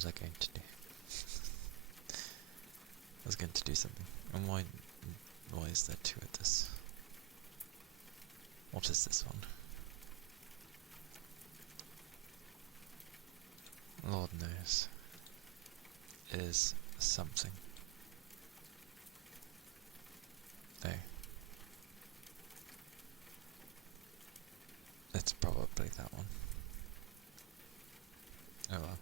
was I going to do? I was going to do something. And why is there two of this? What is this one? Lord knows. It is something. No. It's probably that one. Oh well.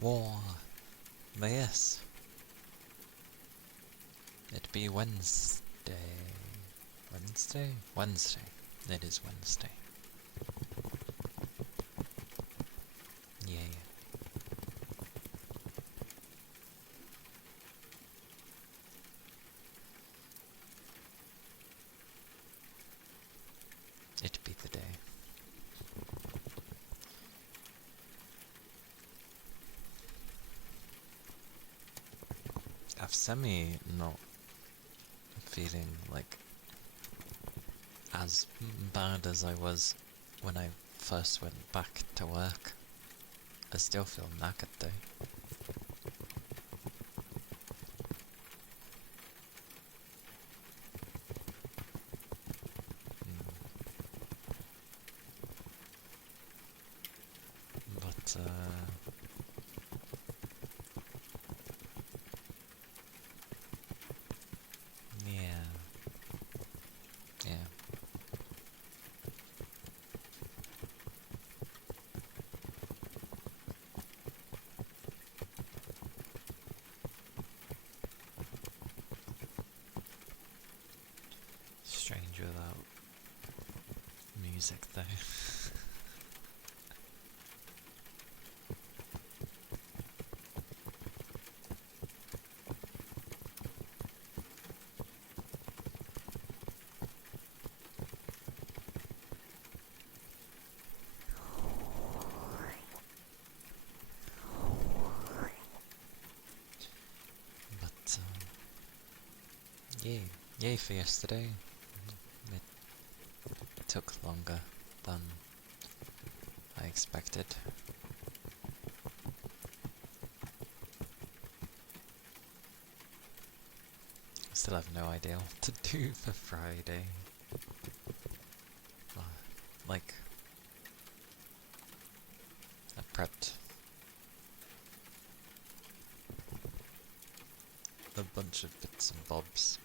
War. Yes. It be Wednesday. Wednesday? Wednesday. It is Wednesday. Yeah. It be the day. I've semi not feeling like as bad as I was when I first went back to work. I still feel knackered though. But yeah. Yeah. Strange without music though. But yay for yesterday. It took longer than I expected. I still have no idea what to do for Friday. Like, I prepped a bunch of bits and bobs,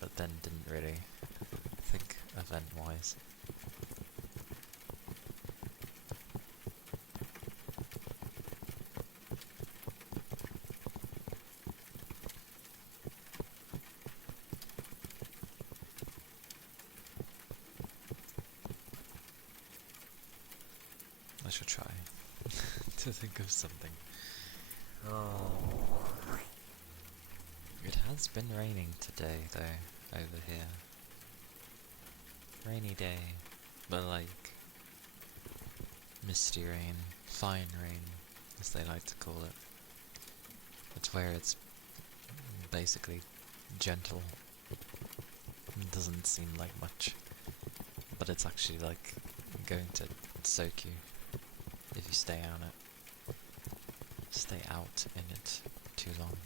but then didn't really think event-wise. I should try to think of something. Oh. It has been raining today though, over here. Rainy day, but like misty rain, fine rain, as they like to call it. It's where it's basically gentle. It doesn't seem like much, but it's actually like going to soak you if you stay on it. Stay out in it too long.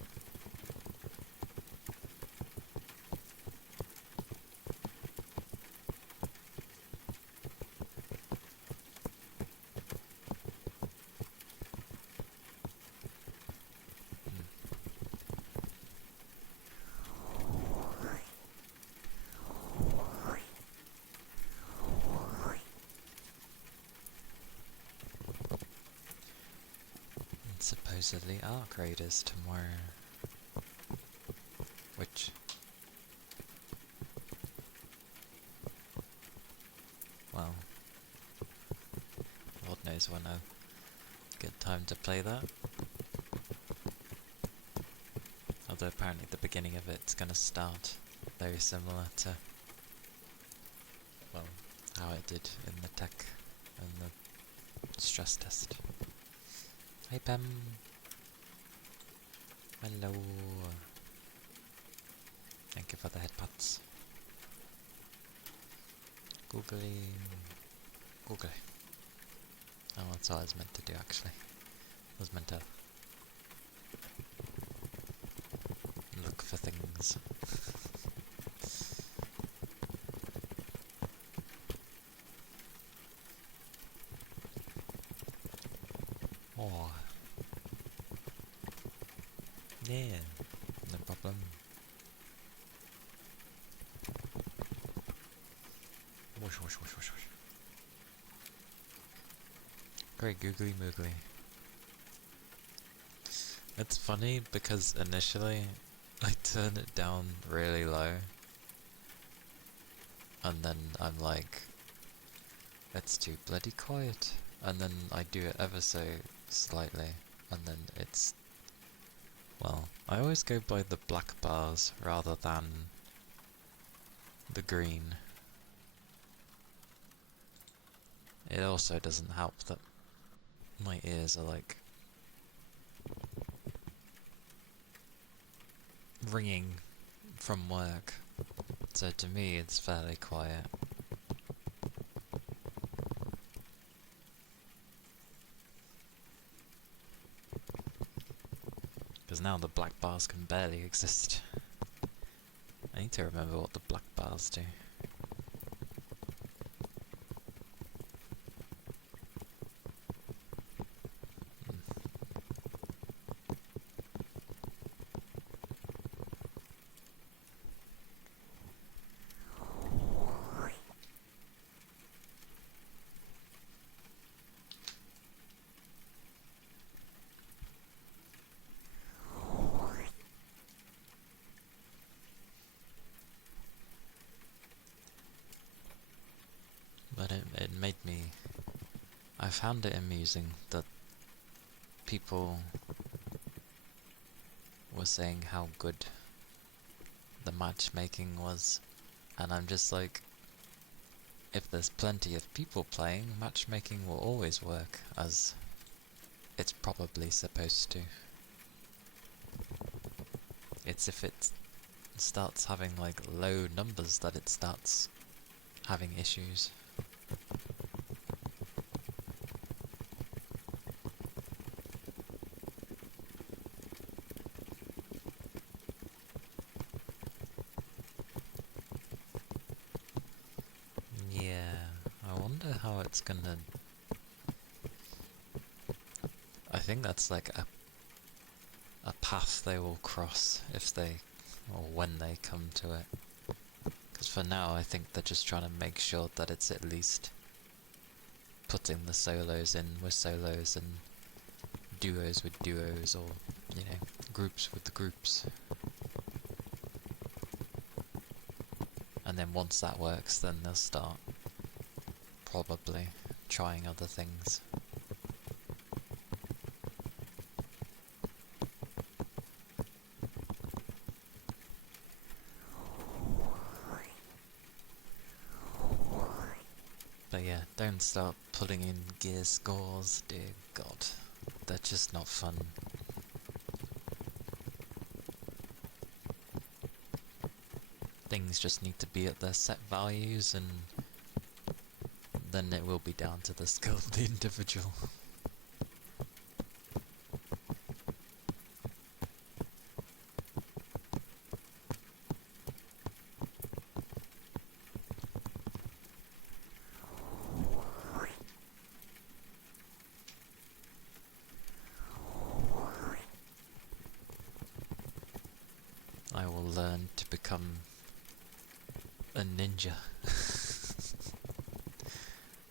And supposedly Arc Raiders tomorrow. Which, well, Lord knows when I'll get time to play that. Although apparently the beginning of it's gonna start very similar to, well, how it did in the tech and the stress test. Hey Pam! Hello! Thank you for the headpats. Googly. Googly. Oh, that's what I was meant to do actually. I was meant to look for things. Oh. Yeah, no problem. Whoosh, whoosh, whoosh, whoosh, whoosh. Great googly moogly. It's funny because initially I turn it down really low and then I'm like, it's too bloody quiet, and then I do it ever so slightly and then it's, well, I always go by the black bars rather than the green. It also doesn't help that my ears are like ringing from work, so to me it's fairly quiet. Because now the black bars can barely exist. I need to remember what the black bars do. But it made me... I found it amusing that people were saying how good the matchmaking was, and I'm just like, if there's plenty of people playing, matchmaking will always work, as it's probably supposed to. It's if it starts having like low numbers that it starts having issues. Yeah, I wonder how it's gonna... I think that's like a path they will cross if they, or when they come to it. Because for now I think they're just trying to make sure that it's at least putting the solos in with solos and duos with duos, or, you know, groups with the groups. And then once that works, then they'll start probably trying other things. But yeah, don't start putting in gear scores, dear god. They're just not fun. Things just need to be at their set values, and then it will be down to the skill of the individual. I will learn to become a ninja.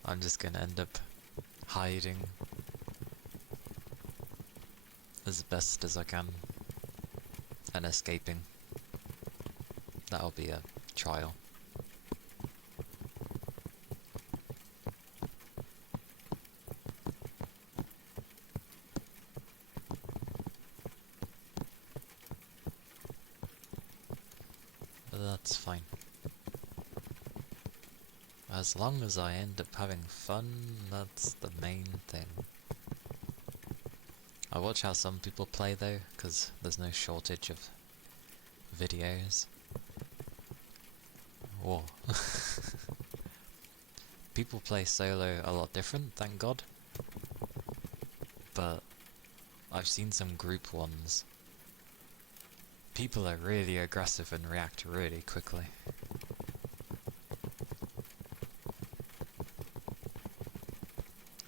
I'm just gonna end up hiding as best as I can and escaping. That'll be a trial. But that's fine. As long as I end up having fun, that's the main thing. I watch how some people play though, because there's no shortage of videos. Whoa. people play solo a lot different, thank God. But I've seen some group ones. People are really aggressive and react really quickly.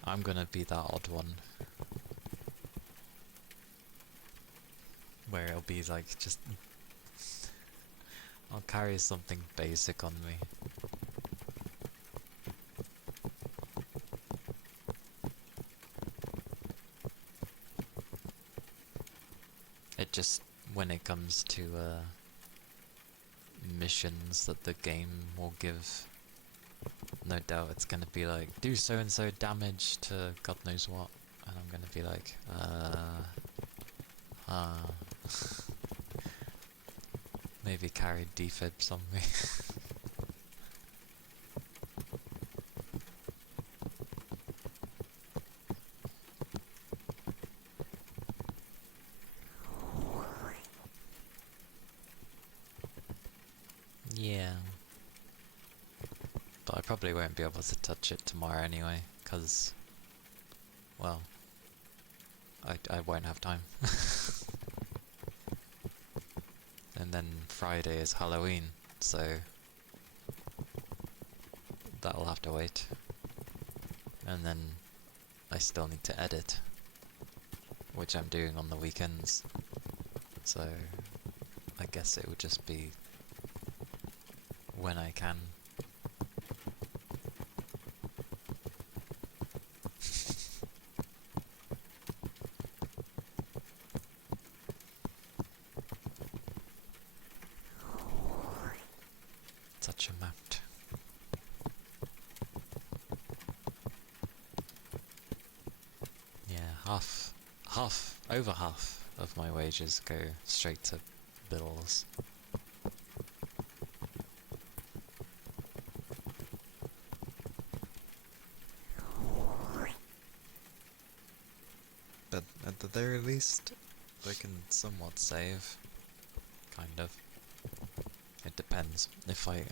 I'm gonna be that odd one. Where it'll be like just... I'll carry something basic on me. It just, when it comes to missions that the game will give, no doubt it's gonna be like, do so and so damage to God knows what, and I'm gonna be like, maybe carry defibs on me. Yeah. But I probably won't be able to touch it tomorrow anyway, because, well, I won't have time. And then Friday is Halloween, so that'll have to wait. And then I still need to edit, which I'm doing on the weekends. So I guess it would just be when I can. Such a mount. Yeah, over half of my wages go straight to bills. But at the very least, I can somewhat save. Kind of. It depends. If I...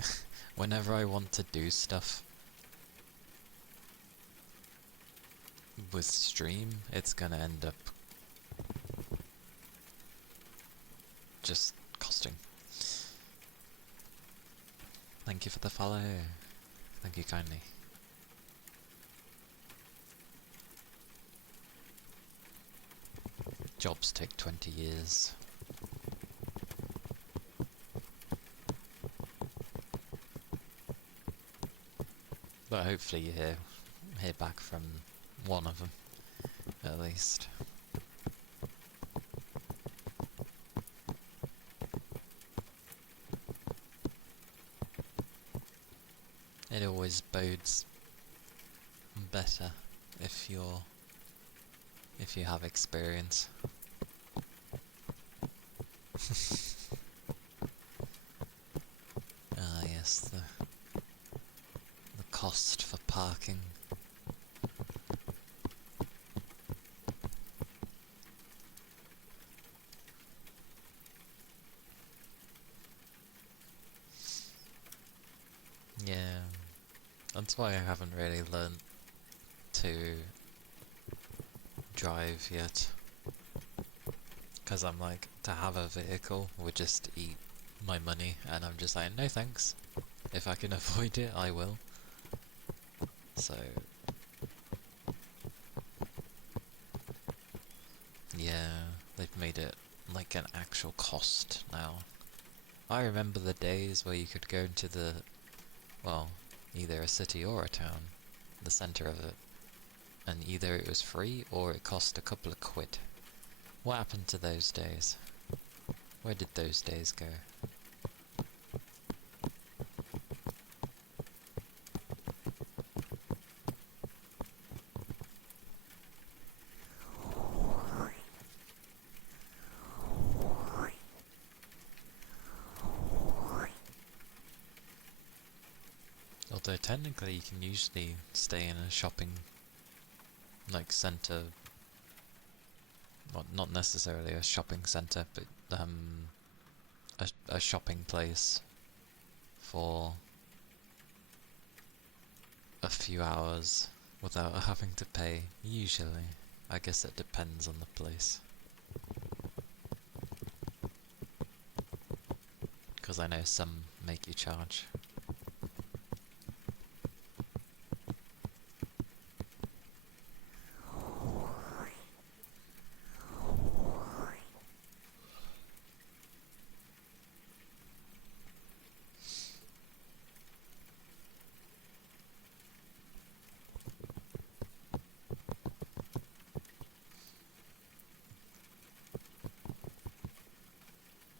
whenever I want to do stuff with stream, it's gonna end up just costing. Thank you for the follow. Thank you kindly. Jobs take 20 years. But hopefully you hear back from one of them, at least. It always bodes better if you have experience. Ah yes, the cost for parking. Yeah, that's why I haven't really learnt to drive yet. Because I'm like, to have a vehicle would just eat my money, and I'm just like, no thanks. If I can avoid it, I will. So... yeah, they've made it like an actual cost now. I remember the days where you could go into the... well, either a city or a town, the centre of it, and either it was free or it cost a couple of quid. What happened to those days? Where did those days go? Although technically you can usually stay in a shopping like centre, well, not necessarily a shopping centre, but a shopping place for a a few hours without having to pay, usually. I guess it depends on the place. Because I know some make you charge.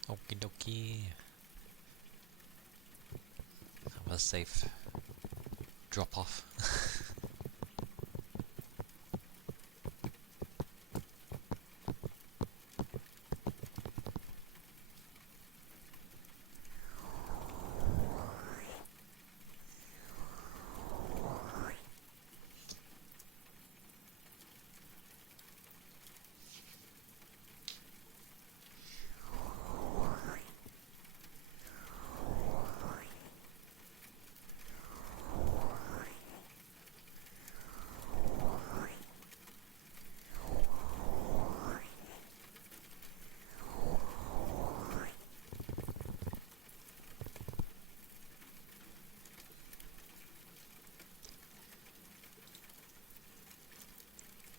Okie dokie. Have a safe drop off.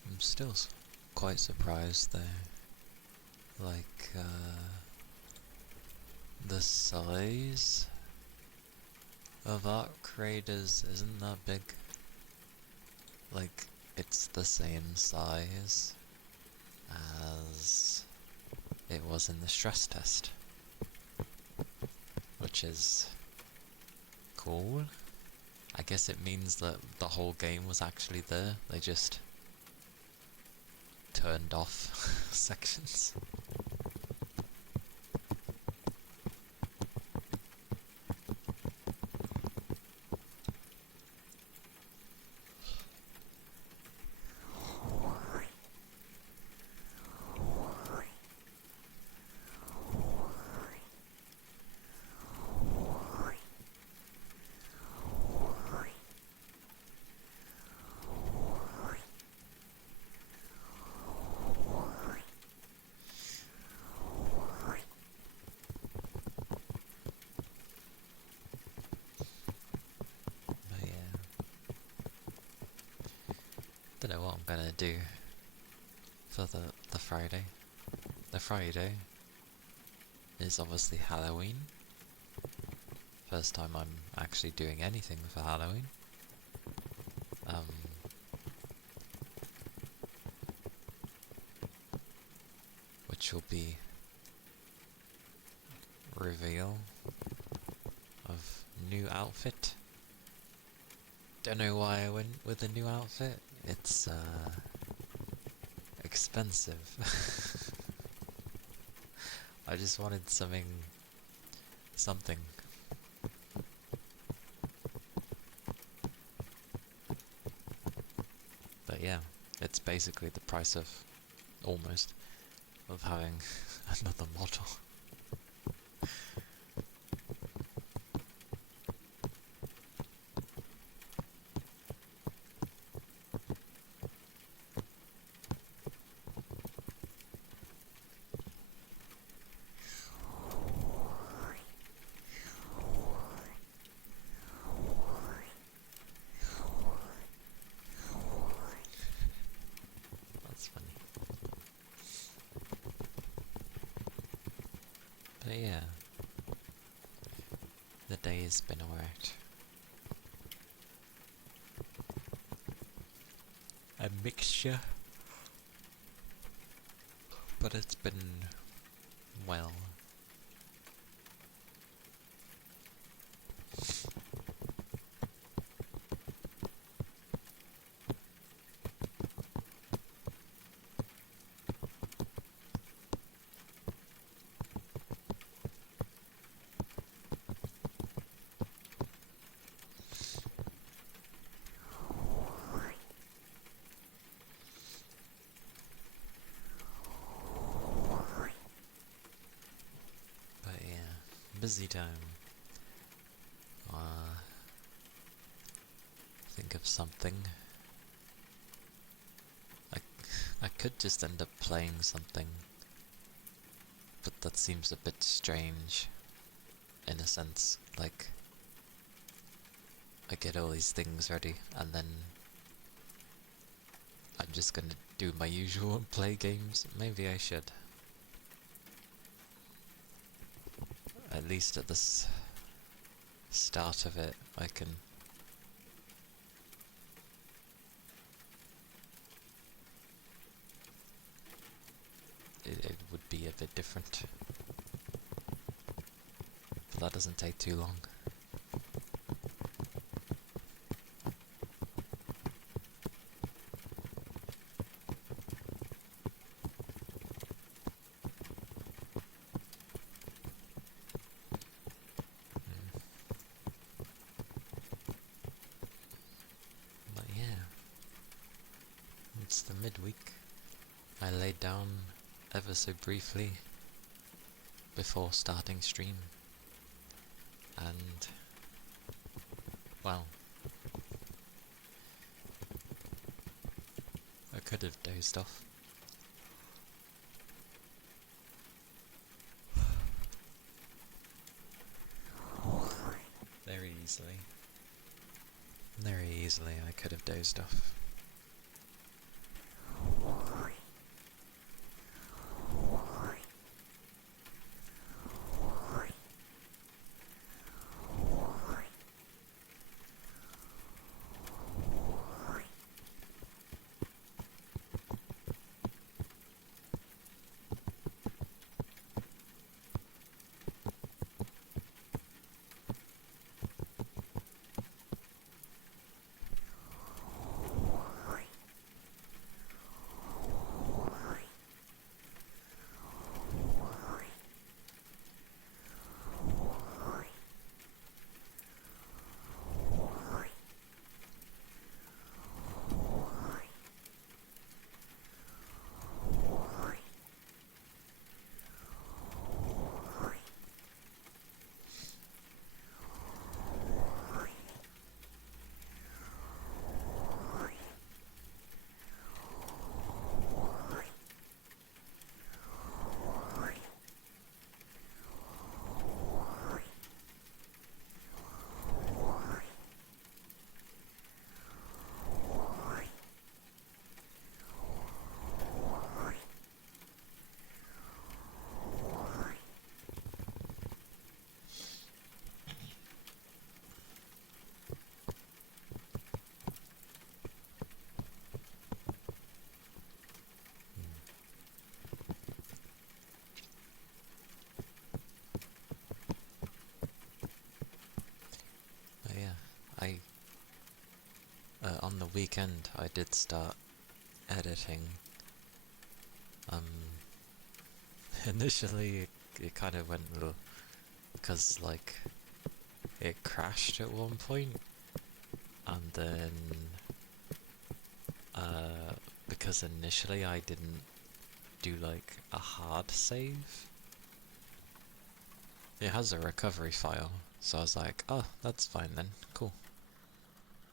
I'm still quite surprised though. Like, the size of Arc Raiders isn't that big. Like, it's the same size as it was in the stress test, which is cool. I guess it means that the whole game was actually there, they just turned off sections. Don't know what I'm gonna do for the Friday. The Friday is obviously Halloween. First time I'm actually doing anything for Halloween. Which will be reveal of new outfit. Don't know why I went with a new outfit. It's expensive. I just wanted something. But yeah, it's basically the price of, almost, of having another model. That's funny. But yeah, the day's been alright. A mixture, but it's been well. Busy time. I think think of something. I could just end up playing something, but that seems a bit strange, in a sense. Like, I get all these things ready, and then I'm just gonna do my usual and play games. Maybe I should. At least at the start of it, I can... It would be a bit different. But that doesn't take too long. But yeah, it's the midweek. I laid down ever so briefly before starting stream, and well, I could have dozed off. Very easily. Very easily I could have dozed off. But yeah, on the weekend I did start editing. Initially it kind of went little, because like it crashed at one point, and then because initially I didn't do like a hard save. It has a recovery file, so I was like, oh, that's fine then, cool.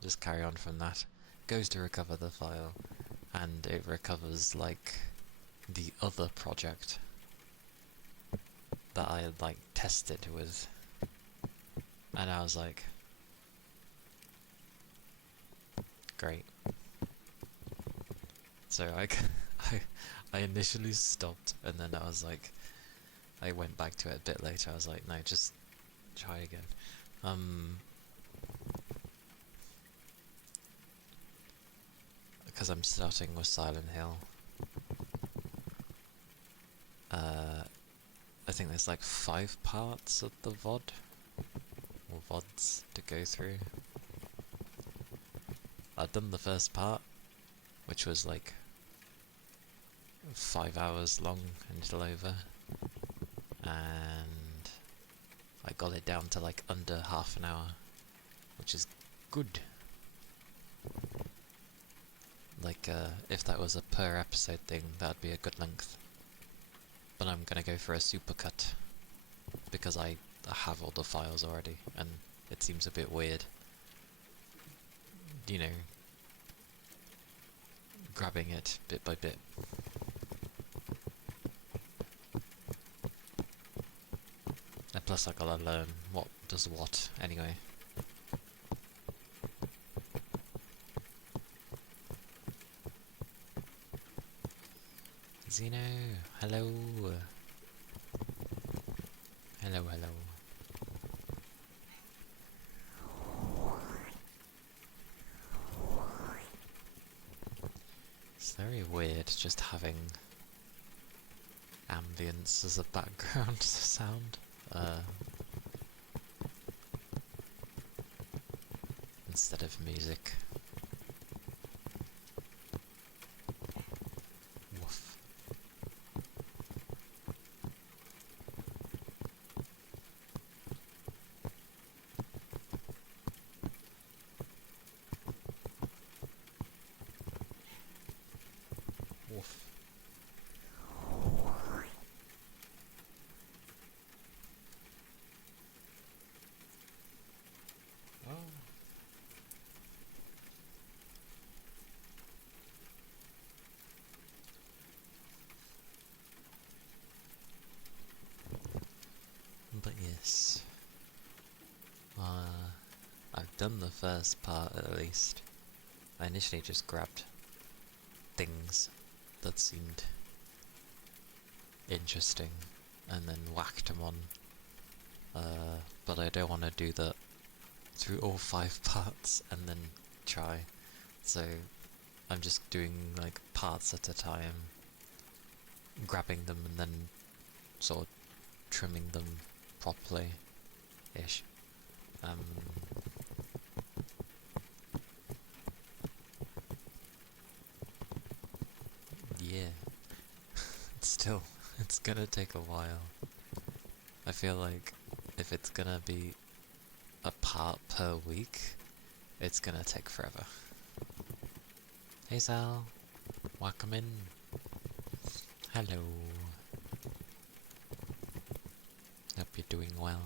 Just carry on from that. Goes to recover the file, and it recovers like the other project that I had like tested with, and I was like, great. So I initially stopped, and then I was like, I went back to it a bit later. I was like, no, just try again. Because I'm starting with Silent Hill. I think there's like 5 parts of the VOD, or VODs, to go through. I've done the first part, which was like 5 hours long until over, and I got it down to like under half an hour, which is good. Like, if that was a per episode thing, that'd be a good length. But I'm gonna go for a supercut, because I have all the files already, and it seems a bit weird you know, grabbing it bit by bit. And plus I gotta learn what does what anyway. Zeno, hello. Hello, hello. It's very weird just having ambience as a background sound. Instead of music. Woof. Woof. Oh. But yes, I've done the first part at least. I initially just grabbed things that seemed interesting and then whacked them on. But I don't want to do that through all 5 parts and then try. So I'm just doing like parts at a time, grabbing them and then sort of trimming them properly-ish. Yeah. It's gonna take a while. I feel like if it's gonna be a part per week, it's gonna take forever. Hey Sal, welcome in. Hello. Hope you're doing well.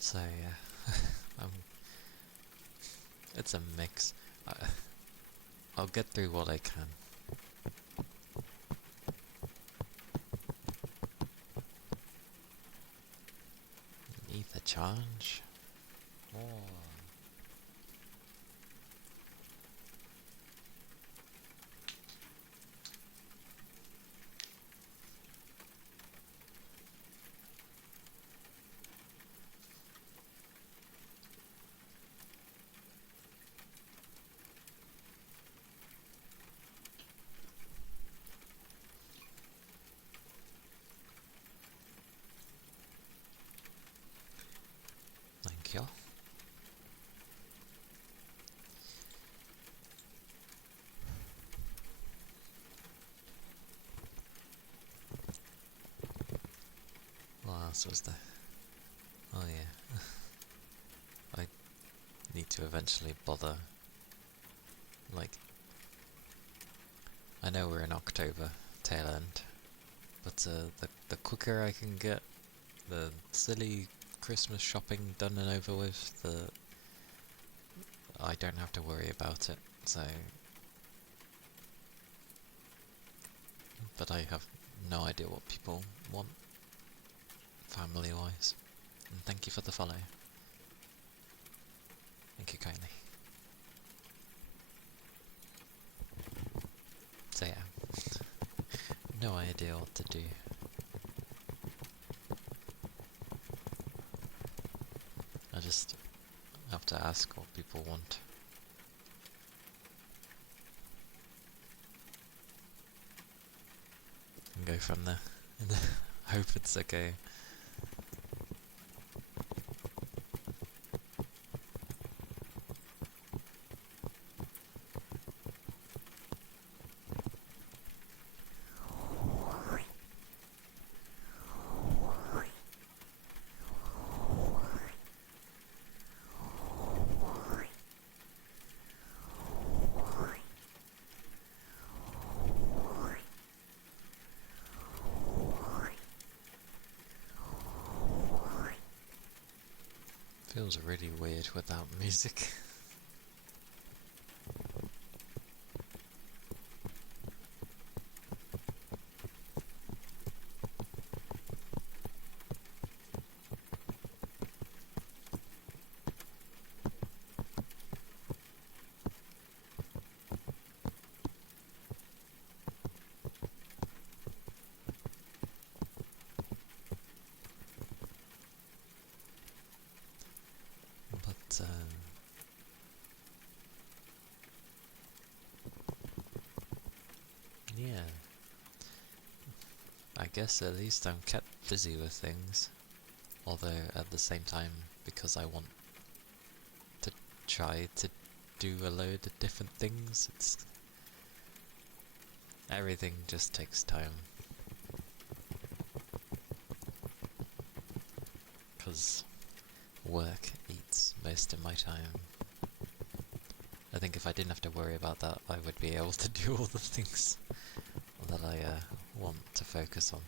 So yeah, it's a mix. I'll get through what I can. Ether charge. Oh. Thank you. What else was there? Oh yeah. I need to eventually bother. Like, I know we're in October, tail end, but the quicker I can get the silly Christmas shopping done and over with, I don't have to worry about it. So, but I have no idea what people want, family-wise. And thank you for the follow. Thank you kindly. So yeah, no idea what to do. I just have to ask what people want. And go from there. And hope it's okay. Feels really weird without music. But, yeah. I guess at least I'm kept busy with things. Although at the same time, because I want to try to do a load of different things, everything just takes time. Because work eats most of my time. I think if I didn't have to worry about that, I would be able to do all the things that I want to focus on.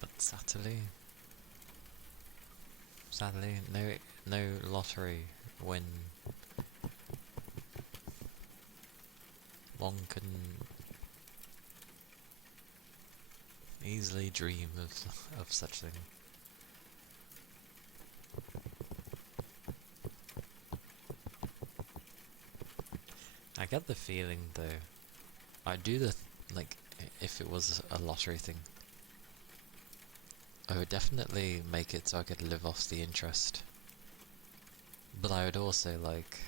But sadly, no lottery win. One can easily dream of such thing. I get the feeling though, I'd do like, if it was a lottery thing, I would definitely make it so I could live off the interest. But I would also, like,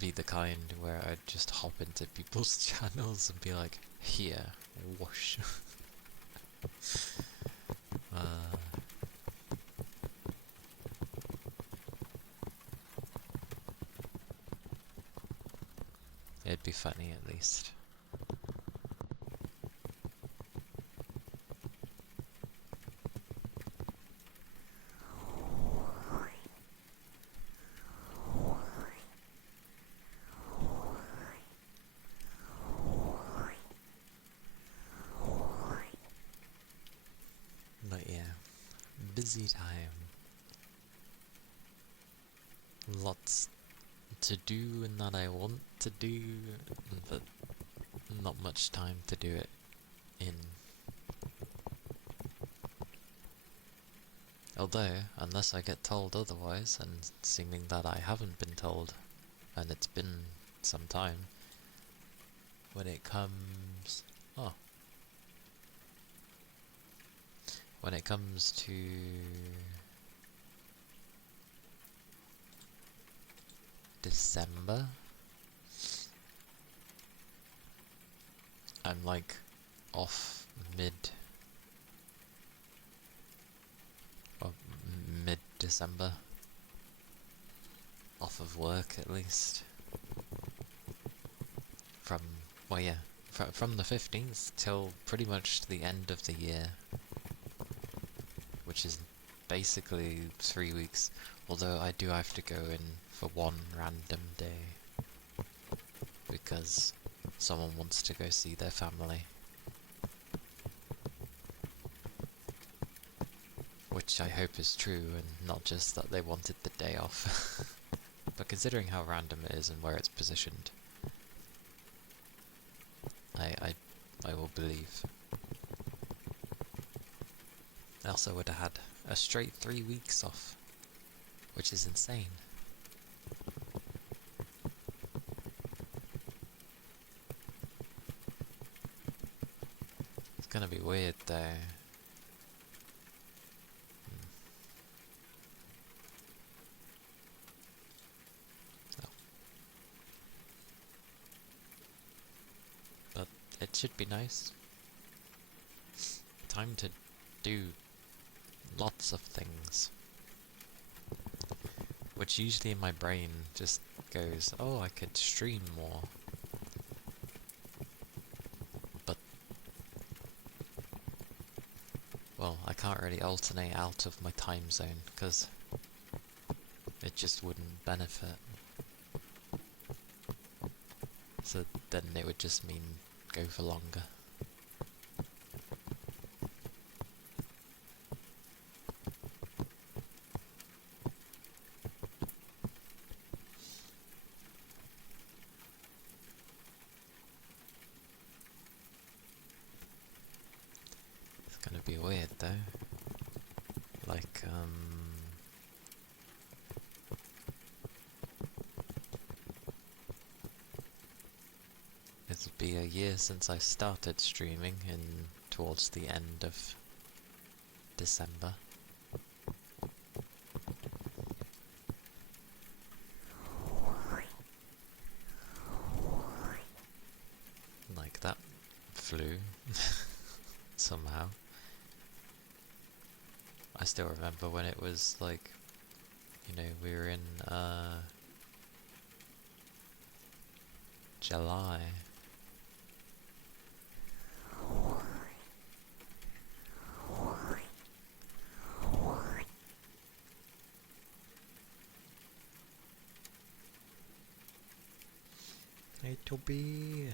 be the kind where I'd just hop into people's channels and be like, here, whoosh. It'd be funny at least. But yeah, busy time. Lots to do and that I want to do, but not much time to do it in. Although, unless I get told otherwise, and seeming that I haven't been told, and it's been some time, when it comes... when it comes to December, I'm like off mid-December, off of work at least, from, well yeah, from the 15th till pretty much the end of the year, which is basically 3 weeks, although I do have to go in for one random day, because someone wants to go see their family. Which I hope is true, and not just that they wanted the day off. But considering how random it is and where it's positioned, I will believe. I also would have had a straight 3 weeks off, which is insane. It's gonna be weird though. But it should be nice. Time to do lots of things. Which usually in my brain just goes, oh, I could stream more. But, well, I can't really alternate out of my time zone, because it just wouldn't benefit. So then it would just mean go for longer. It's gonna be weird though. Like, it'll be a year since I started streaming towards the end of December. Like that flew somehow. I still remember when it was like, you know, we were in July. Hey Toby.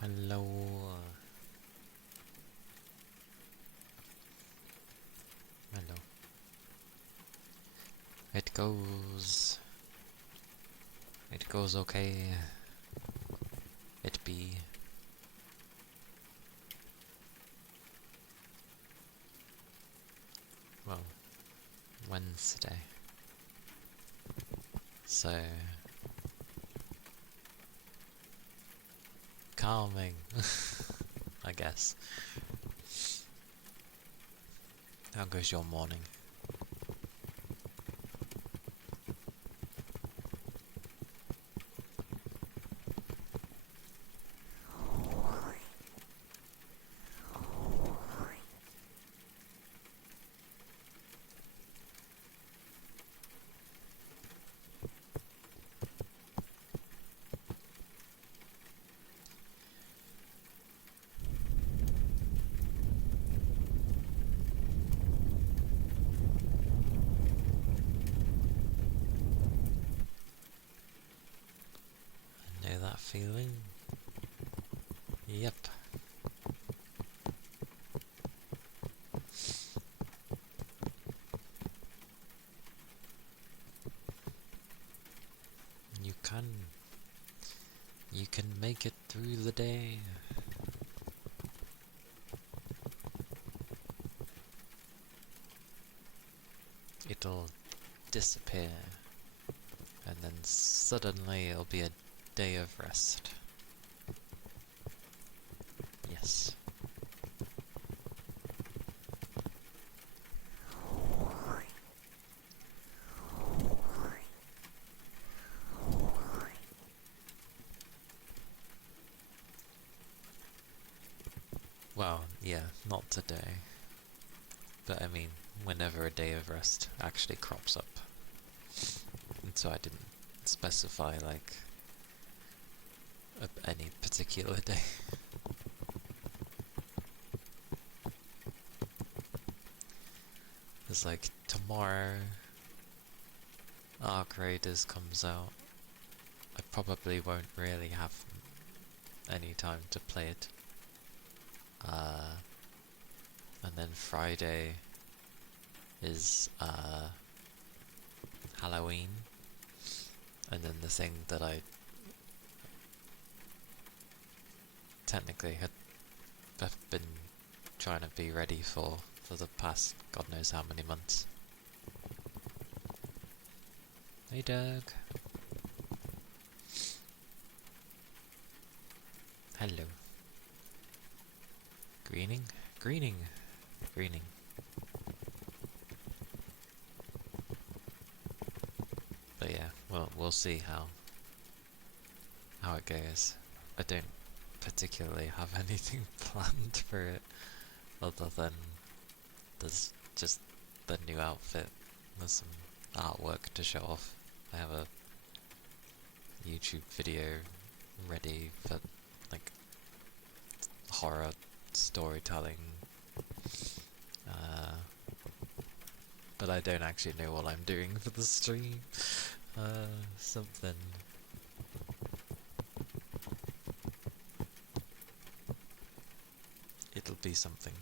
Hello. Hello. It goes. It goes okay. It be. Well, Wednesday. So. Calming. I guess. How goes your morning? Know that feeling? Yep. You can. You can make it through the day. It'll disappear. And then suddenly it'll be a day of rest. Yes. Well, yeah, not today. But I mean, whenever a day of rest actually crops up. And so I didn't specify, like, any particular day. It's like, tomorrow, Arc Raiders comes out. I probably won't really have any time to play it. And then Friday is Halloween, and then the thing that I technically have been trying to be ready for the past God knows how many months. Hey Doug. Hello. Greening? Greening! Greening. But yeah, well, we'll see how it goes. I don't particularly have anything planned for it, other than there's just the new outfit. There's some artwork to show off. I have a YouTube video ready for, like, horror storytelling, but I don't actually know what I'm doing for the stream. Something. It'll be something.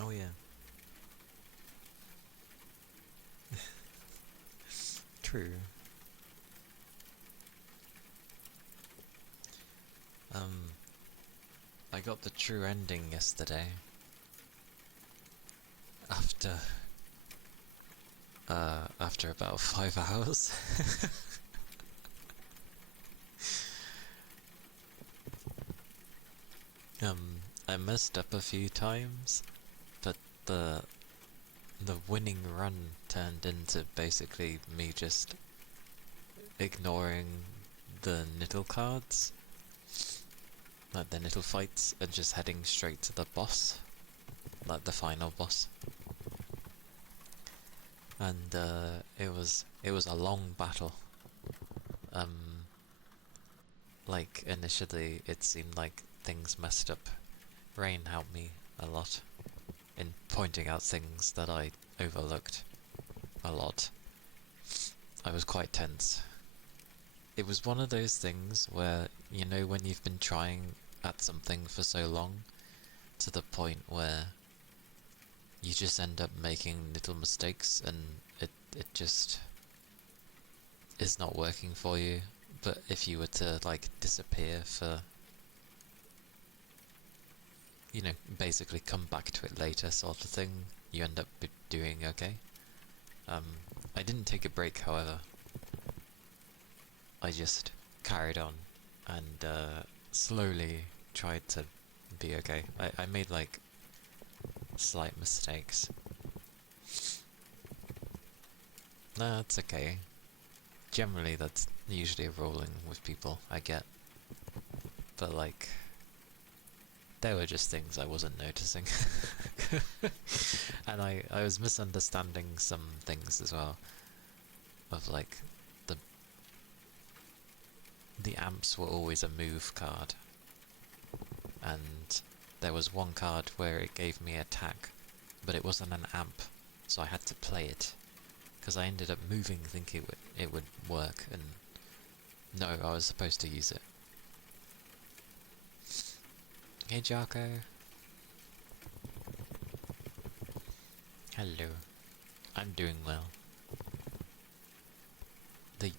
Oh yeah. True. I got the true ending yesterday. After about 5 hours. I messed up a few times, but the winning run turned into basically me just ignoring the nittle cards, like the nittle fights, and just heading straight to the boss, like the final boss. And it was a long battle. Like initially it seemed like things messed up. Rain helped me a lot in pointing out things that I overlooked a lot. I was quite tense. It was one of those things where, you know, when you've been trying at something for so long, to the point where you just end up making little mistakes and it just is not working for you. But if you were to, like, disappear for, you know, basically come back to it later sort of thing, you end up doing okay. I didn't take a break, however. I just carried on and slowly tried to be okay. I made, like, slight mistakes. No, it's okay. Generally, that's usually rolling with people I get. But, like, there were just things I wasn't noticing. And I was misunderstanding some things as well. Of, like, the amps were always a move card. And there was one card where it gave me attack, but it wasn't an amp, so I had to play it. Because I ended up moving thinking it would work, and no, I was supposed to use it. Hey Jarko. Hello. I'm doing well.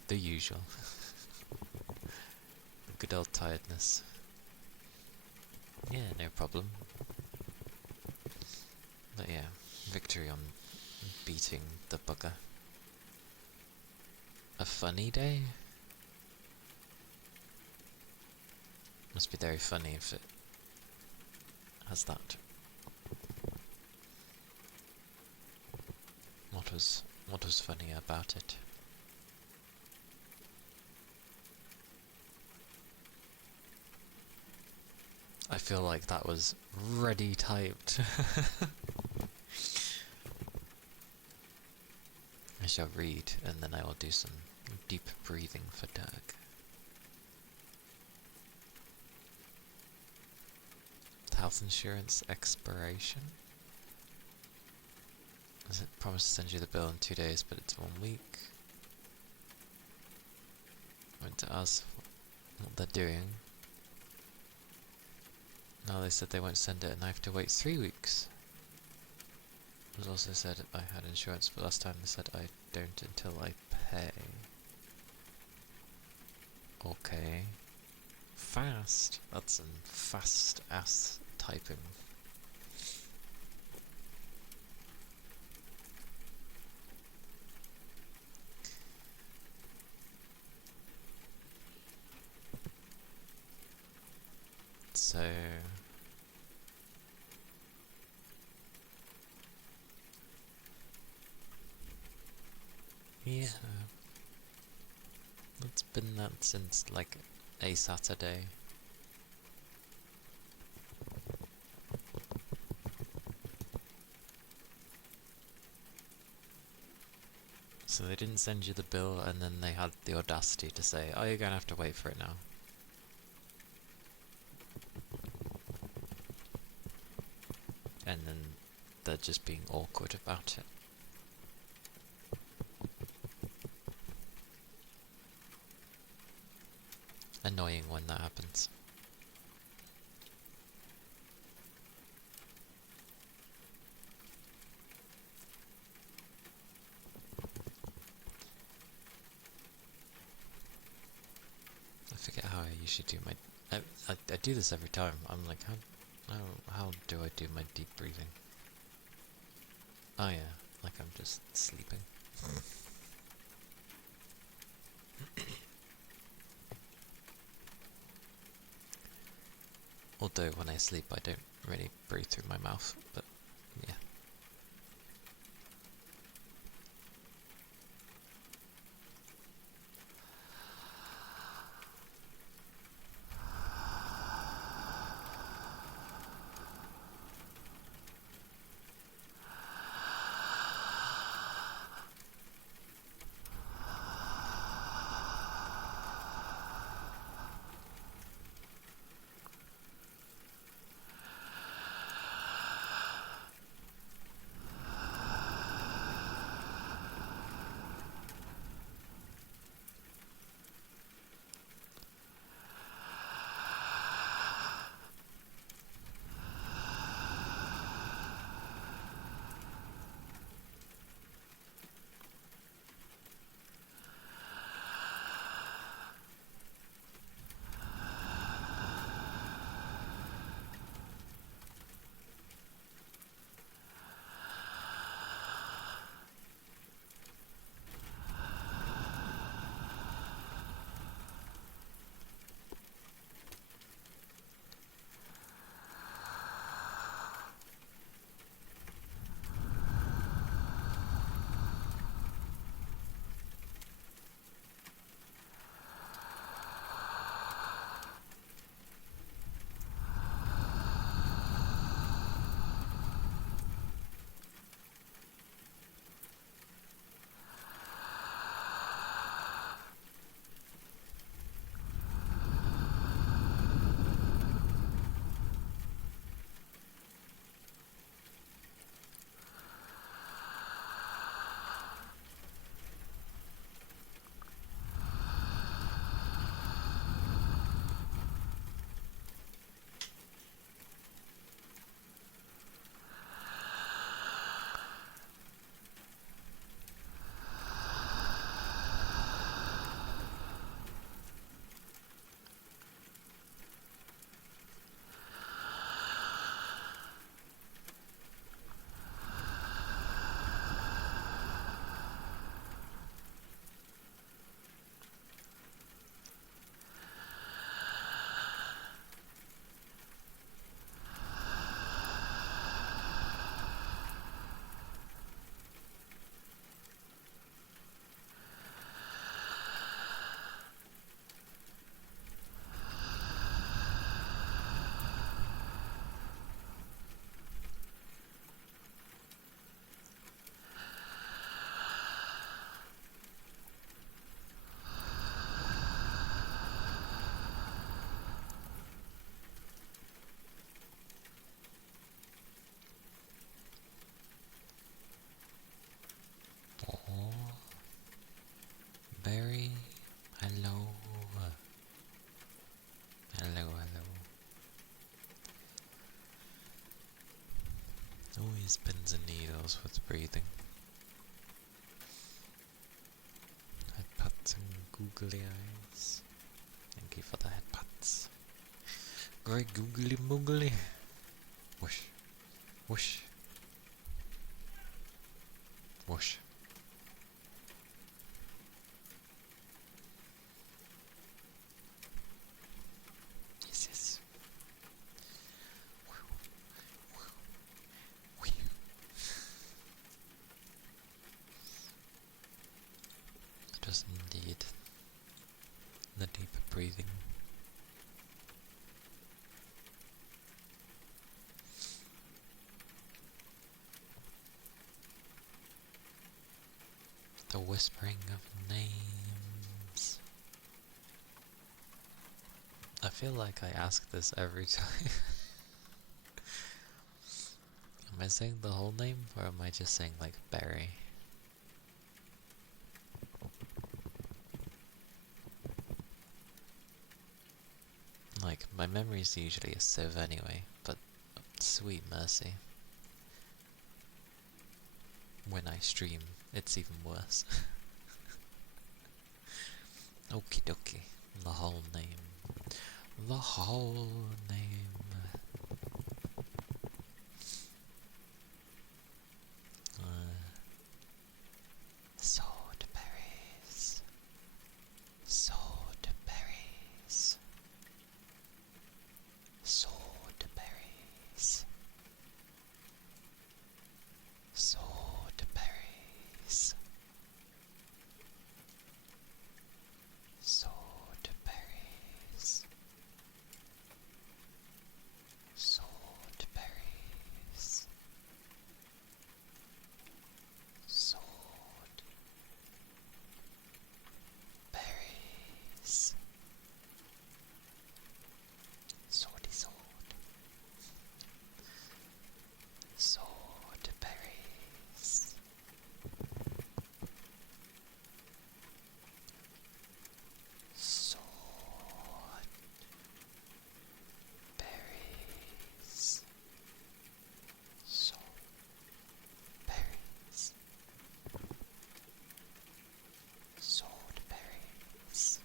The usual. Good old tiredness. Yeah, no problem. But yeah, victory on beating the bugger. A funny day? Must be very funny if it has that. What was funny about it? I feel like that was ready typed. I shall read, and then I will do some deep breathing for Doug. Health insurance expiration. Does it promise to send you the bill in 2 days, but it's 1 week? Went to ask what they're doing. No, they said they won't send it and I have to wait 3 weeks. It was also said I had insurance, but last time they said I don't until I pay. Okay. Fast. That's some fast ass typing. So yeah, it's been that since like a Saturday. So they didn't send you the bill, and then they had the audacity to say, oh, you're gonna have to wait for it now. And then they're just being awkward about it. Annoying when that happens. I forget how I usually do my... I do this every time. I'm like, how do I do my deep breathing? Oh yeah, like I'm just sleeping. Although when I sleep I don't really breathe through my mouth, but yeah. Berry, hello. Hello, hello. Always pins and needles with breathing. Head pats and googly eyes. Thank you for the head pats. Great googly moogly. Whoosh. Whoosh. Whoosh. Yes, yes. Just indeed. The deeper breathing. The whispering of names. I feel like I ask this every time. I saying the whole name, or am I just saying, like, berry? Like, my memory's usually a sieve anyway, but sweet mercy. When I stream, it's even worse. Okie dokie. The whole name. The whole name. Swordberries. Swordberries. Swordberries. Swordberries. Swordberries. Swordberries. Swordberries. Swordy sword. Swordberries. Swordberries. Swordberries. Swordberries.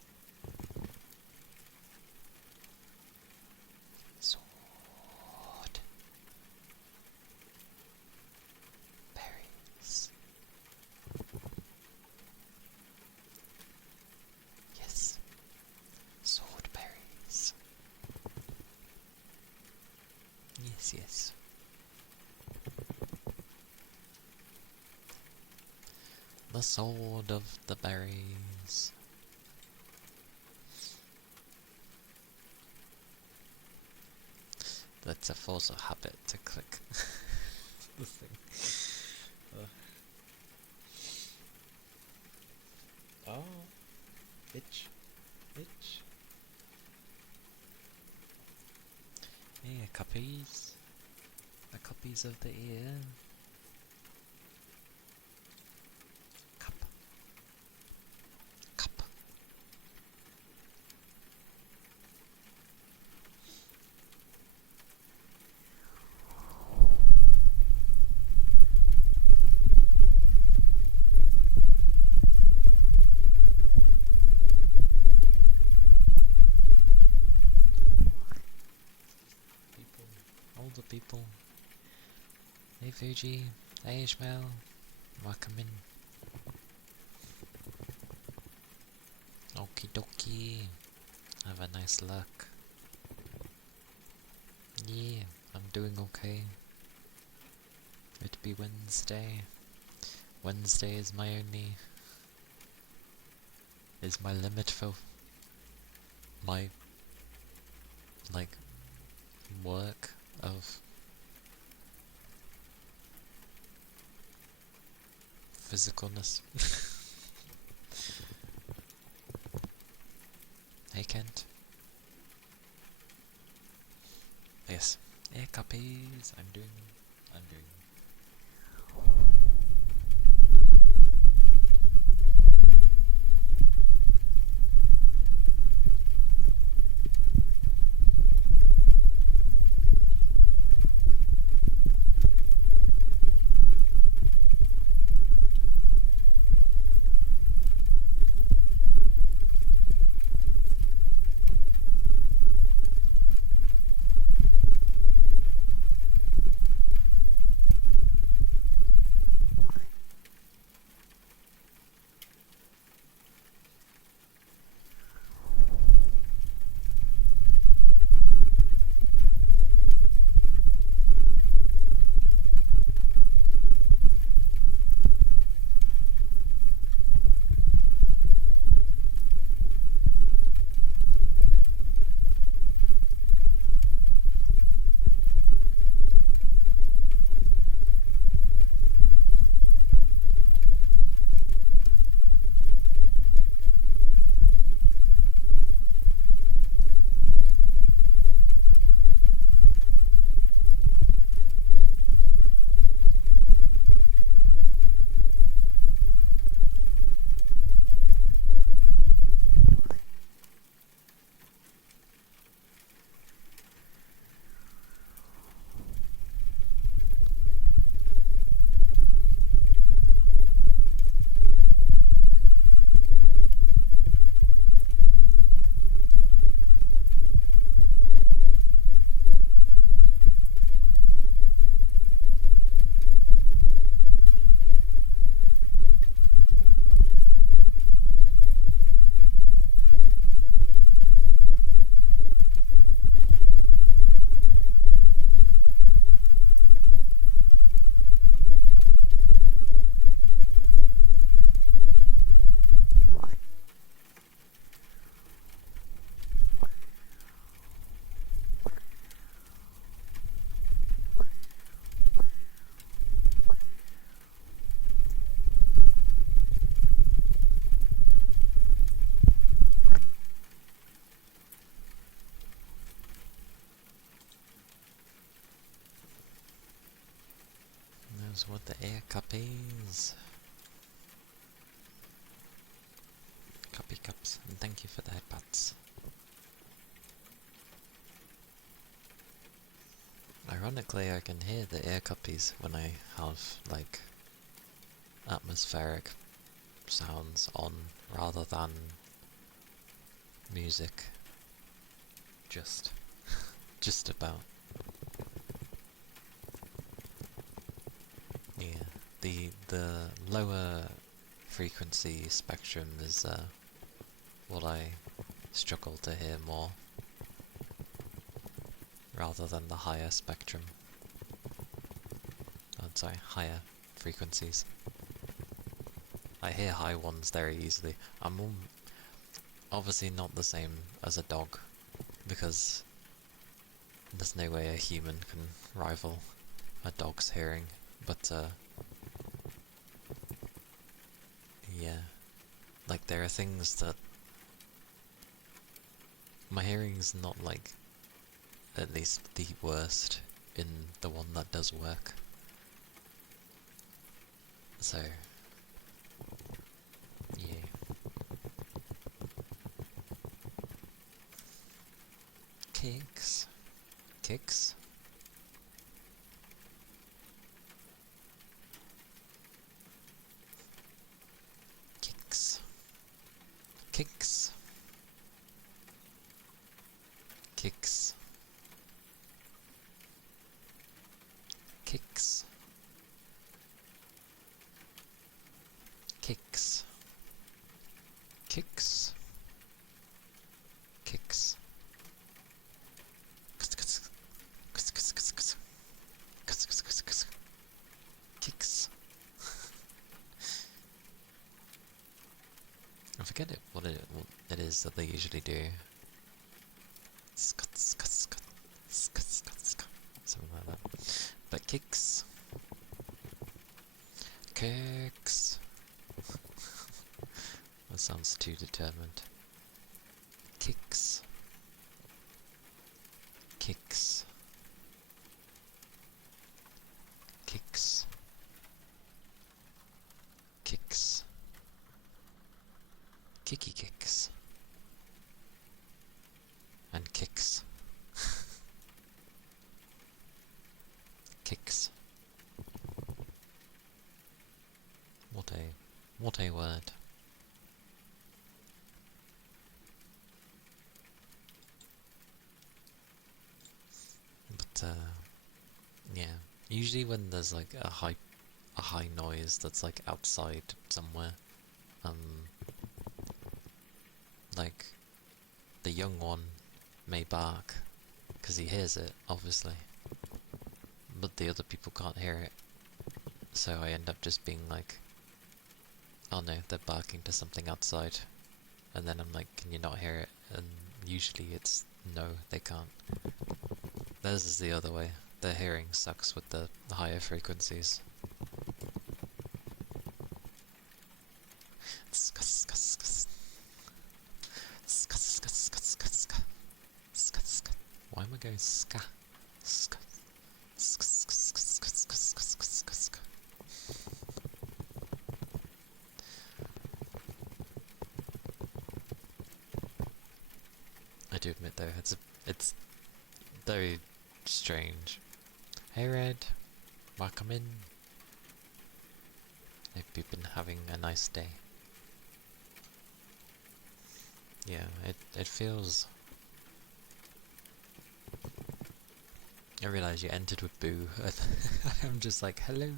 Swordberries. Yes. Swordberries. Yes, yes. The sword of the berries. That's a force of habit to click the thing. Oh, itch, itch. Yeah, cuppies. The cuppies of the ear. Cup. Cup. People. Older people. Hey Fuji. Hey Ishmael. Welcome in. Okie dokie. Have a nice luck. Yeah, I'm doing okay. It'd be Wednesday. Wednesday is my limit for my, like, work of physicalness. Hey Kent. Yes. Yeah, cuppies. I'm doing. those were the ear cuppies. Cuppy cups, and thank you for the headbuds. Ironically, I can hear the ear cuppies when I have, like, atmospheric sounds on rather than music. Just about. Yeah, the lower frequency spectrum is what I struggle to hear more, rather than the higher spectrum. I'm sorry, higher frequencies. I hear high ones very easily. I'm obviously not the same as a dog, because there's no way a human can rival a dog's hearing, but yeah, like there are things that my hearing's not like at least the worst in the one that does work. So yeah. Kicks. Kicks? Kicks. Kicks. Kicks. Kicks. Kicks. Kicks. Kicks. Kicks. I forget what it is that they usually do. Something like that. But kicks. Kicks. That sounds too determined. Kicks. Kicks. Kicks. Kicks. Kicky kicks. And kicks. Kicks. What a word. But yeah. Usually when there's like a high noise that's like outside somewhere, like the young one may bark because he hears it, obviously, but the other people can't hear it, so I end up just being like, oh no, they're barking to something outside, and then I'm like, can you not hear it? And usually it's no, they can't. Theirs is the other way. Their hearing sucks with the higher frequencies. Why am I going ska? Ska. I do admit though, it's very strange. Hey Red, welcome in. Hope you've been having a nice day. Yeah, it feels... I realise you entered with boo, and I'm just like, hello.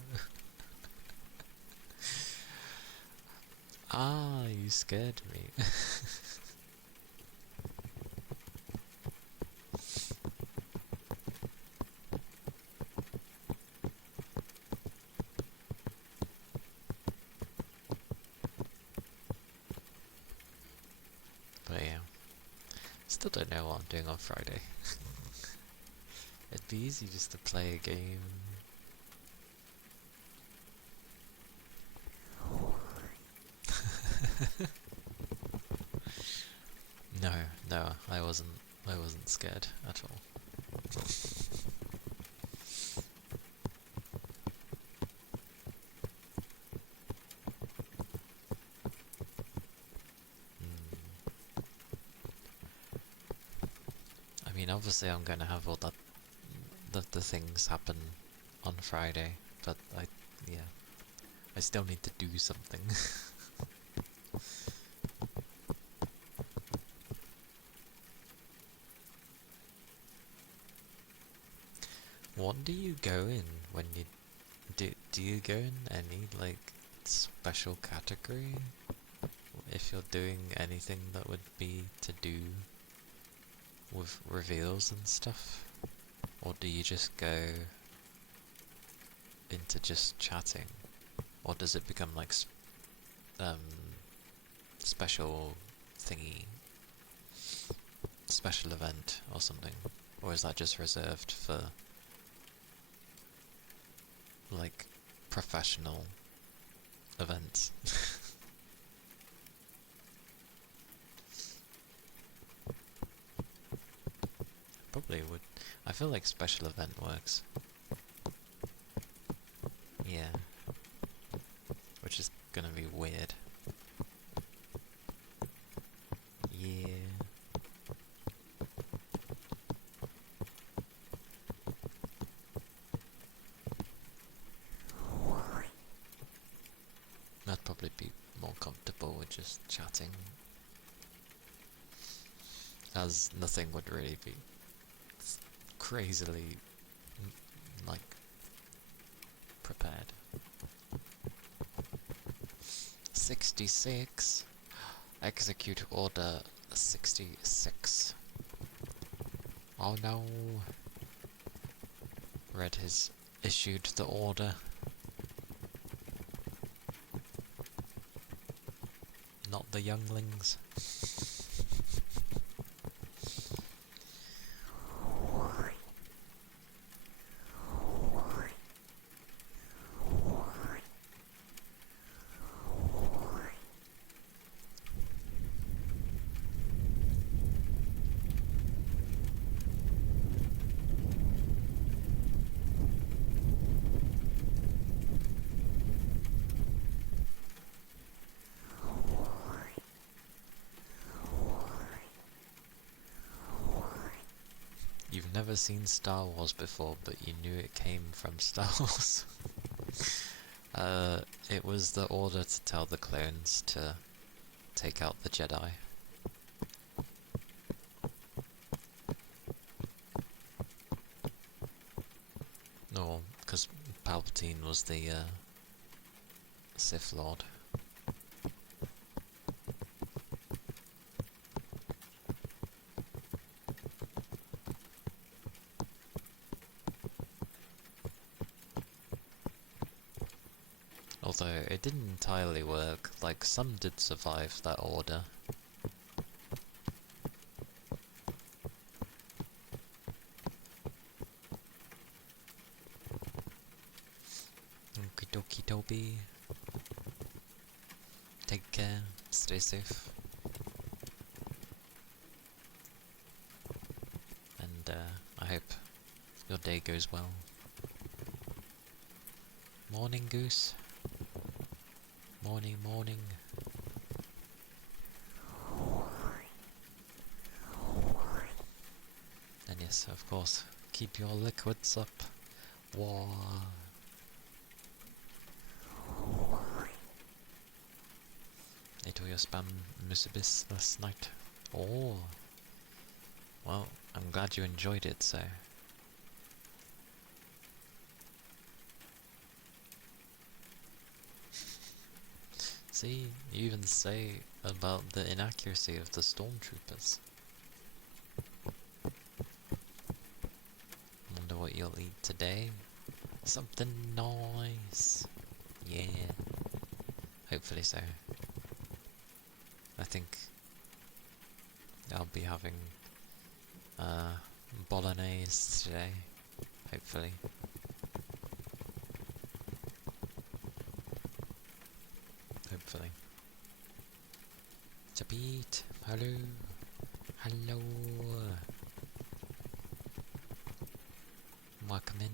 Ah, you scared me. But yeah, still don't know what I'm doing on Friday. It'd be easy just to play a game. No, I wasn't scared at all. mean, obviously I'm gonna have all that the things happen on Friday, but yeah, I still need to do something. What do you go in when you do you go in any like special category if you're doing anything that would be to do with reveals and stuff? Or do you just go into just chatting? Or does it become like special thingy, special event or something? Or is that just reserved for like professional events? Probably would. I feel like special event works. Yeah. Which is gonna be weird. Yeah. I'd probably be more comfortable with just chatting, as nothing would really be crazily, like, prepared. 66. Execute order 66. Oh no. Red has issued the order. Not the younglings. You've never seen Star Wars before, but you knew it came from Star Wars. It was the order to tell the clones to take out the Jedi. No, because Palpatine was the Sith Lord. Although it didn't entirely work, like some did survive that order. Okie dokie Toby. Take care, stay safe. And I hope your day goes well. Morning, Goose. Morning, morning. And yes, of course, keep your liquids up. Whoa. Ate all your spam musibis last night. Oh. Well, I'm glad you enjoyed it, so. See, you even say about the inaccuracy of the stormtroopers. Wonder what you'll eat today. Something nice. Yeah. Hopefully so. I think I'll be having bolognese today. Hopefully. Hopefully. Chapit, hello. Hello. Welcome in.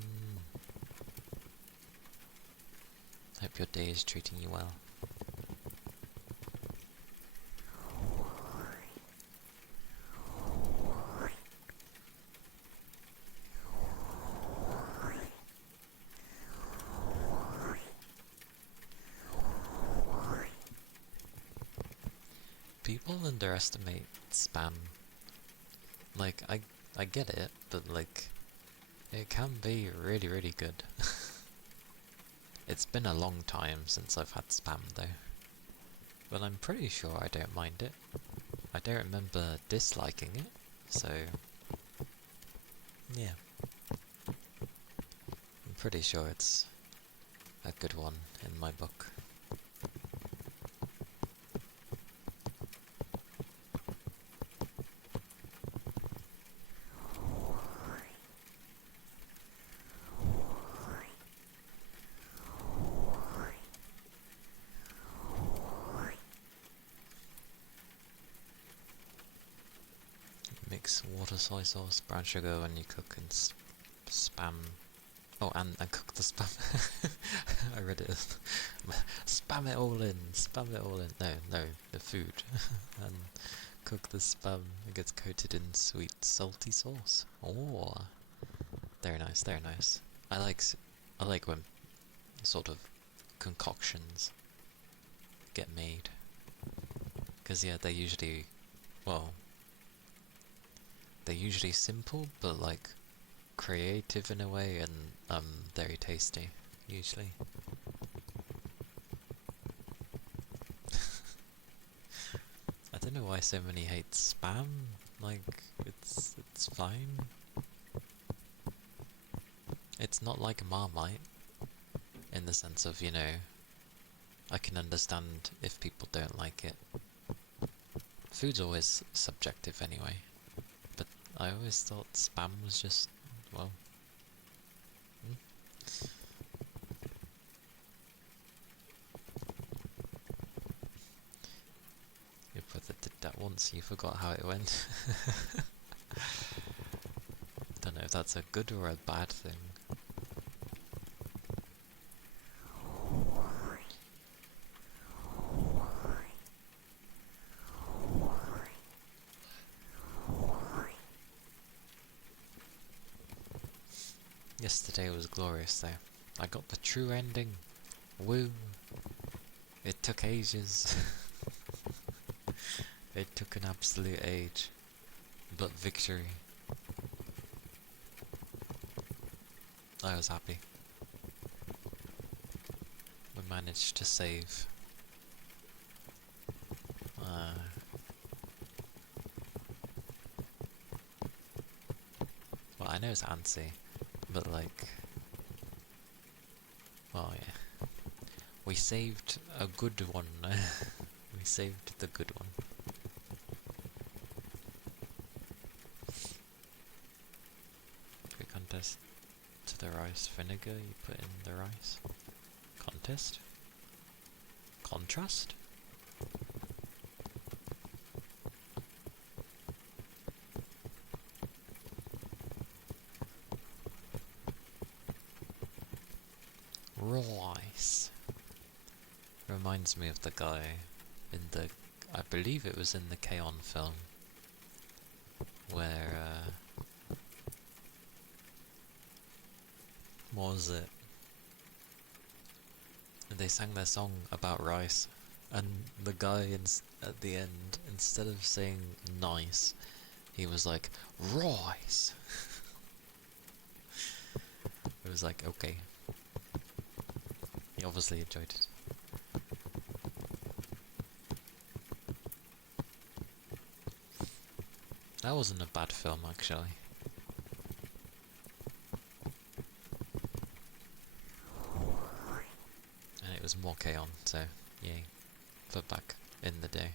Hope your day is treating you well. People underestimate spam. Like, I get it, but like, it can be really, really good. It's been a long time since I've had spam though. But I'm pretty sure I don't mind it. I don't remember disliking it, so yeah. I'm pretty sure it's a good one in my book. Mix water, soy sauce, brown sugar when you cook, and spam. Oh, and cook the spam. I read it as spam it all in, spam it all in. No, the food. And cook the spam. It gets coated in sweet, salty sauce. Oh, very nice, very nice. I like when sort of concoctions get made. Because yeah, well, they're usually simple, but like creative in a way, and very tasty, usually. I don't know why so many hate spam. Like, it's fine. It's not like Marmite, in the sense of, I can understand if people don't like it. Food's always subjective anyway, but I always thought spam was just, well... Your brother did that once, you forgot how it went. Don't know if that's a good or a bad thing. Yesterday was glorious though. I got the true ending. Woo! It took ages. It took an absolute age. But victory. I was happy. We managed to save. Well, I know it's antsy, but like... Oh yeah. We saved a good one. We saved the good one. Quick contest to the rice vinegar you put in the rice. Contest? Contrast? Rice. Reminds me of the guy in the... I believe it was in the K-On! Film. Where, what was it? They sang their song about rice, and the guy at the end, instead of saying nice, he was like, rice! It was like, okay. He obviously enjoyed it. That wasn't a bad film, actually. And it was more K-On!, so yay. For back in the day.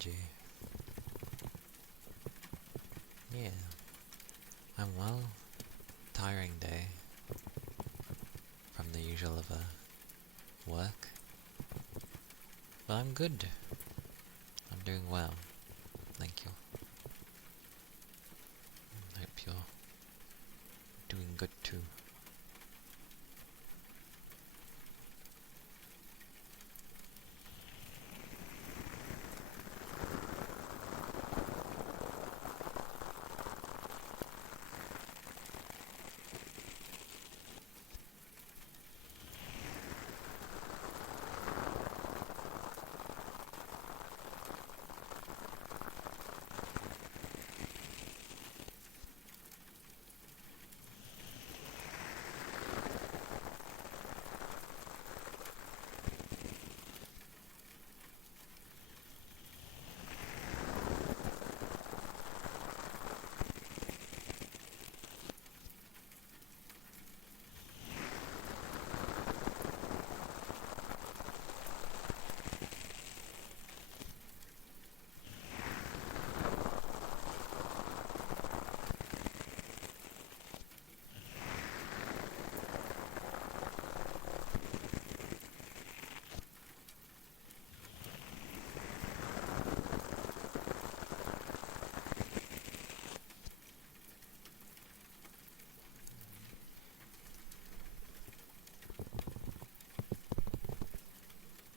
energy. Yeah, I'm well. Tiring day from the usual of work. But I'm good. I'm doing well. Thank you. Hope you're doing good too.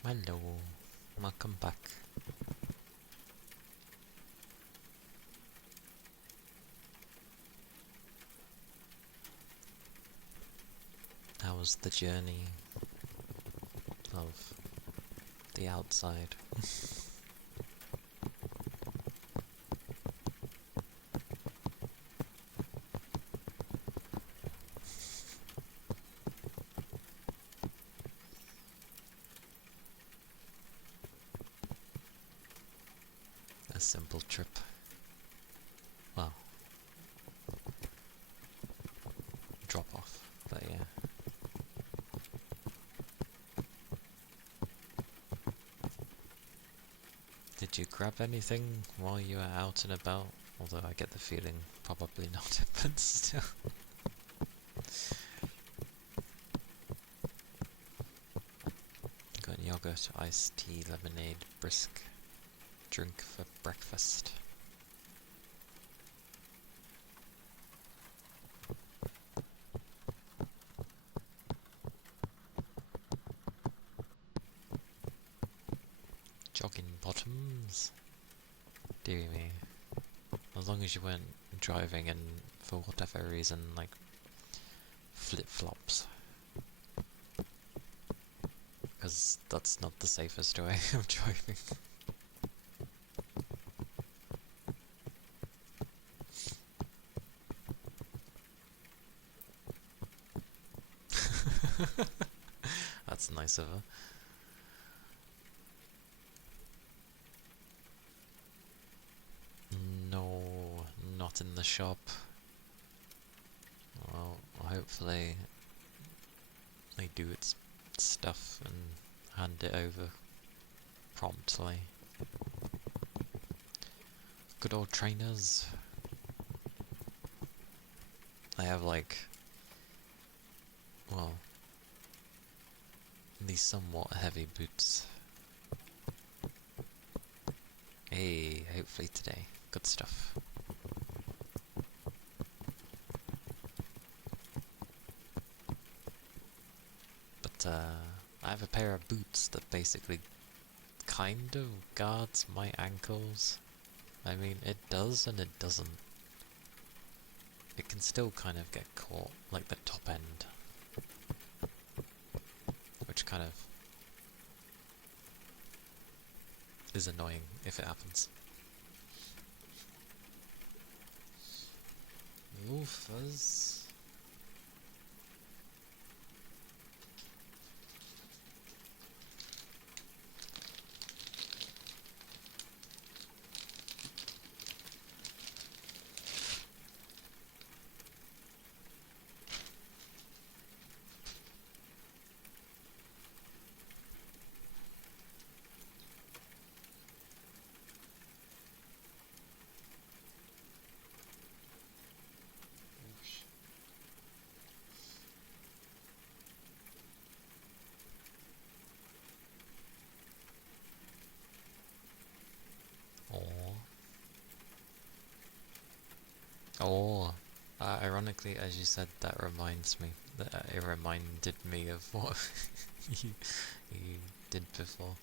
Hello, welcome back. How was the journey of the outside? A simple trip. Well, drop off, but yeah. Did you grab anything while you were out and about? Although I get the feeling probably not, but still. Got yogurt, iced tea, lemonade, brisk drink for breakfast. Jogging bottoms? Dear me. As long as you weren't driving and for whatever reason, like, flip-flops. Because that's not the safest way of driving. That's nice of her. No, not in the shop. Well, hopefully they do its stuff and hand it over promptly. Good old trainers. I have like, well, these somewhat heavy boots. Hey, hopefully today. Good stuff. But I have a pair of boots that basically kind of guards my ankles. I mean, it does and it doesn't. It can still kind of get caught, like the top end. Which kind of is annoying if it happens. Loafers. Oh, ironically, as you said, that reminds me. It reminded me of what you, you did before.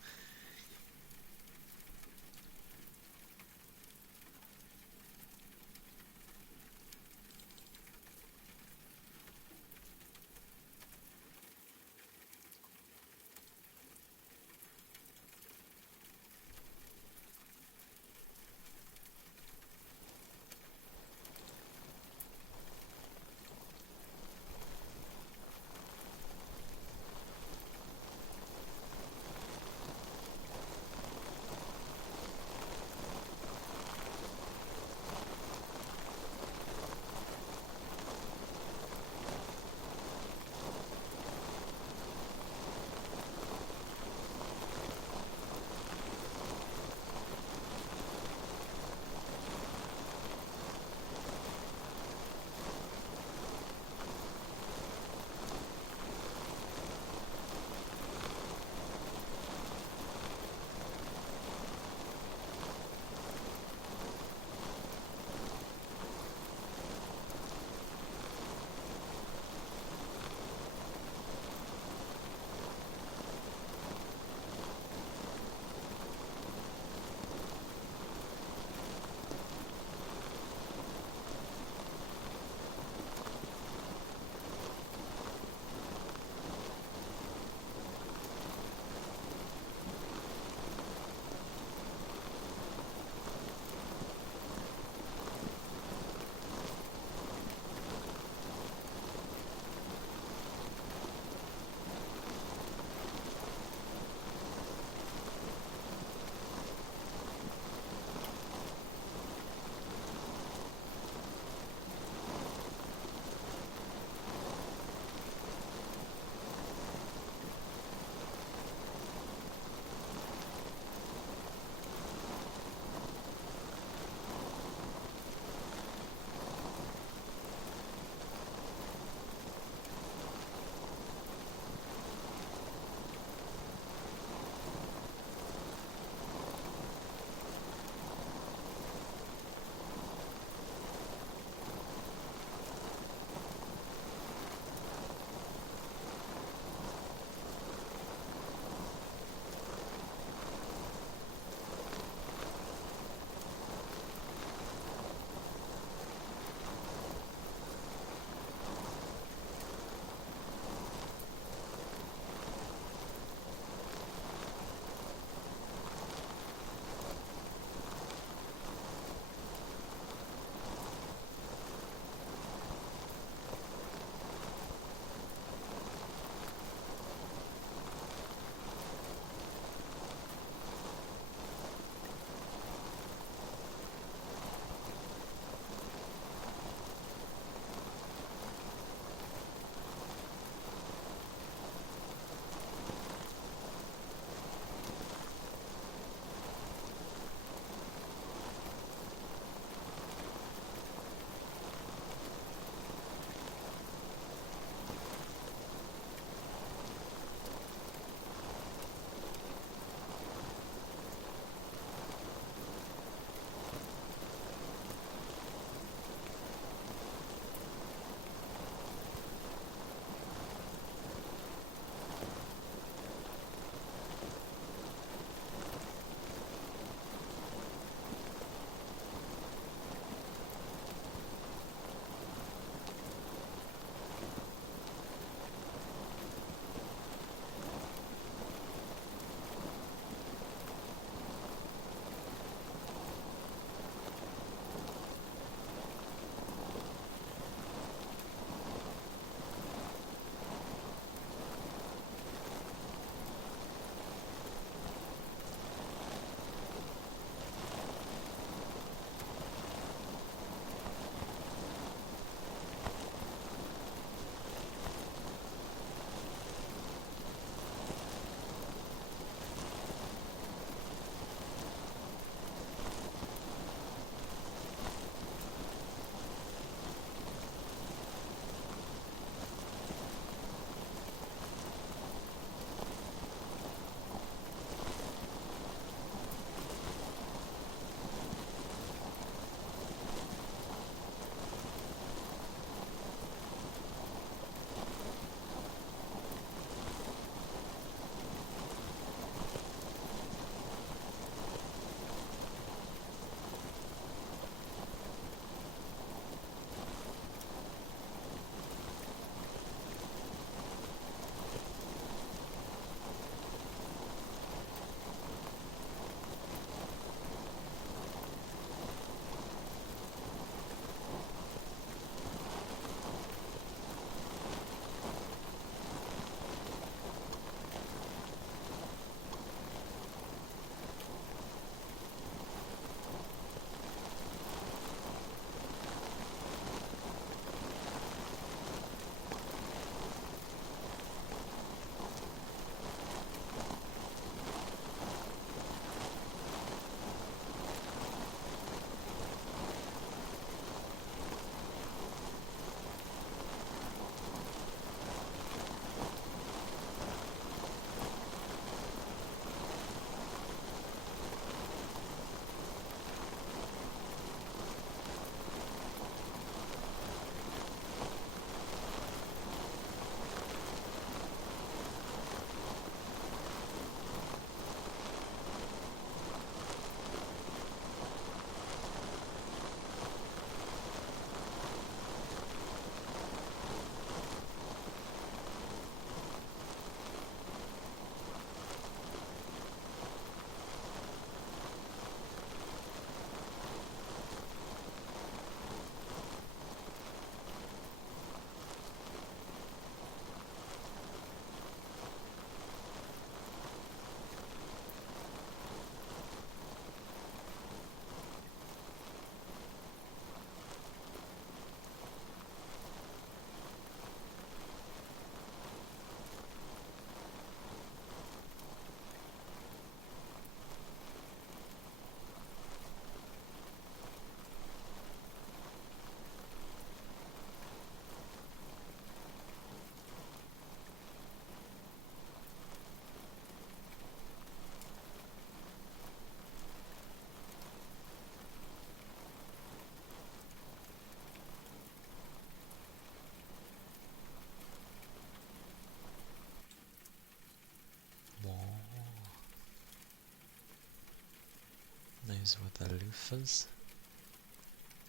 guys with the loofahs.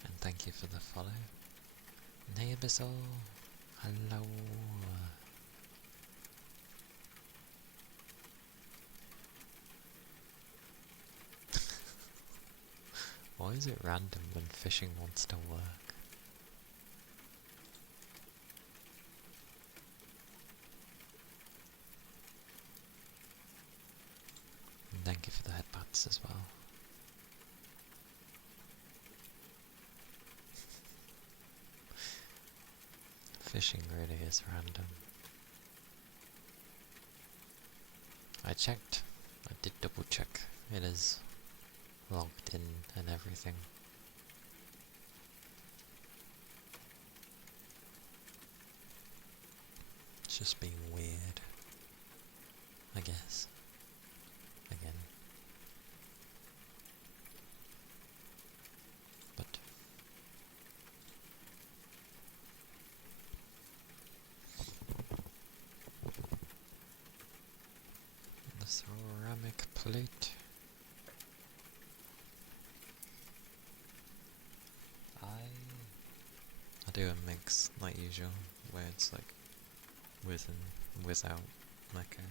And thank you for the follow. Neighbours all, hello. Why is it random when fishing wants to work? And thank you for the headbutts as well. Fishing really is random. I checked. I did double check. It is logged in and everything. It's just being weird, I guess. Again. But the ceramic plate. I do a mix like usual, where it's like with and without lacquer.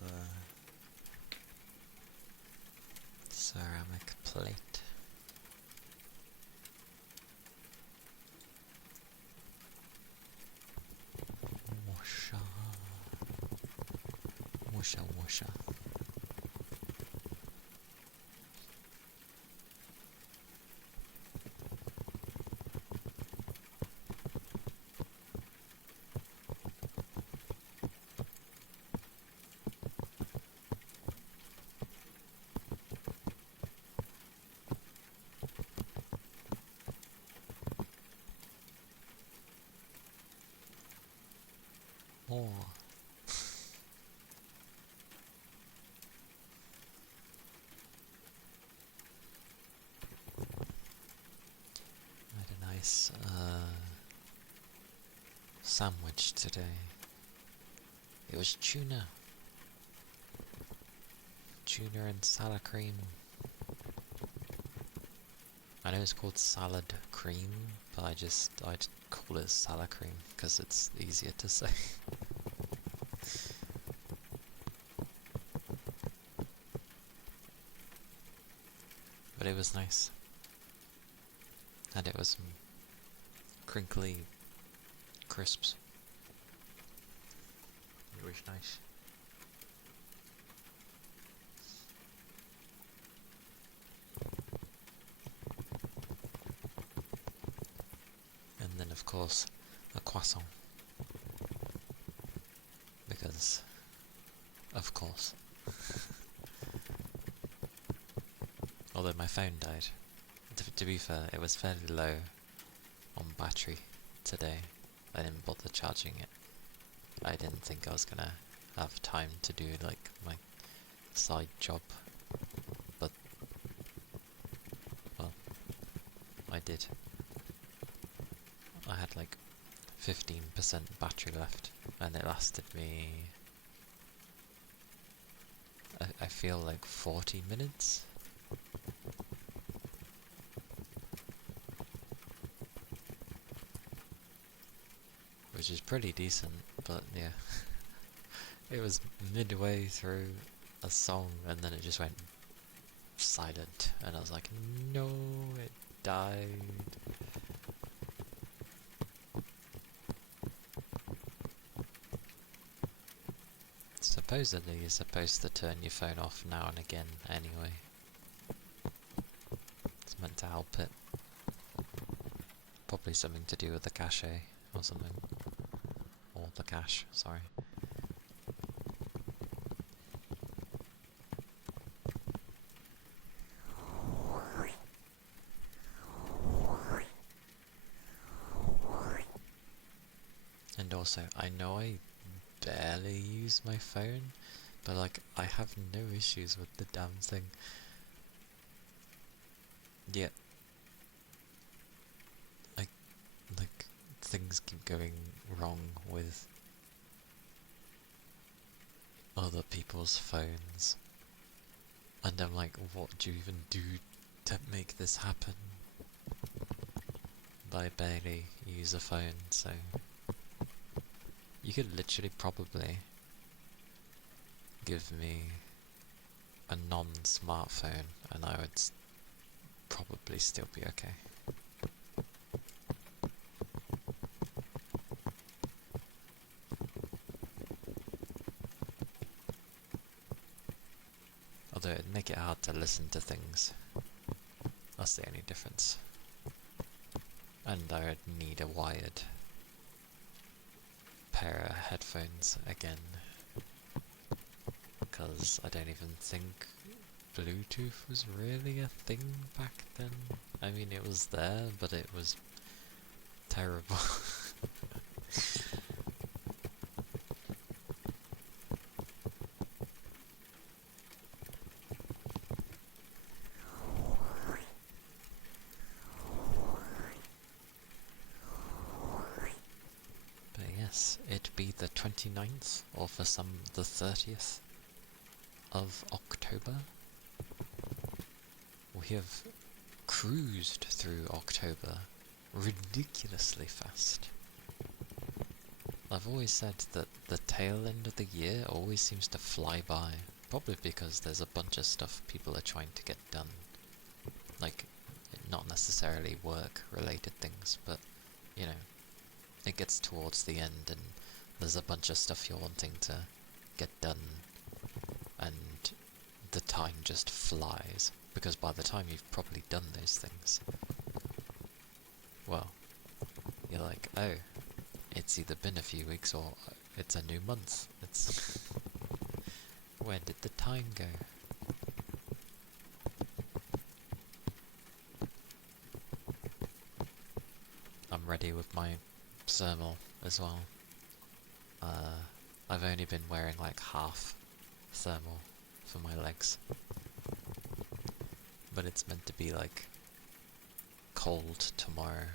The ceramic plate. Washa. Washa, washa. more. I had a nice sandwich today. It was tuna. Tuna and salad cream. I know it's called salad cream, but I'd call it salad cream because it's easier to say. But it was nice. And it was some crinkly crisps. It was nice. And then of course a croissant. Because, of course. Although my phone died. To be fair, it was fairly low on battery today. I didn't bother charging it. I didn't think I was gonna have time to do like my side job. But, well, I did. I had like 15% battery left, and it lasted me, I feel like 40 minutes. Which is pretty decent, but yeah. It was midway through a song and then it just went silent, and I was like, no, it died. Supposedly you're supposed to turn your phone off now and again anyway. It's meant to help it. Probably something to do with the cache or something. Or the cache, sorry. And also, I know I barely use my phone, but like, I have no issues with the damn thing. Yet, like, things keep going wrong with other people's phones. And I'm like, what do you even do to make this happen? But I barely use a phone, so you could literally probably give me a non-smartphone and I would probably still be okay. Although it'd make it hard to listen to things. That's the only difference. And I would need a wired pair of headphones again. Because I don't even think Bluetooth was really a thing back then. I mean, it was there, but it was terrible. But yes, it be the 29th, or for some the 30th of October. We have cruised through October ridiculously fast. I've always said that the tail end of the year always seems to fly by, probably because there's a bunch of stuff people are trying to get done. Like, not necessarily work-related things, but, you know, it gets towards the end and there's a bunch of stuff you're wanting to get done, and the time just flies, because by the time you've probably done those things, well, you're like, oh, it's either been a few weeks or it's a new month. It's where did the time go? I'm ready with my thermal as well. uh, I've only been wearing like half thermal for my legs, but it's meant to be like cold tomorrow,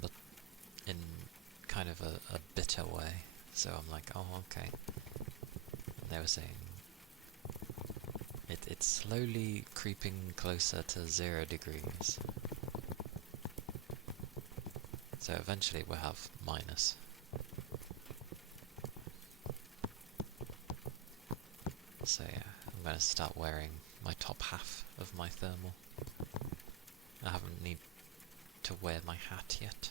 but in kind of a bitter way. So I'm like, oh, okay. And they were saying it's slowly creeping closer to 0 degrees. So eventually we'll have minus. So yeah, I'm going to start wearing my top half of my thermal. I haven't need to wear my hat yet.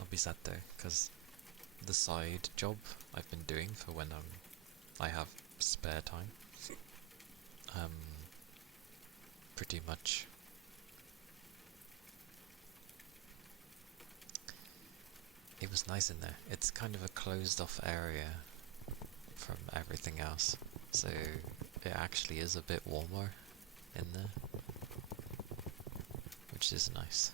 I'll be sad though, because the side job I've been doing for when I have spare time, pretty much it was nice in there. It's kind of a closed off area from everything else, so it actually is a bit warmer in there, which is nice.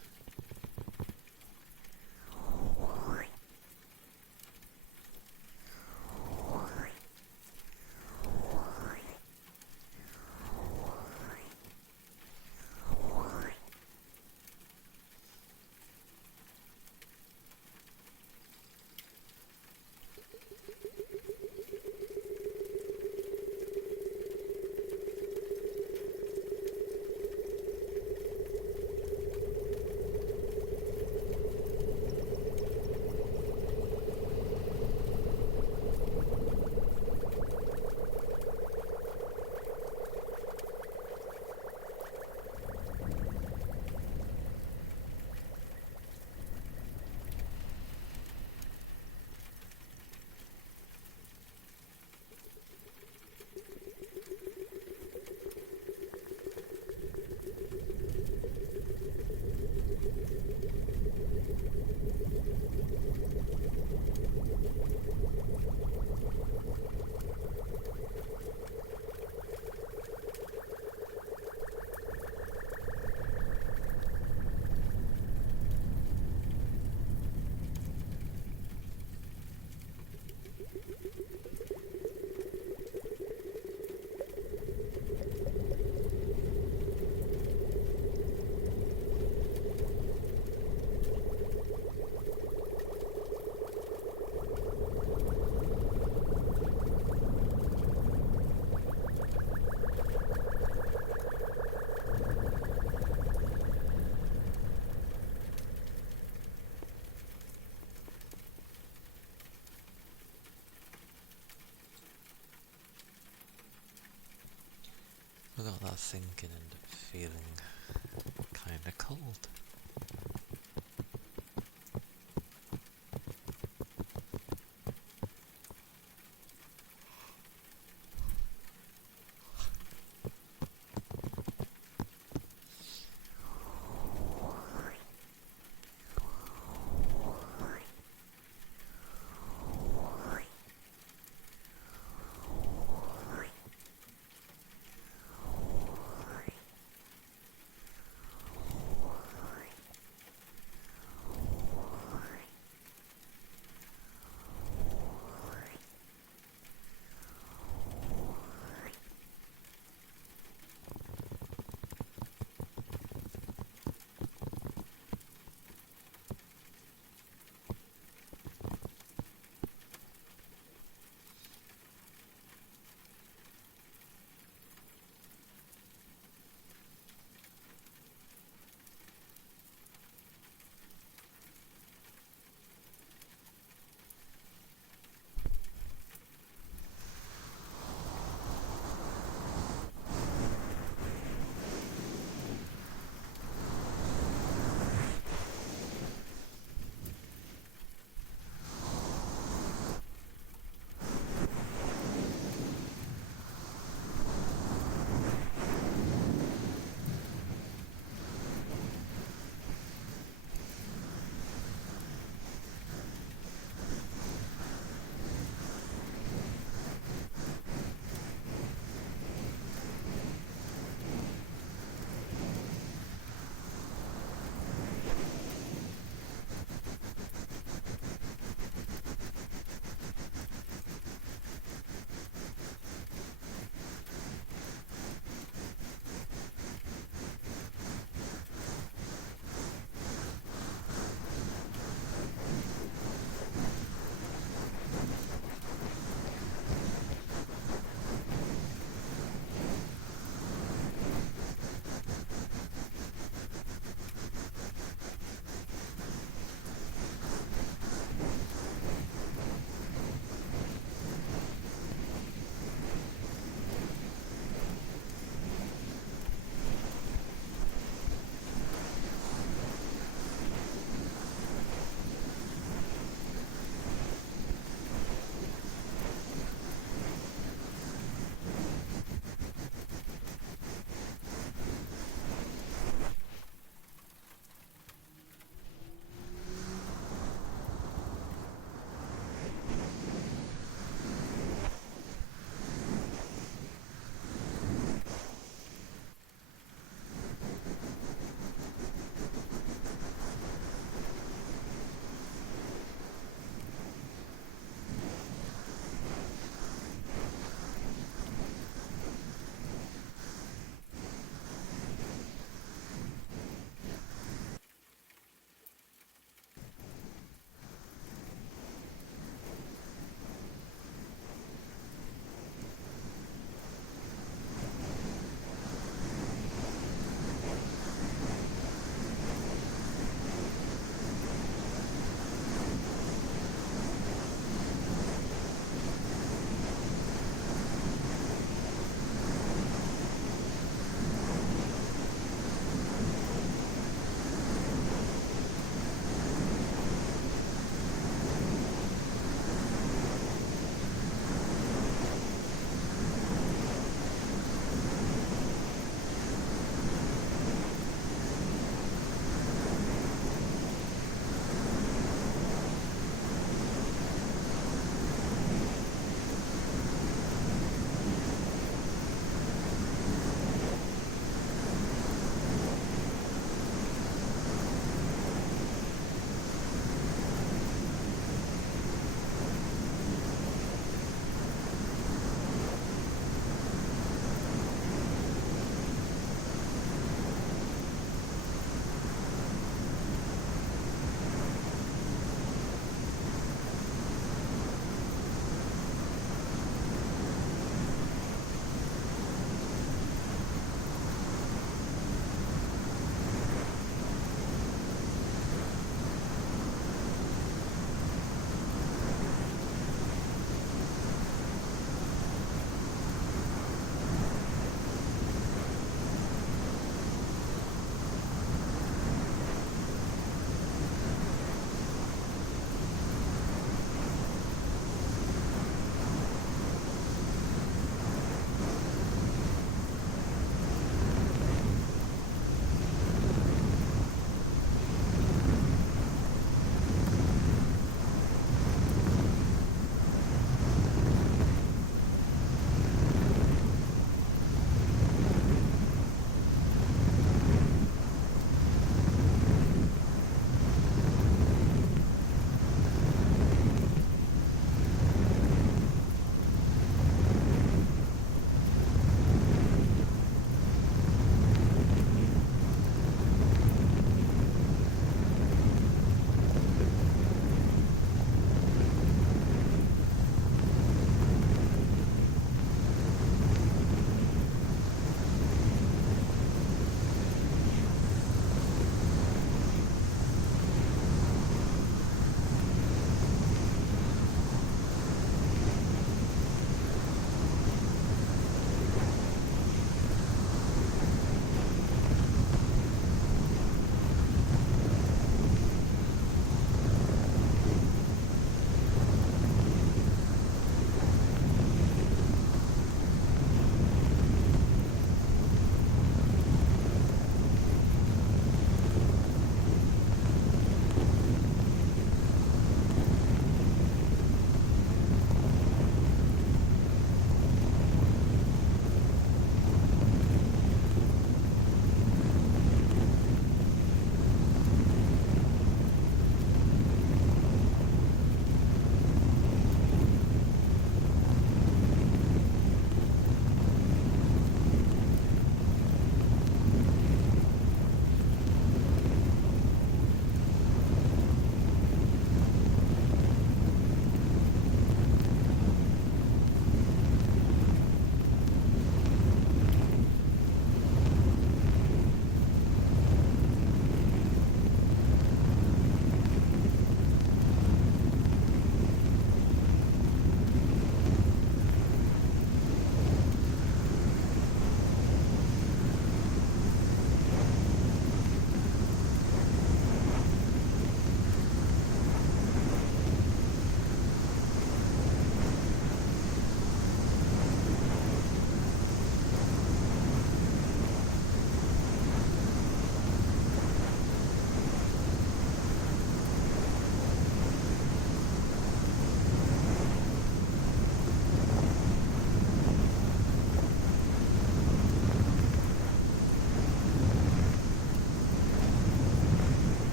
I got that thinking and feeling kinda cold.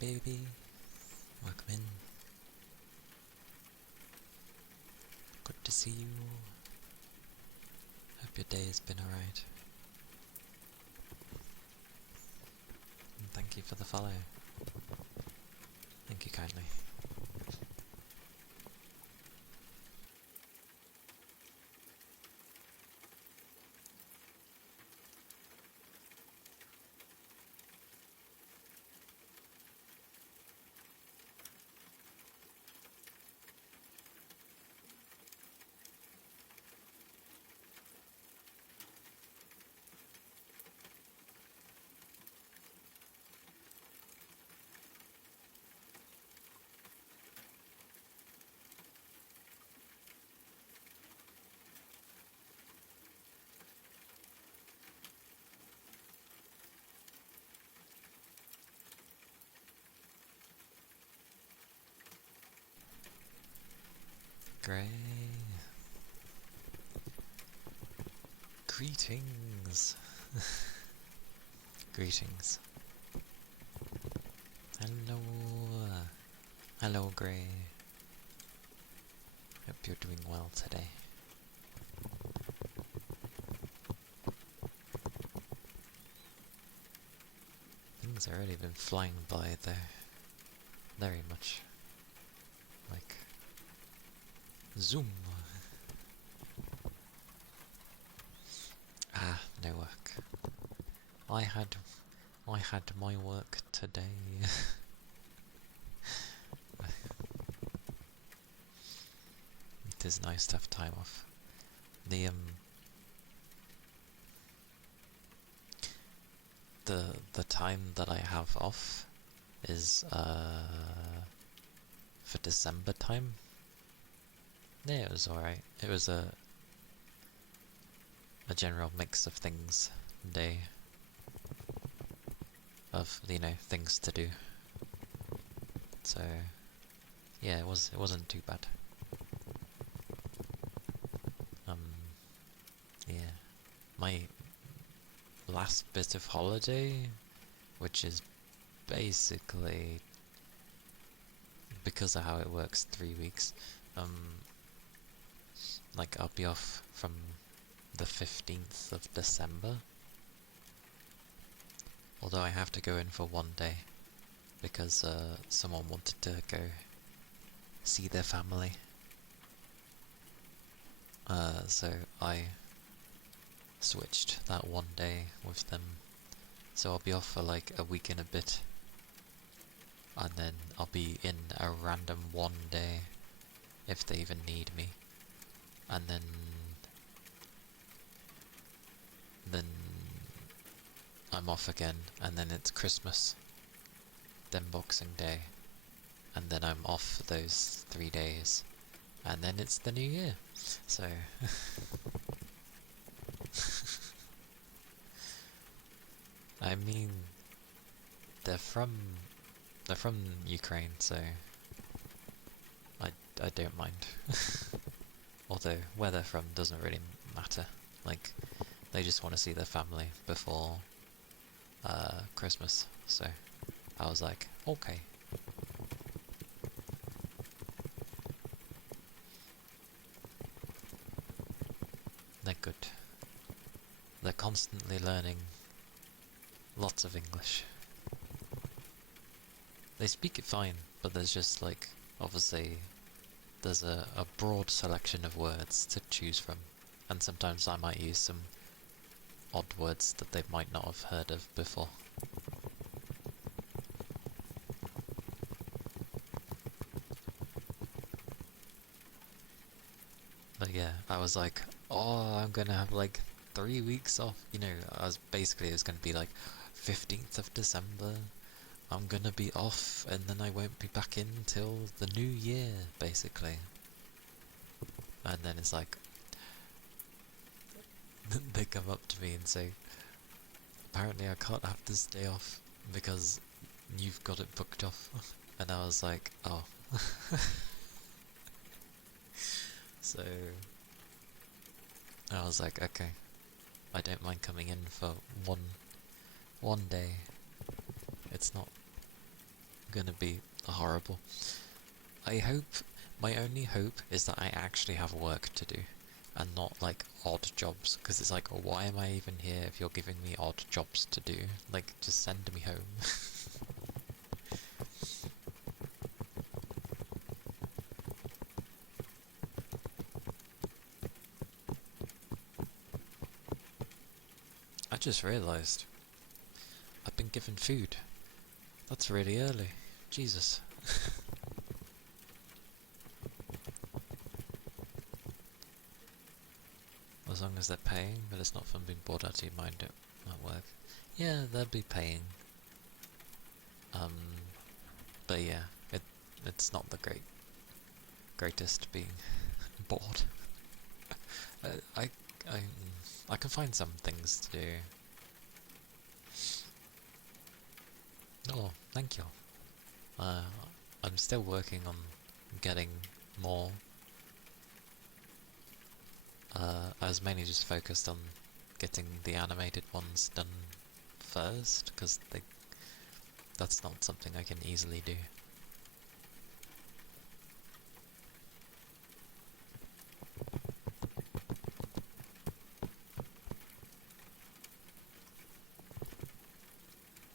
Hey baby, welcome in. Good to see you. Hope your day has been alright. And thank you for the follow. Thank you kindly. Grey. Greetings. Greetings. Hello. Hello, Grey. Hope you're doing well today. Things have already been flying by there. Very much. Like zoom. Ah, no work. I had my work today. It is nice to have time off. The the time that I have off is for December time. Yeah, it was alright. It was a general mix of things day of, you know, things to do. So yeah, it wasn't too bad. Yeah. My last bit of holiday, which is basically, because of how it works, 3 weeks, like I'll be off from the 15th of December. Although I have to go in for 1 day, because someone wanted to go see their family. So I switched that 1 day with them. So I'll be off for like a week and a bit. And then I'll be in a random 1 day, if they even need me. And then I'm off again, and then it's Christmas, then Boxing Day, and then I'm off for those 3 days, and then it's the new year. So I mean, they're from Ukraine, so I don't mind. Although where they're from doesn't really matter. Like, they just want to see their family before Christmas. So I was like, okay. They're good. They're constantly learning lots of English. They speak it fine, but there's just like, obviously, there's a broad selection of words to choose from, and sometimes I might use some odd words that they might not have heard of before. But yeah, I was like, oh, I'm gonna have like 3 weeks off. You know, it was gonna be like 15th of December. I'm gonna be off, and then I won't be back in till the new year, basically. And then it's like, they come up to me and say, apparently I can't have this day off because you've got it booked off. And I was like, oh. So I was like, okay, I don't mind coming in for one day. It's not gonna be horrible. I hope, my only hope is that I actually have work to do and not like odd jobs, because it's like, why am I even here if you're giving me odd jobs to do? Like, just send me home. I just realised I've been given food. That's really early. Jesus. As long as they're paying, but it's not from being bored out of your mind at work. Yeah, they'll be paying. But yeah, it's not the greatest being bored. I I I can find some things to do. Oh, thank you. I'm still working on getting more. I was mainly just focused on getting the animated ones done first, because that's not something I can easily do.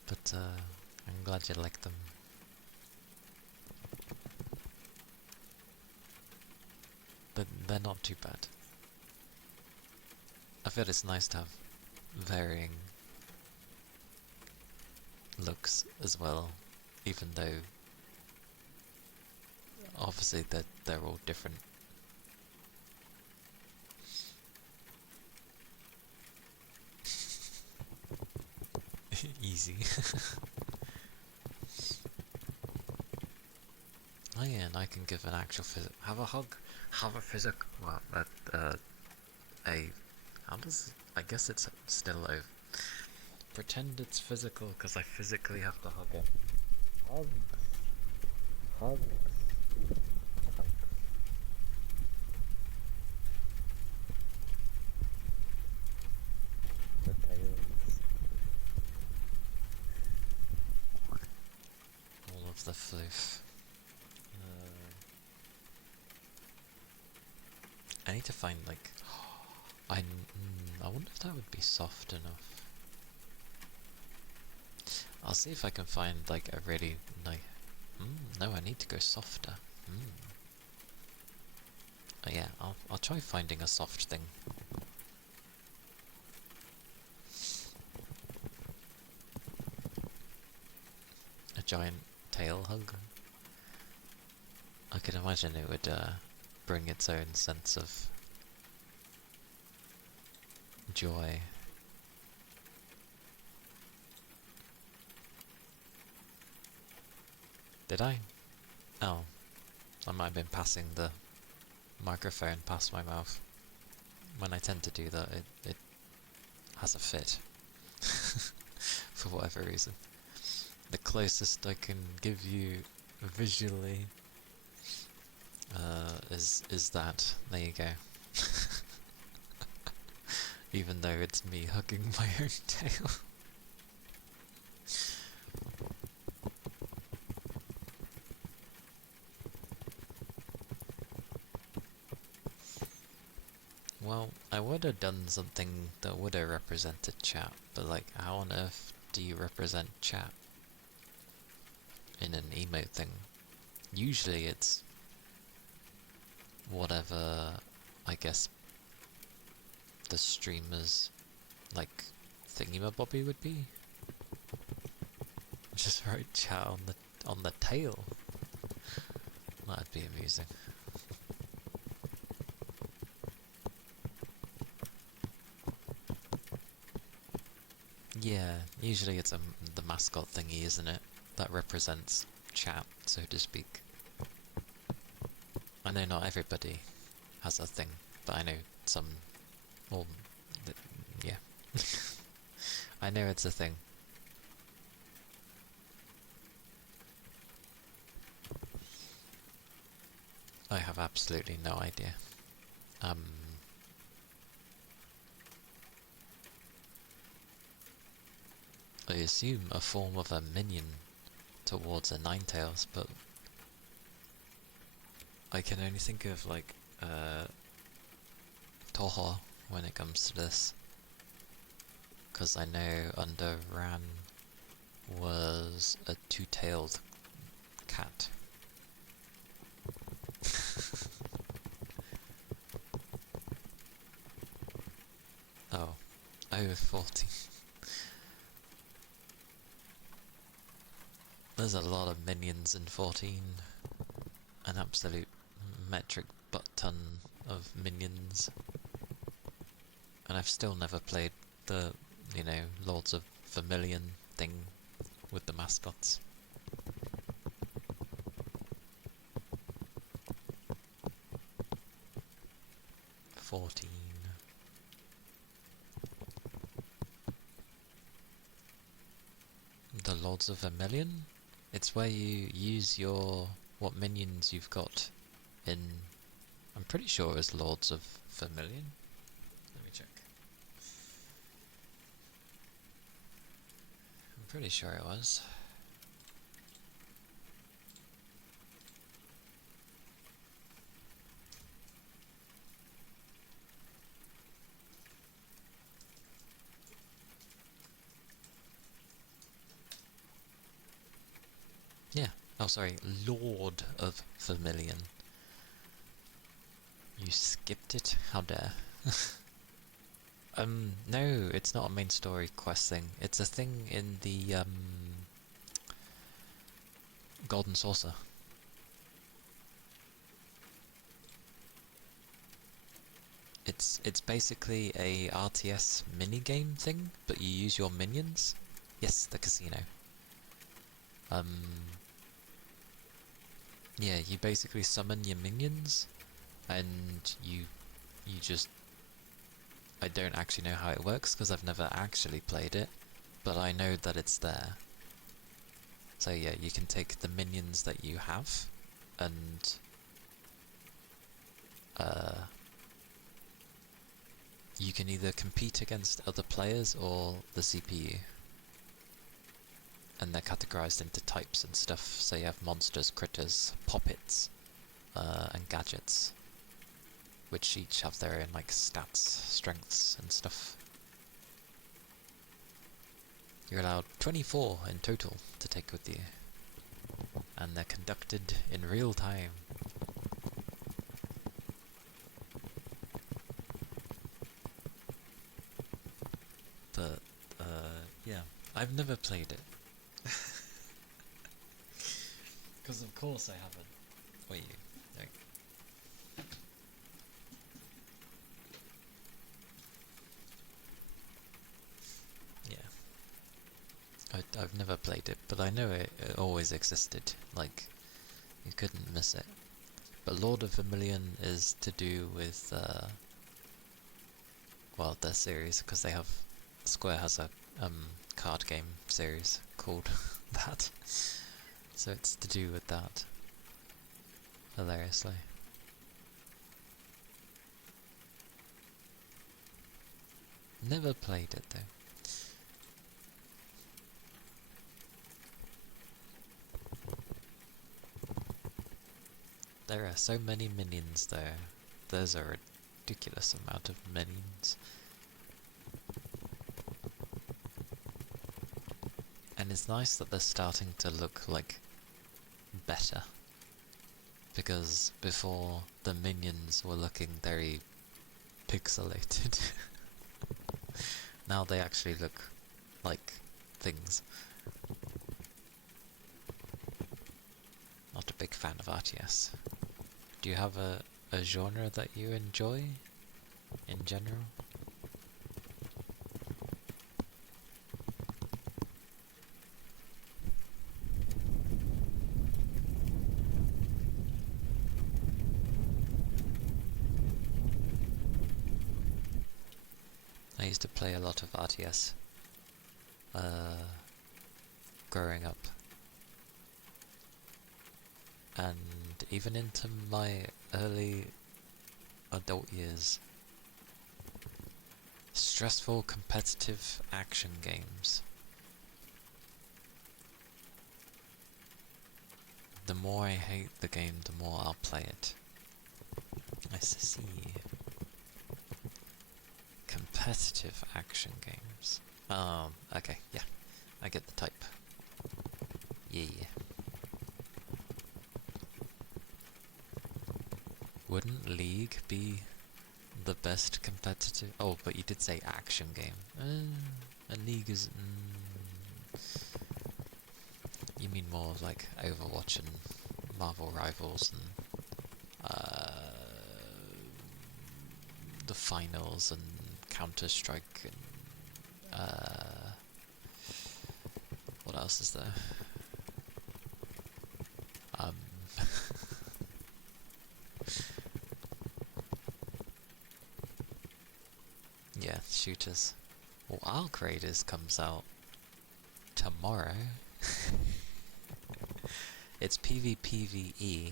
But I'm glad you like them. They're not too bad. I feel it's nice to have varying looks as well, even though obviously they're all different. Easy. Oh yeah, and I can give an actual have a hug, have a physical. Well, how does, I guess it's still over. Pretend it's physical because I physically have to hug it. Hug. Hug. Hug. The tails. All of the floof. I need to find like, I wonder if that would be soft enough. I'll see if I can find like a really nice. No, I need to go softer. Oh, yeah, I'll try finding a soft thing. A giant tail hug. I can imagine it would bring its own sense of joy. Did I? Oh, I might have been passing the microphone past my mouth. When I tend to do that, it has a fit. For whatever reason. The closest I can give you visually is that. There you go. Even though it's me hugging my own tail. Well, I would have done something that would have represented chat, but like, how on earth do you represent chat in an emote thing? Usually it's whatever, I guess, the streamer's like thingy-mabobby would be. Just write chat on the tail. That'd be amusing. Yeah, usually it's the mascot thingy, isn't it? That represents chat, so to speak. I know not everybody has a thing, but I know some. Well, yeah. I know it's a thing. I have absolutely no idea. I assume a form of a minion towards a Ninetales, but I can only think of like Toho when it comes to this, because I know under Ran was a two-tailed cat. Oh, 40. There's a lot of minions in 14. An absolute metric butt ton of minions. And I've still never played the, Lords of Vermilion thing with the mascots. The Lords of Vermilion? It's where you use what minions you've got in... I'm pretty sure it's Lords of Vermilion. Let me check. I'm pretty sure it was. Yeah. Oh, sorry. Lord of Vermilion. You skipped it? How dare. No, it's not a main story quest thing. It's a thing in the, Golden Saucer. It's basically a RTS minigame thing, but you use your minions. Yes, the casino. Yeah, you basically summon your minions, and you just... I don't actually know how it works, because I've never actually played it, but I know that it's there. So yeah, you can take the minions that you have, and you can either compete against other players or the CPU. And they're categorized into types and stuff, so you have monsters, critters, poppets, and gadgets, which each have their own like stats, strengths and stuff. You're allowed 24 in total to take with you, and they're conducted in real time. But, yeah, I've never played it. Because of course I haven't. Wait, no. Yeah. I've never played it, but I know it always existed. Like, you couldn't miss it. But Lord of Vermilion is to do with, well, their series, because they have... Square has a card game series called that. So it's to do with that. Hilariously. Never played it though. There are so many minions there. There's a ridiculous amount of minions. And it's nice that they're starting to look like better. Because before, the minions were looking very pixelated. Now they actually look like things. Not a big fan of RTS. Do you have a genre that you enjoy in general? I used to play a lot of RTS growing up, and even into my early adult years. Stressful competitive action games. the more I hate the game, the more I'll play it. I see. Competitive action games. Okay, yeah. I get the type. Yeah. Wouldn't League be the best competitive... Oh, but you did say action game. A League is... You mean more like Overwatch and Marvel Rivals and the finals and Counter-Strike and what else is there? Yeah, shooters. Well, Arc Raiders comes out tomorrow. It's PvPvE,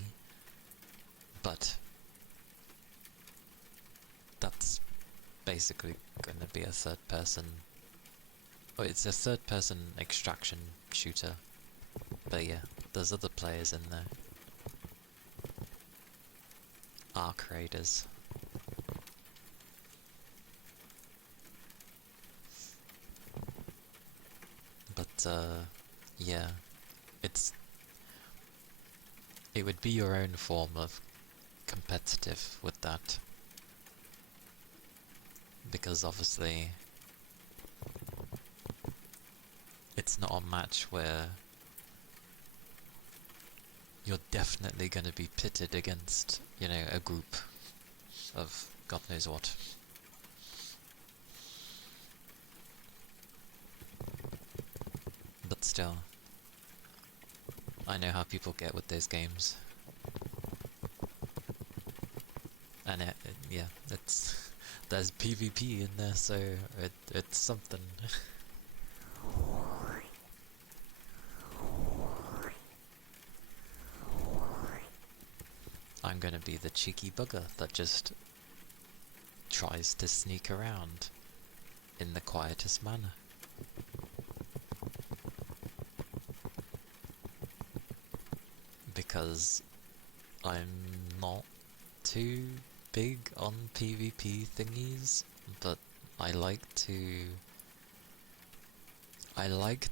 but that's basically going to be a third-person... Oh, it's a third-person extraction shooter. But yeah, there's other players in there. Arc Raiders. But, yeah, it would be your own form of competitive with that. Because obviously, it's not a match where you're definitely going to be pitted against, you know, a group of God knows what. But still, I know how people get with those games. And yeah, there's PvP in there, so it's something. I'm gonna be the cheeky bugger that just tries to sneak around in the quietest manner. Because I'm not too big on PvP thingies, but I like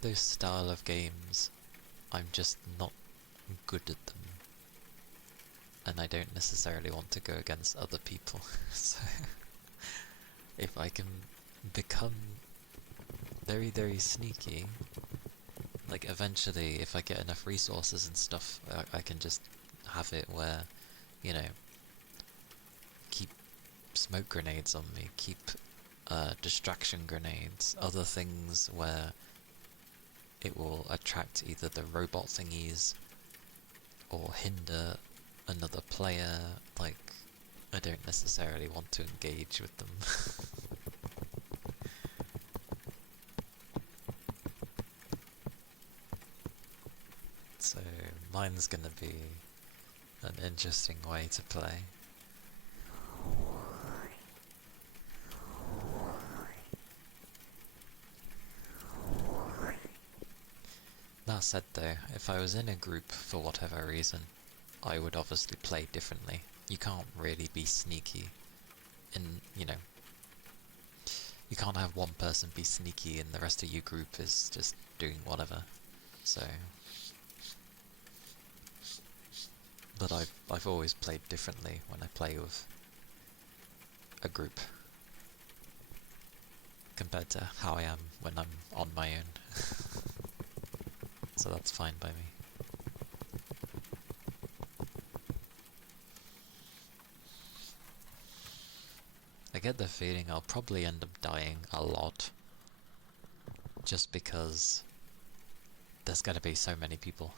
those style of games. I'm just not good at them. And I don't necessarily want to go against other people. So if I can become very, very sneaky, like eventually if I get enough resources and stuff, I can just have it where, you know, keep smoke grenades on me, keep distraction grenades, other things where it will attract either the robot thingies or hinder another player. Like, I don't necessarily want to engage with them. So mine's gonna be an interesting way to play. That said though, if I was in a group for whatever reason, I would obviously play differently. You can't really be sneaky in, you know, you can't have one person be sneaky and the rest of your group is just doing whatever. So, but I've always played differently when I play with a group compared to how I am when I'm on my own. So that's fine by me. I get the feeling I'll probably end up dying a lot, just because there's gonna be so many people.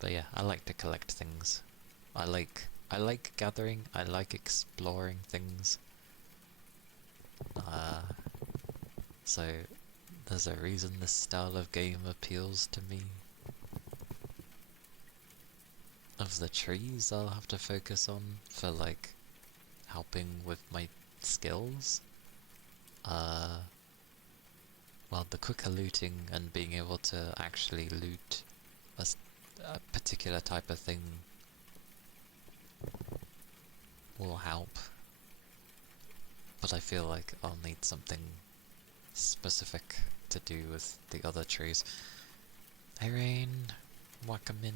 But yeah, I like to collect things. I like gathering, I like exploring things. So there's a reason this style of game appeals to me. Of the trees I'll have to focus on for like helping with my skills, well, the quicker looting and being able to actually loot a particular type of thing will help. But I feel like I'll need something specific to do with the other trees. Hey Rain, welcome in.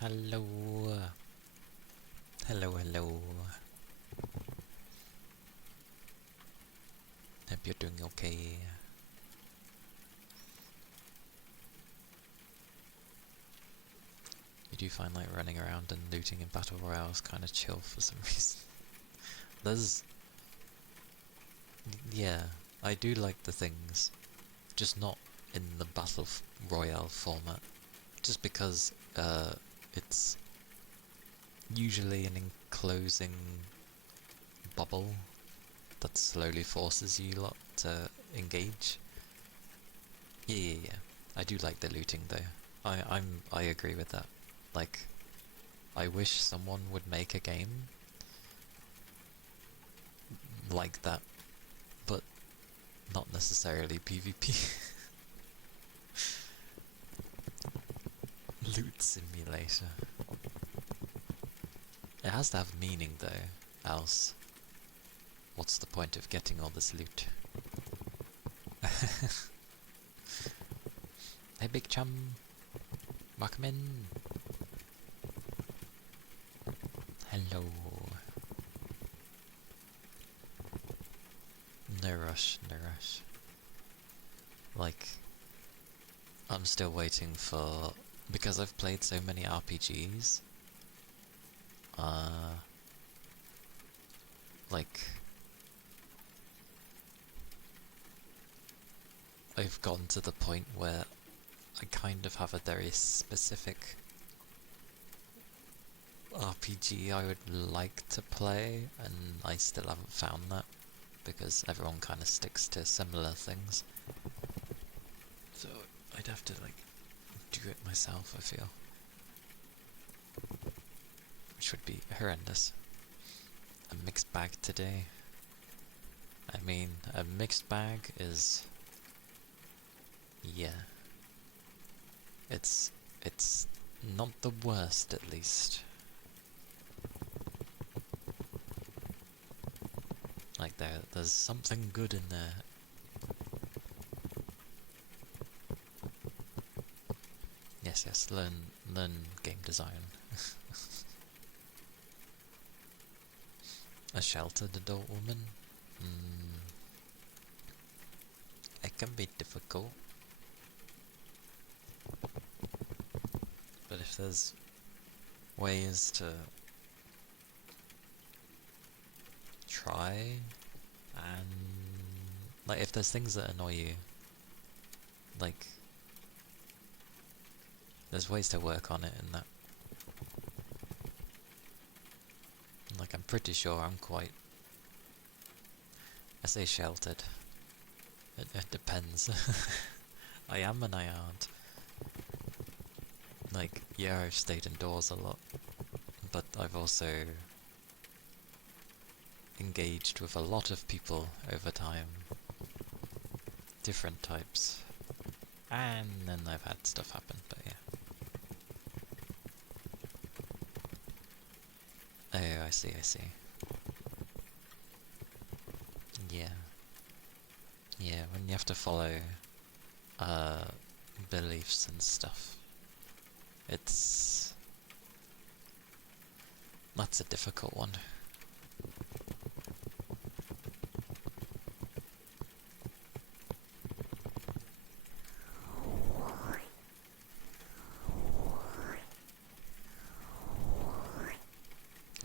Hello. Hello, hello. Hope you're doing okay. You do find like running around and looting in Battle Royale kind of chill for some reason. Yeah, I do like the things, just not in the Battle Royale format. Just because it's usually an enclosing bubble that slowly forces you lot to engage. Yeah. I do like the looting though. I agree with that. Like, I wish someone would make a game like that, but not necessarily PvP. Loot simulator. It has to have meaning though, else what's the point of getting all this loot? Hey big chum, welcome in. Hello. No rush, no rush. Like, I'm still waiting for, because I've played so many RPGs, like, I've gotten to the point where I kind of have a very specific RPG I would like to play, and I still haven't found that, because everyone kind of sticks to similar things. So I'd have to like do it myself, I feel. Which would be horrendous. A mixed bag today. I mean, a mixed bag is... yeah. It's not the worst, at least. Like there's something good in there. Yes, learn game design. A sheltered adult woman? It can be difficult. But if there's ways to try, and like if there's things that annoy you, like there's ways to work on it in that. Like I'm pretty sure I'm quite, I say sheltered, it depends. I am and I aren't. Like, yeah, I've stayed indoors a lot, but I've also engaged with a lot of people over time, different types, and then I've had stuff happen, but yeah. Oh, I see. Yeah. Yeah, when you have to follow beliefs and stuff, that's a difficult one.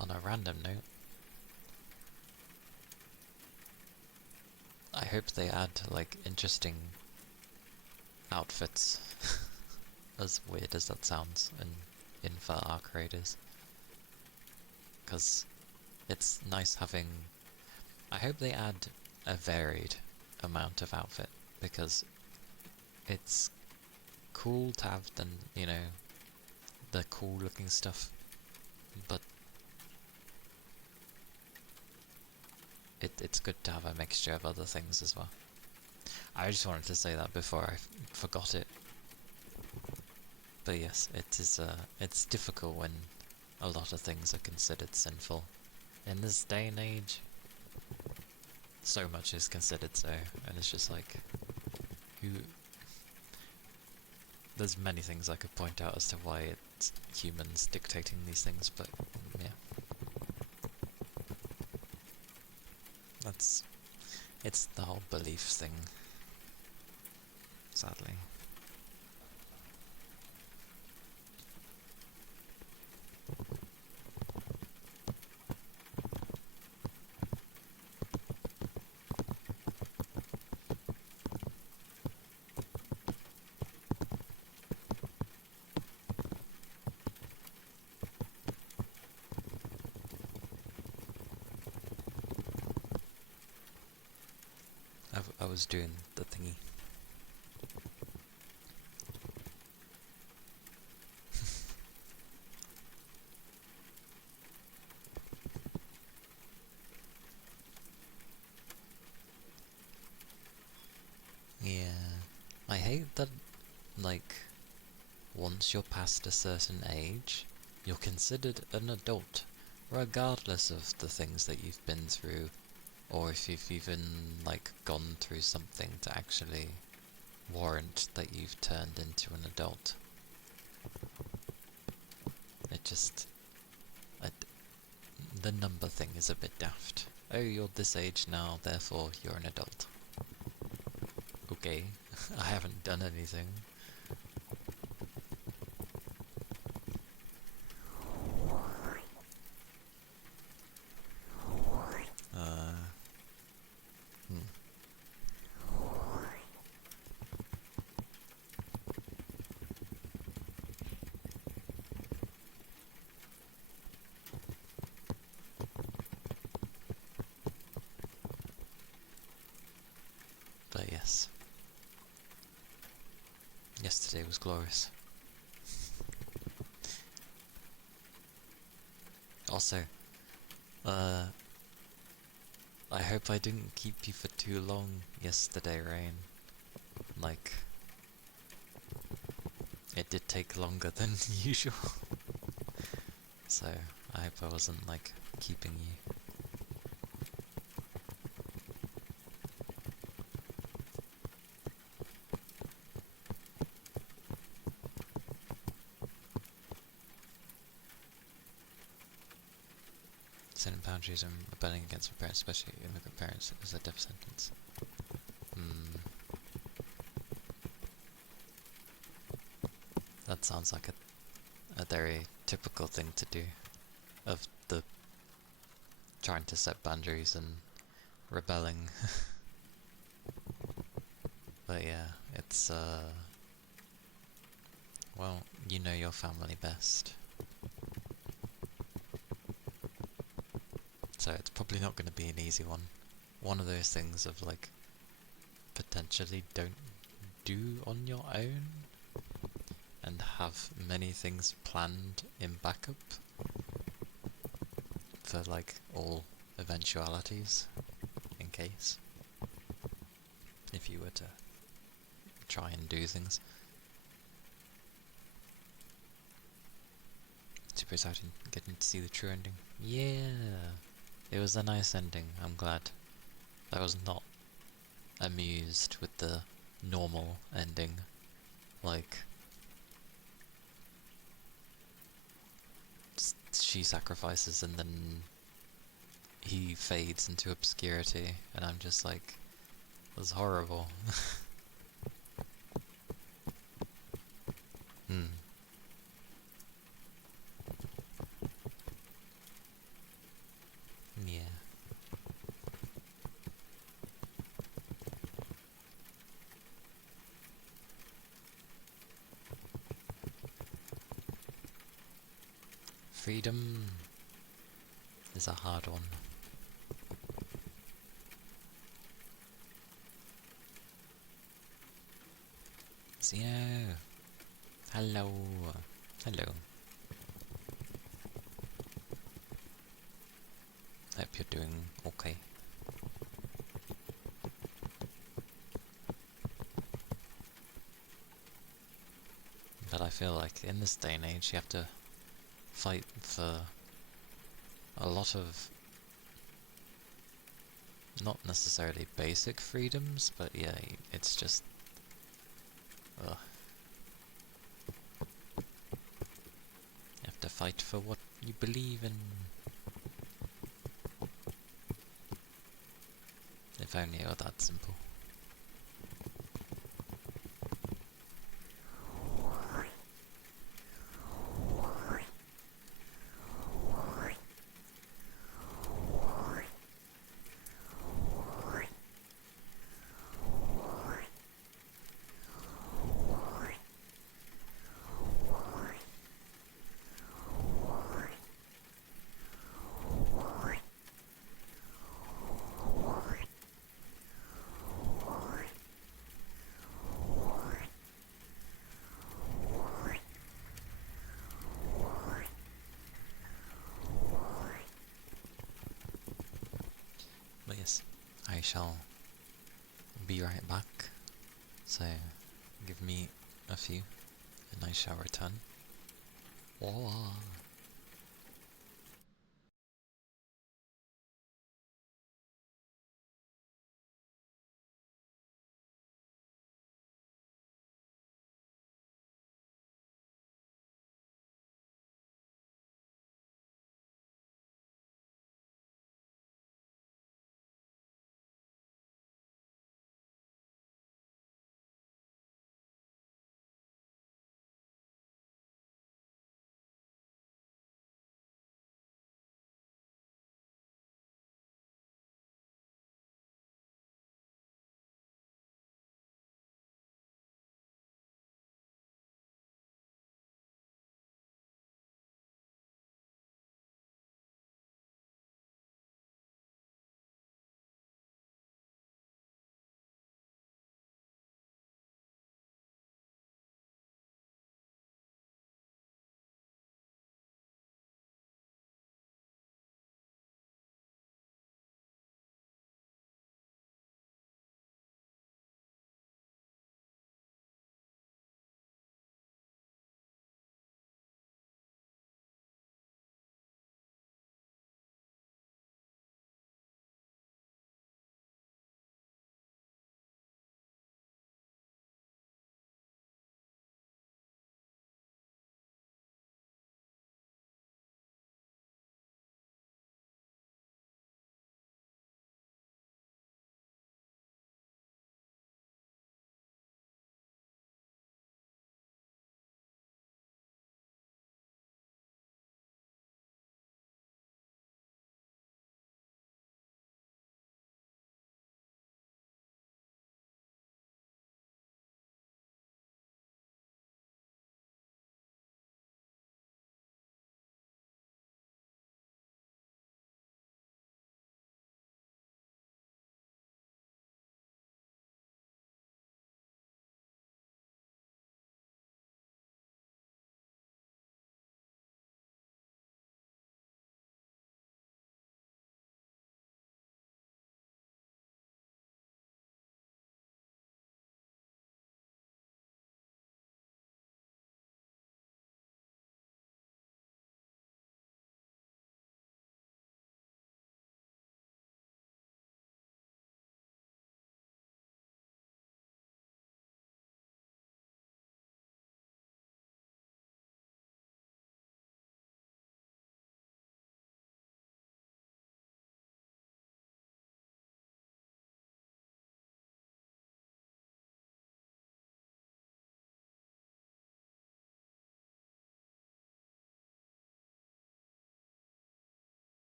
On a random note, I hope they add like interesting outfits, as weird as that sounds, in for our creators, because it's nice having. I hope they add a varied amount of outfit, because it's cool to have the cool looking stuff, but it's good to have a mixture of other things as well. I just wanted to say that before I forgot it. But yes, it is. It's difficult when a lot of things are considered sinful. In this day and age, so much is considered so, and it's just like, who? There's many things I could point out as to why it's humans dictating these things, but yeah, it's the whole belief thing, sadly. I was doing the thingy. Yeah, I hate that, like, once you're past a certain age, you're considered an adult, regardless of the things that you've been through, or if you've even, like, gone through something to actually warrant that you've turned into an adult. It just... the number thing is a bit daft. Oh, you're this age now, therefore you're an adult. Okay, I haven't done anything. Hmm. But yes. Yesterday was glorious. Also, I hope I didn't keep you for too long yesterday, Rain. Like, it did take longer than usual. So, I hope I wasn't, like, keeping you. Setting boundaries and rebelling against my parents, especially immigrant parents, is a death sentence. That sounds like a very typical thing to do, of the trying to set boundaries and rebelling. But yeah, it's, well, you know your family best. So it's probably not going to be an easy one. One of those things of, like, potentially don't do on your own, and have many things planned in backup for, like, all eventualities, in case, if you were to try and do things. Super excited getting to see the true ending. Yeah, it was a nice ending, I'm glad. I was not amused with the normal ending, like, she sacrifices and then he fades into obscurity, and I'm just like, that's horrible. Yeah. Freedom is a hard one. Zeno! Hello! Hello. Hope you're doing okay. feel like in this day and age you have to fight for a lot of not necessarily basic freedoms, but yeah, it's just ugh. You have to fight for what you believe in. If only it were that simple. But yes, I shall be right back. So give me a few and I shall return. Voila.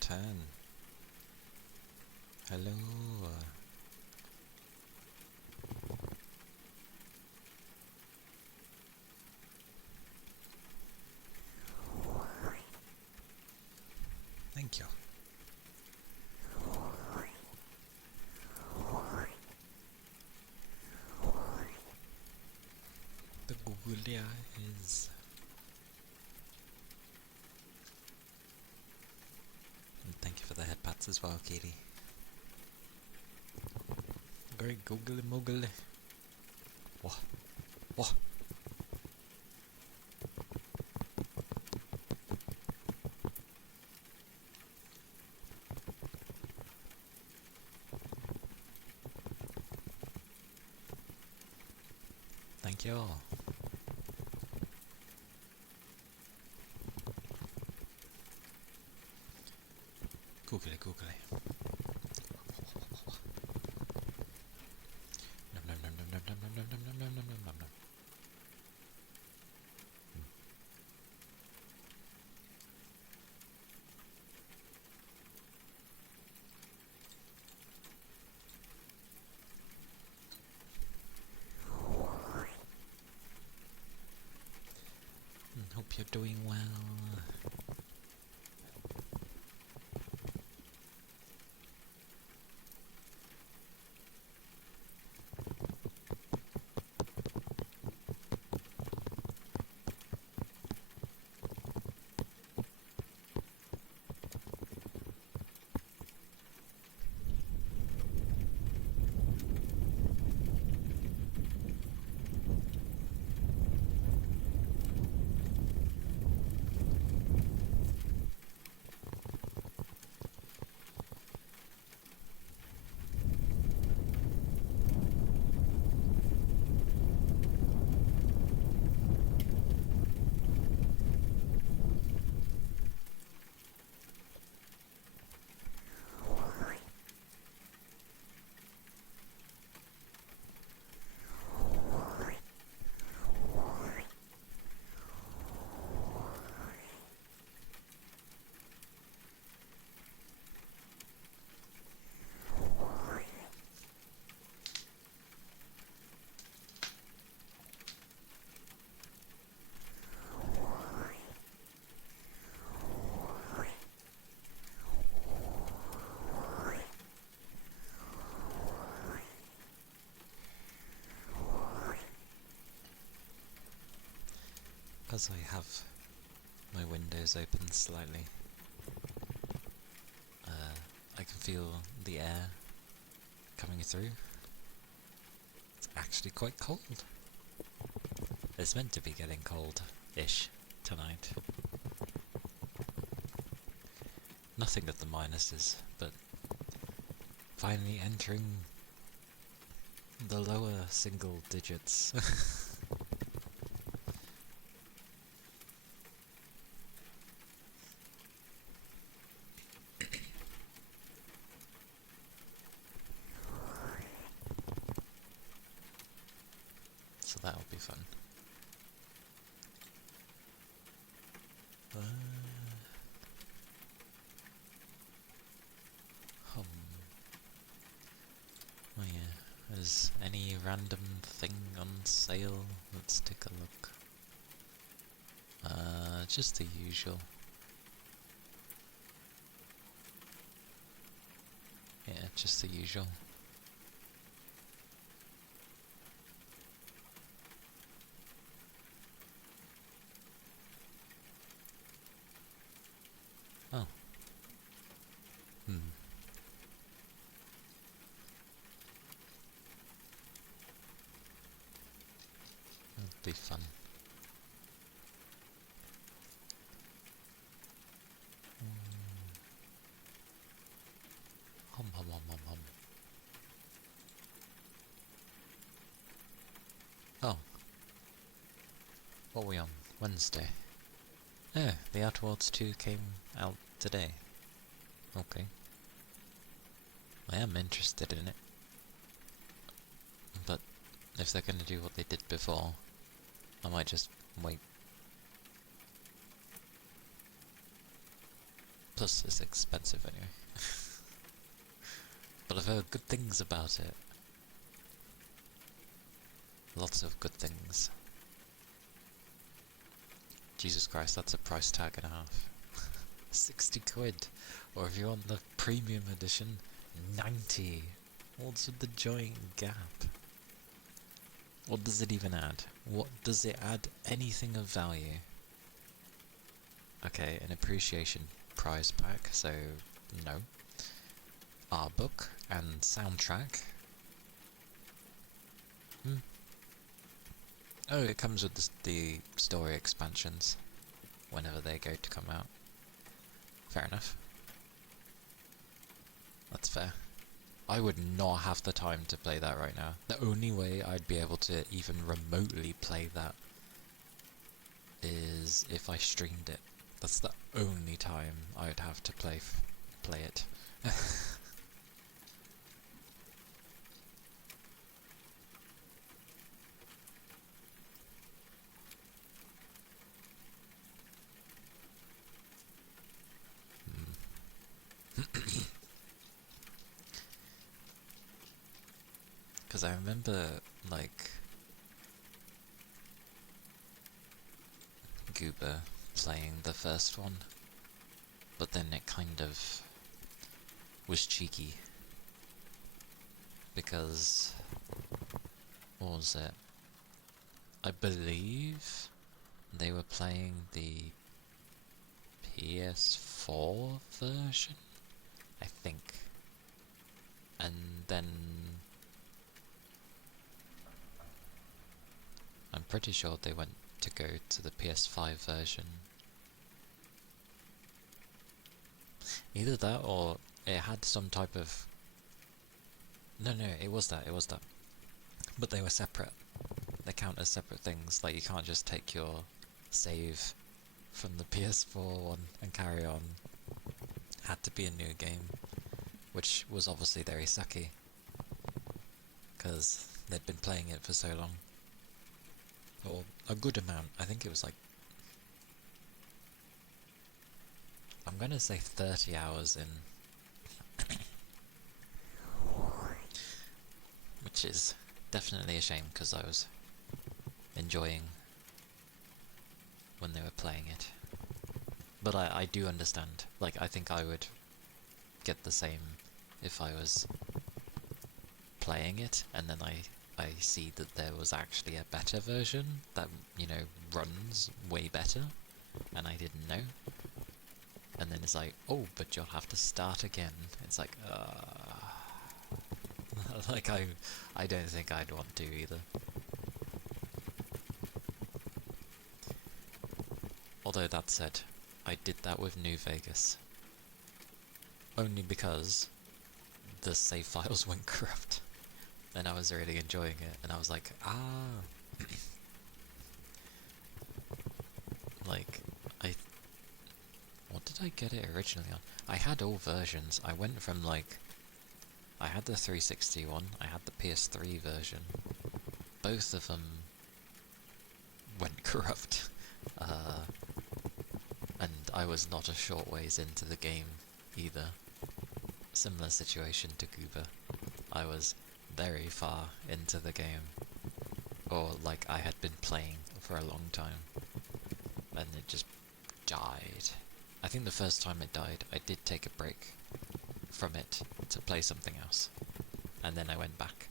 turn. Hello. Thank you. The Googlia is... And thank you for the head pats as well, Katie. Great googly moogly. Wah. Wah. Thank you all. Googly googly. Nom nom nom nom nom nom nom nom nom nom nom nom nom nom. Hope you're doing well. As I have my windows open slightly, I can feel the air coming through. It's actually quite cold. It's meant to be getting cold-ish tonight. Nothing at the minuses, but finally entering the lower single digits. So that'll be fun. Oh yeah, is any random thing on sale? Let's take a look. Just the usual. Yeah, just the usual. Oh. That'll be fun. Hum hum hum hum hum. Oh. What are we on? Wednesday. Oh, The Outer Worlds 2 came out today. Okay. I am interested in it. But if they're gonna do what they did before, I might just wait. Plus, it's expensive anyway. But I've heard good things about it. Lots of good things. Jesus Christ, that's a price tag and a half. 60 quid. Or if you want the premium edition, 90. What's with the giant gap? What does it even add? What does it add anything of value? Okay, an appreciation prize pack, so no. Art book and soundtrack. Oh, it comes with the story expansions whenever they go to come out. Fair enough. That's fair. I would not have the time to play that right now. The only way I'd be able to even remotely play that is if I streamed it. That's the only time I'd have to play it. Because I remember, like, Goober playing the first one, but then it kind of was cheeky. Because, what was it? I believe they were playing the PS4 version, I think. And then I'm pretty sure they went to go to the PS5 version. Either that or it had some type of... No, it was that. But they were separate. They count as separate things. Like, you can't just take your save from the PS4 one and carry on. Had to be a new game, which was obviously very sucky, because they'd been playing it for so long. Or a good amount. I think it was like... I'm gonna say 30 hours in. Which is definitely a shame, because I was enjoying when they were playing it. But I do understand. Like, I think I would get the same if I was playing it, and then I see that there was actually a better version that, you know, runs way better, and I didn't know. And then it's like, oh, but you'll have to start again. It's like, like, I don't think I'd want to either. Although that said, I did that with New Vegas. Only because the save files went corrupt. And I was really enjoying it, and I was like, like, what did I get it originally on? I had all versions. I went from, like, I had the 360 one, I had the PS3 version. Both of them went corrupt. And I was not a short ways into the game either. Similar situation to Goober. I was very far into the game. Or, like, I had been playing for a long time. And it just died. I think the first time it died, I did take a break from it to play something else. And then I went back.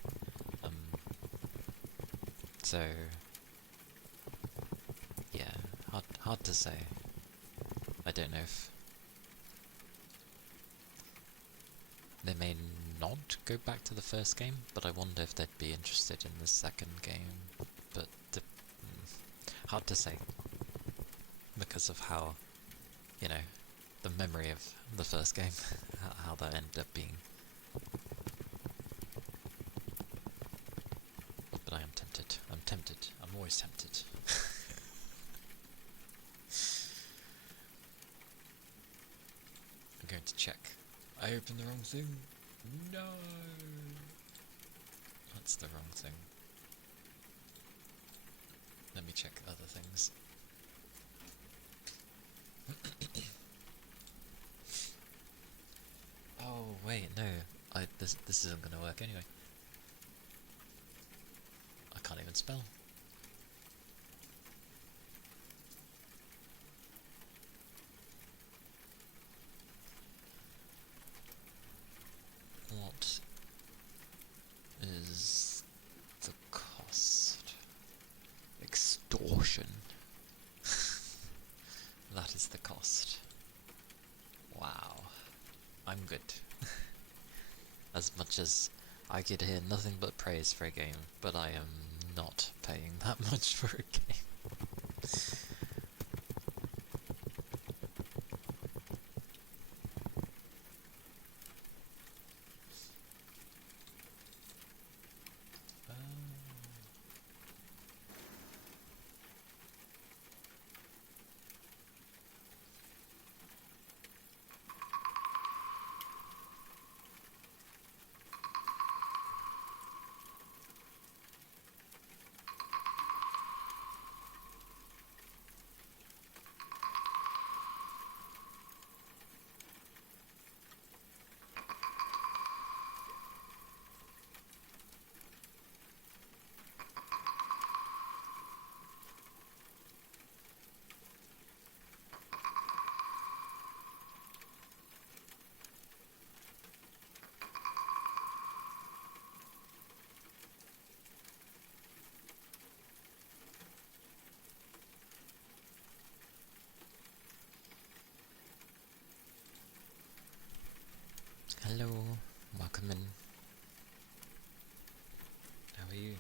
So... yeah, hard to say. I don't know if... they may not go back to the first game, but I wonder if they'd be interested in the second game. But hard to say, because of how, you know, the memory of the first game, how that ended up being. But I am tempted. I'm always tempted. I'm going to check. I opened the wrong thing. No! That's the wrong thing. Let me check other things. wait, no. This isn't gonna work anyway. I can't even spell. What is the cost? Extortion. That is the cost. Wow. I'm good. As much as I could hear nothing but praise for a game, but I am not paying that much for a game. Hello, welcome in. How are you?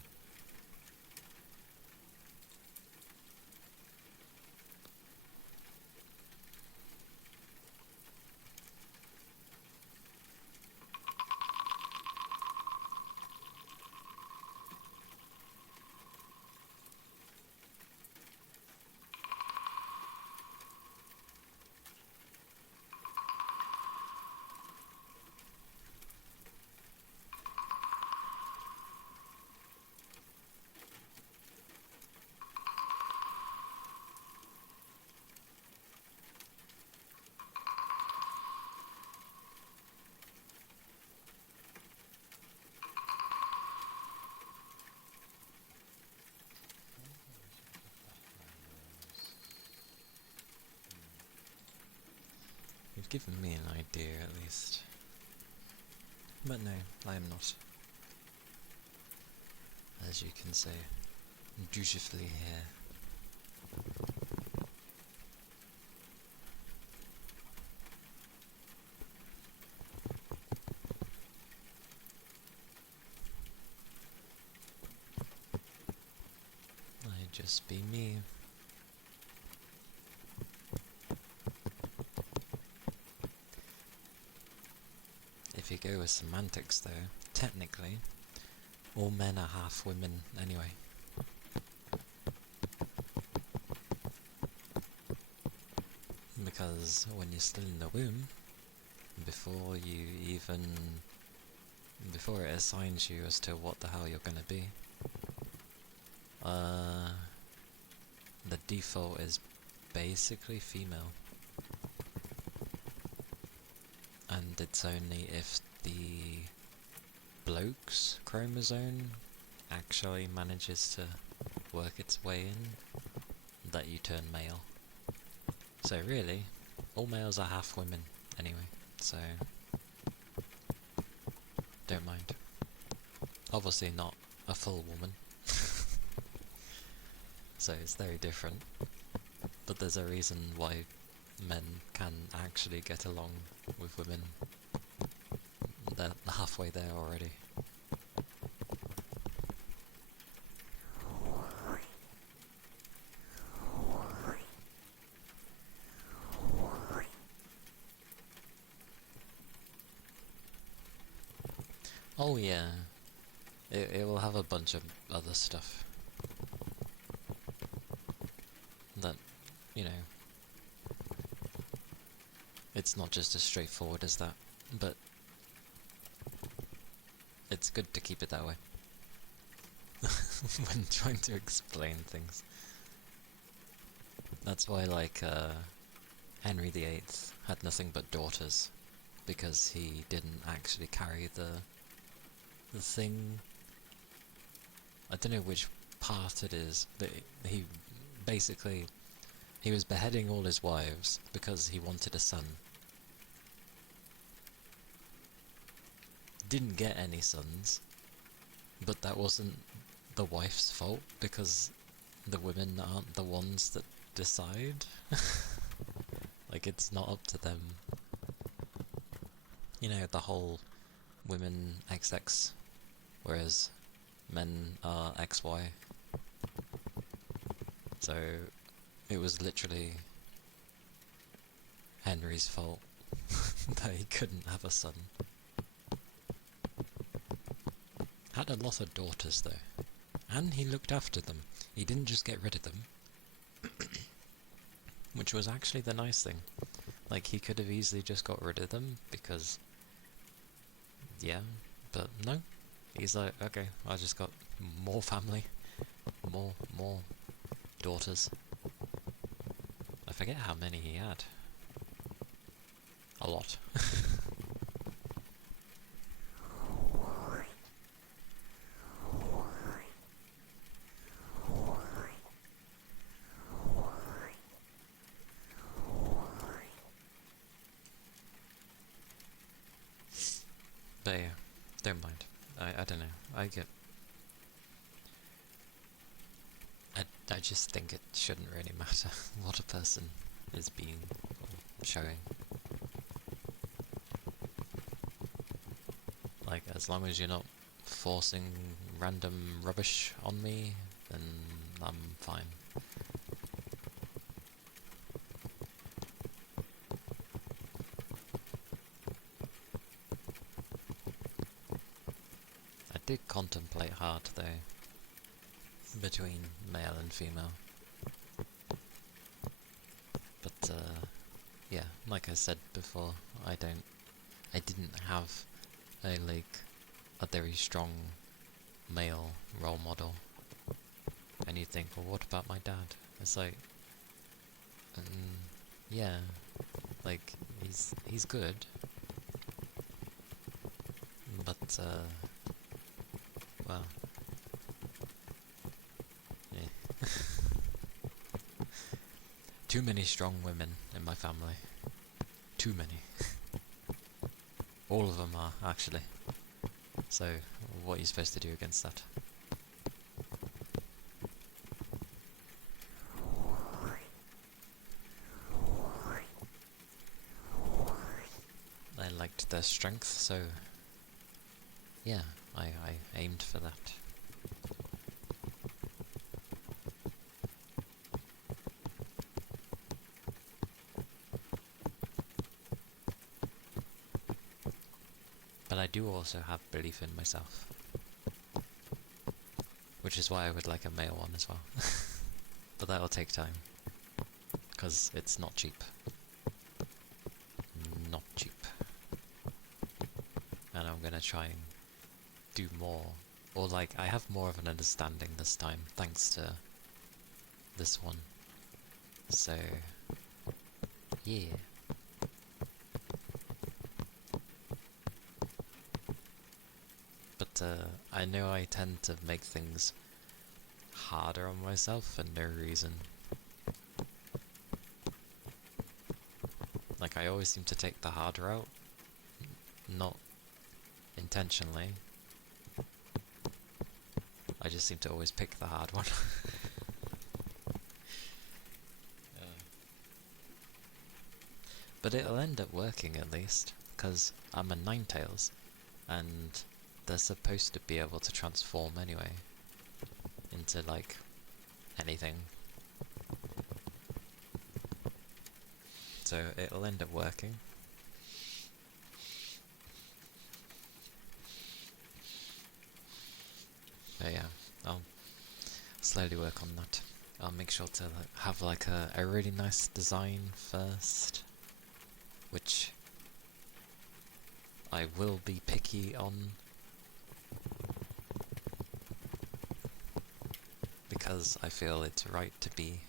You've given me an idea at least. But no, I am not. As you can see, dutifully here. I just be me. If you go with semantics though, technically, all men are half women anyway. Because when you're still in the womb, before it assigns you as to what the hell you're gonna be, the default is basically female. And it's only if the bloke's chromosome actually manages to work its way in that you turn male. So really, all males are half women anyway, so don't mind. Obviously not a full woman, so it's very different, but there's a reason why men can actually get along with women. They're halfway there already. Oh yeah, it will have a bunch of other stuff that, you know, it's not just as straightforward as that, but it's good to keep it that way when trying to explain things. That's why, like, Henry VIII had nothing but daughters, because he didn't actually carry the thing. I don't know which part it is, but he basically he was beheading all his wives because he wanted a son. Didn't get any sons, but that wasn't the wife's fault because the women aren't the ones that decide. Like, it's not up to them. You know, the whole women XX, whereas men are XY. So, it was literally Henry's fault that he couldn't have a son. Had a lot of daughters though, and he looked after them. He didn't just get rid of them, which was actually the nice thing. Like, he could have easily just got rid of them because, yeah, but no. He's like, okay, I just got more family, more daughters. I forget how many he had. A lot. But yeah, don't mind. I don't know. I just think it shouldn't really matter what a person is being or showing. Like, as long as you're not forcing random rubbish on me, then I'm fine. I did contemplate hard though, between male and female. But yeah, like I said before, I didn't have a very strong male role model. And you think, well, what about my dad? It's like, yeah, like he's good, but well, yeah. Too many strong women in my family. Too many. All of them are, actually. So, what are you supposed to do against that? I liked their strength, so yeah, I aimed for that. But I do also have belief in myself. Which is why I would like a male one as well. But that'll take time. Because it's not cheap. Not cheap. And I'm gonna try and do more. Or like, I have more of an understanding this time, thanks to this one. So, yeah. But I know I tend to make things harder on myself for no reason. Like, I always seem to take the hard route. Not intentionally. I just seem to always pick the hard one. But it'll end up working at least, because I'm a Ninetales, and they're supposed to be able to transform anyway into, like, anything. So it'll end up working. But yeah, I'll slowly work on that. I'll make sure to have like a really nice design first, which I will be picky on, because I feel it's right to be.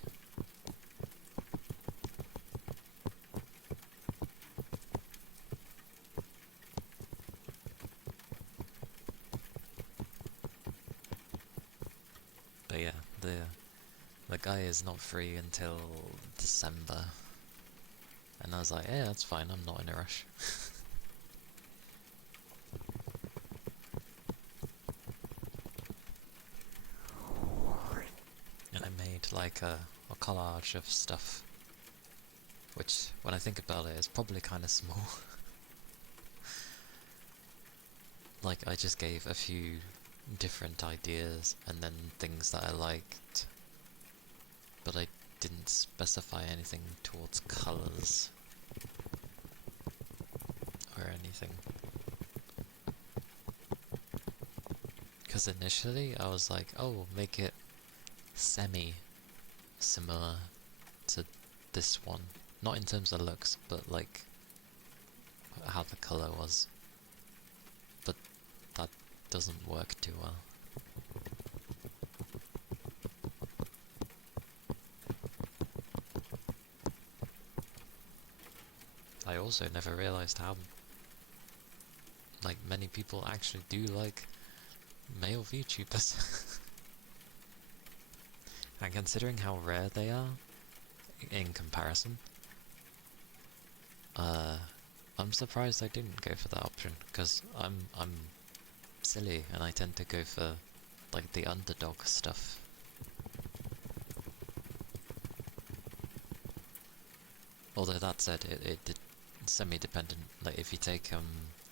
the guy is not free until December. And I was like, yeah, that's fine, I'm not in a rush. And I made like a collage of stuff, which, when I think about it, is probably kind of small. Like, I just gave a few different ideas and then things that I liked, but I didn't specify anything towards colours or anything. Because initially I was like, oh, make it semi-similar to this one. Not in terms of looks, but like how the colour was. But that doesn't work too well. I also never realised how like many people actually do like male VTubers. And considering how rare they are in comparison, I'm surprised I didn't go for that option, because I'm silly and I tend to go for like the underdog stuff. Although that said, it did semi-dependent. Like if you take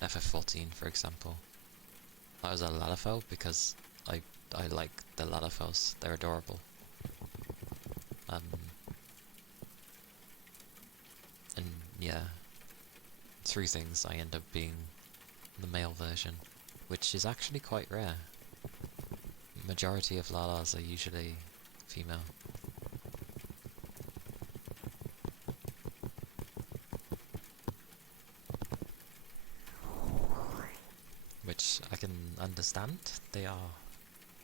FF14 for example, that was a Lalafell because I like the Lalafells. They're adorable. And yeah, through things I end up being the male version, which is actually quite rare. Majority of Lalas are usually female. Which I can understand. They are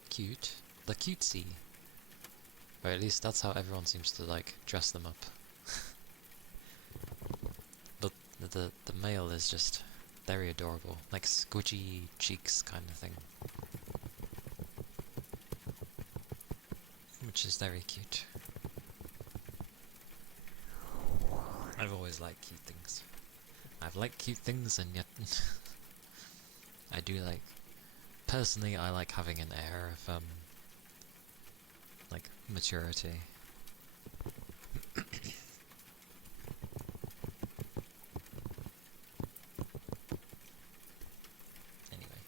cute. They're cutesy. Or at least that's how everyone seems to like dress them up. But the male is just very adorable. Like squidgy cheeks kind of thing. Which is very cute. I've always liked cute things. I've liked cute things and yet I do like, personally I like having an air of like maturity. Anyway.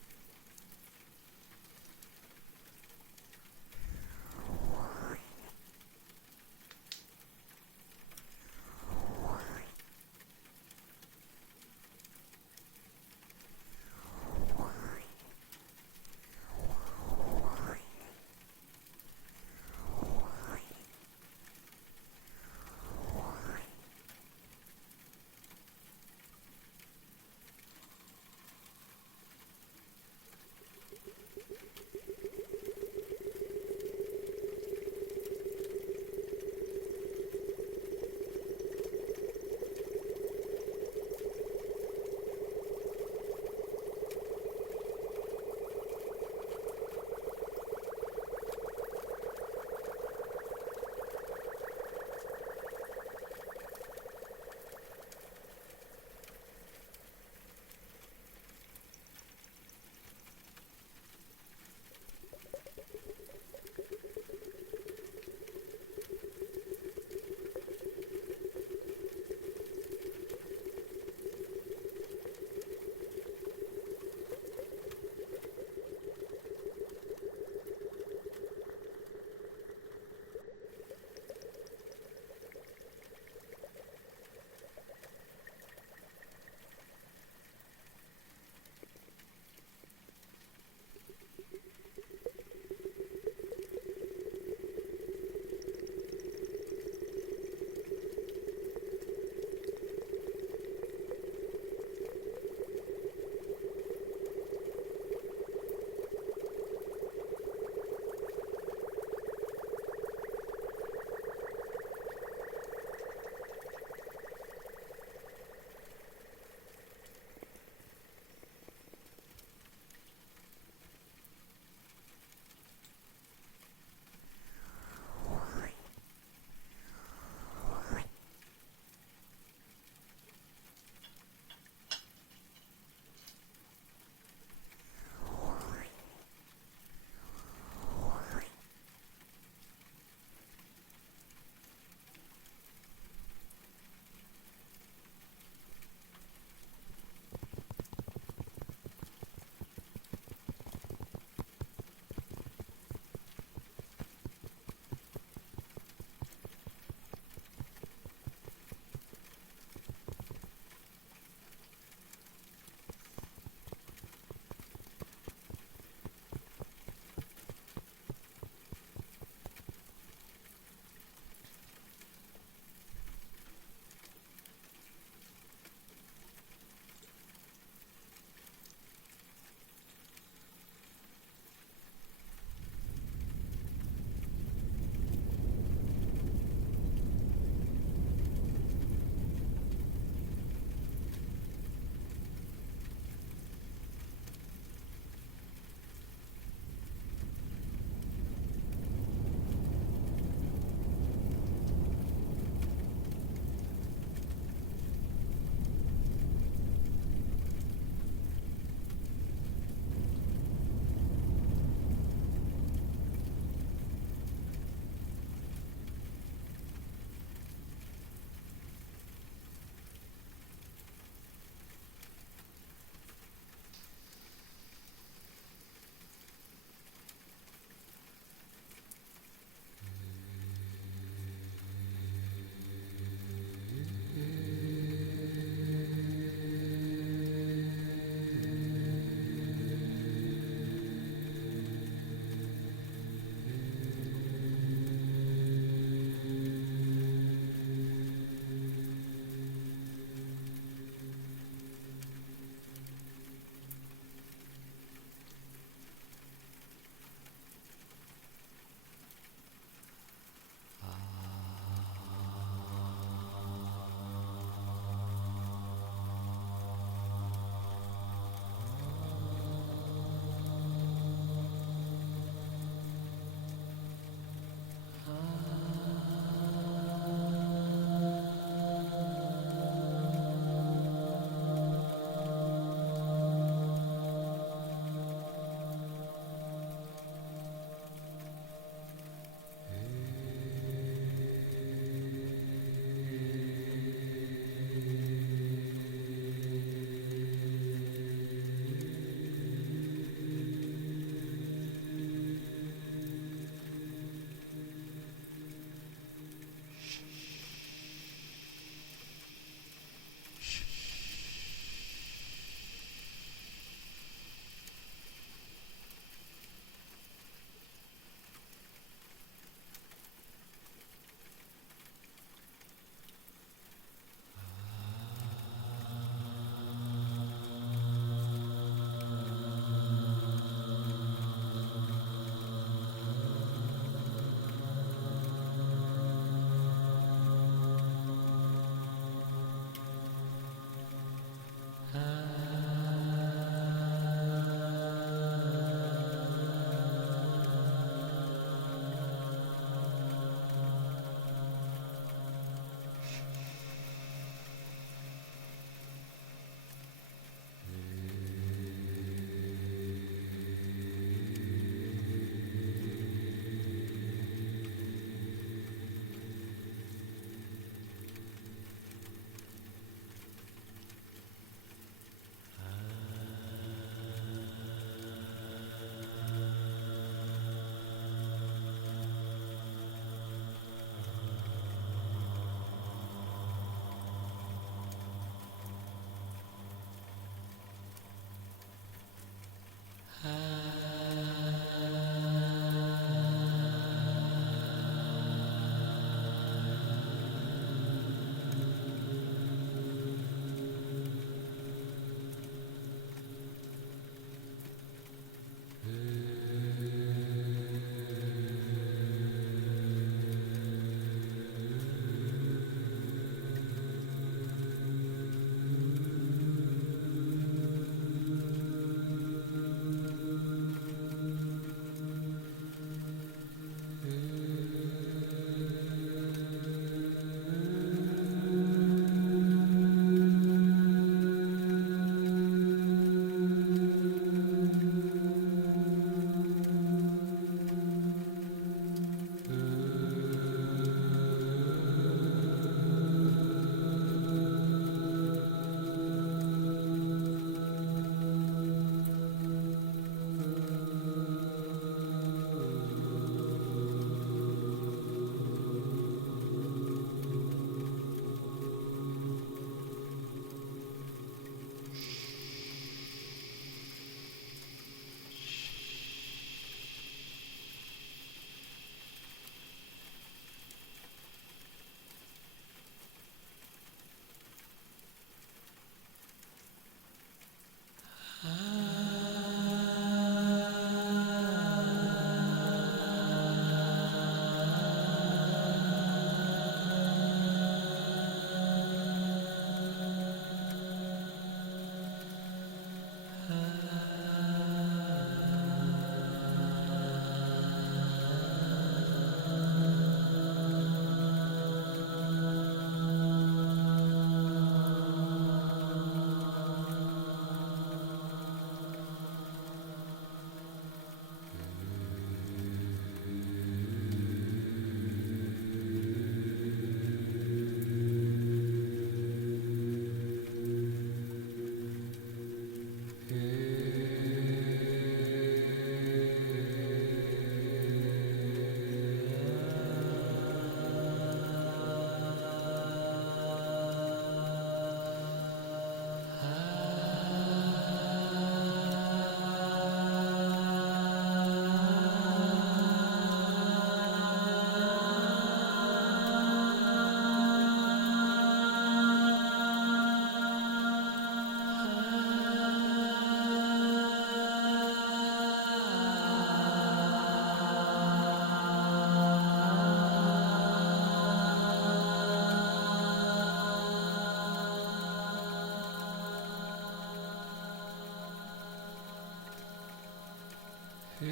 I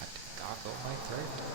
had to gargle my throat.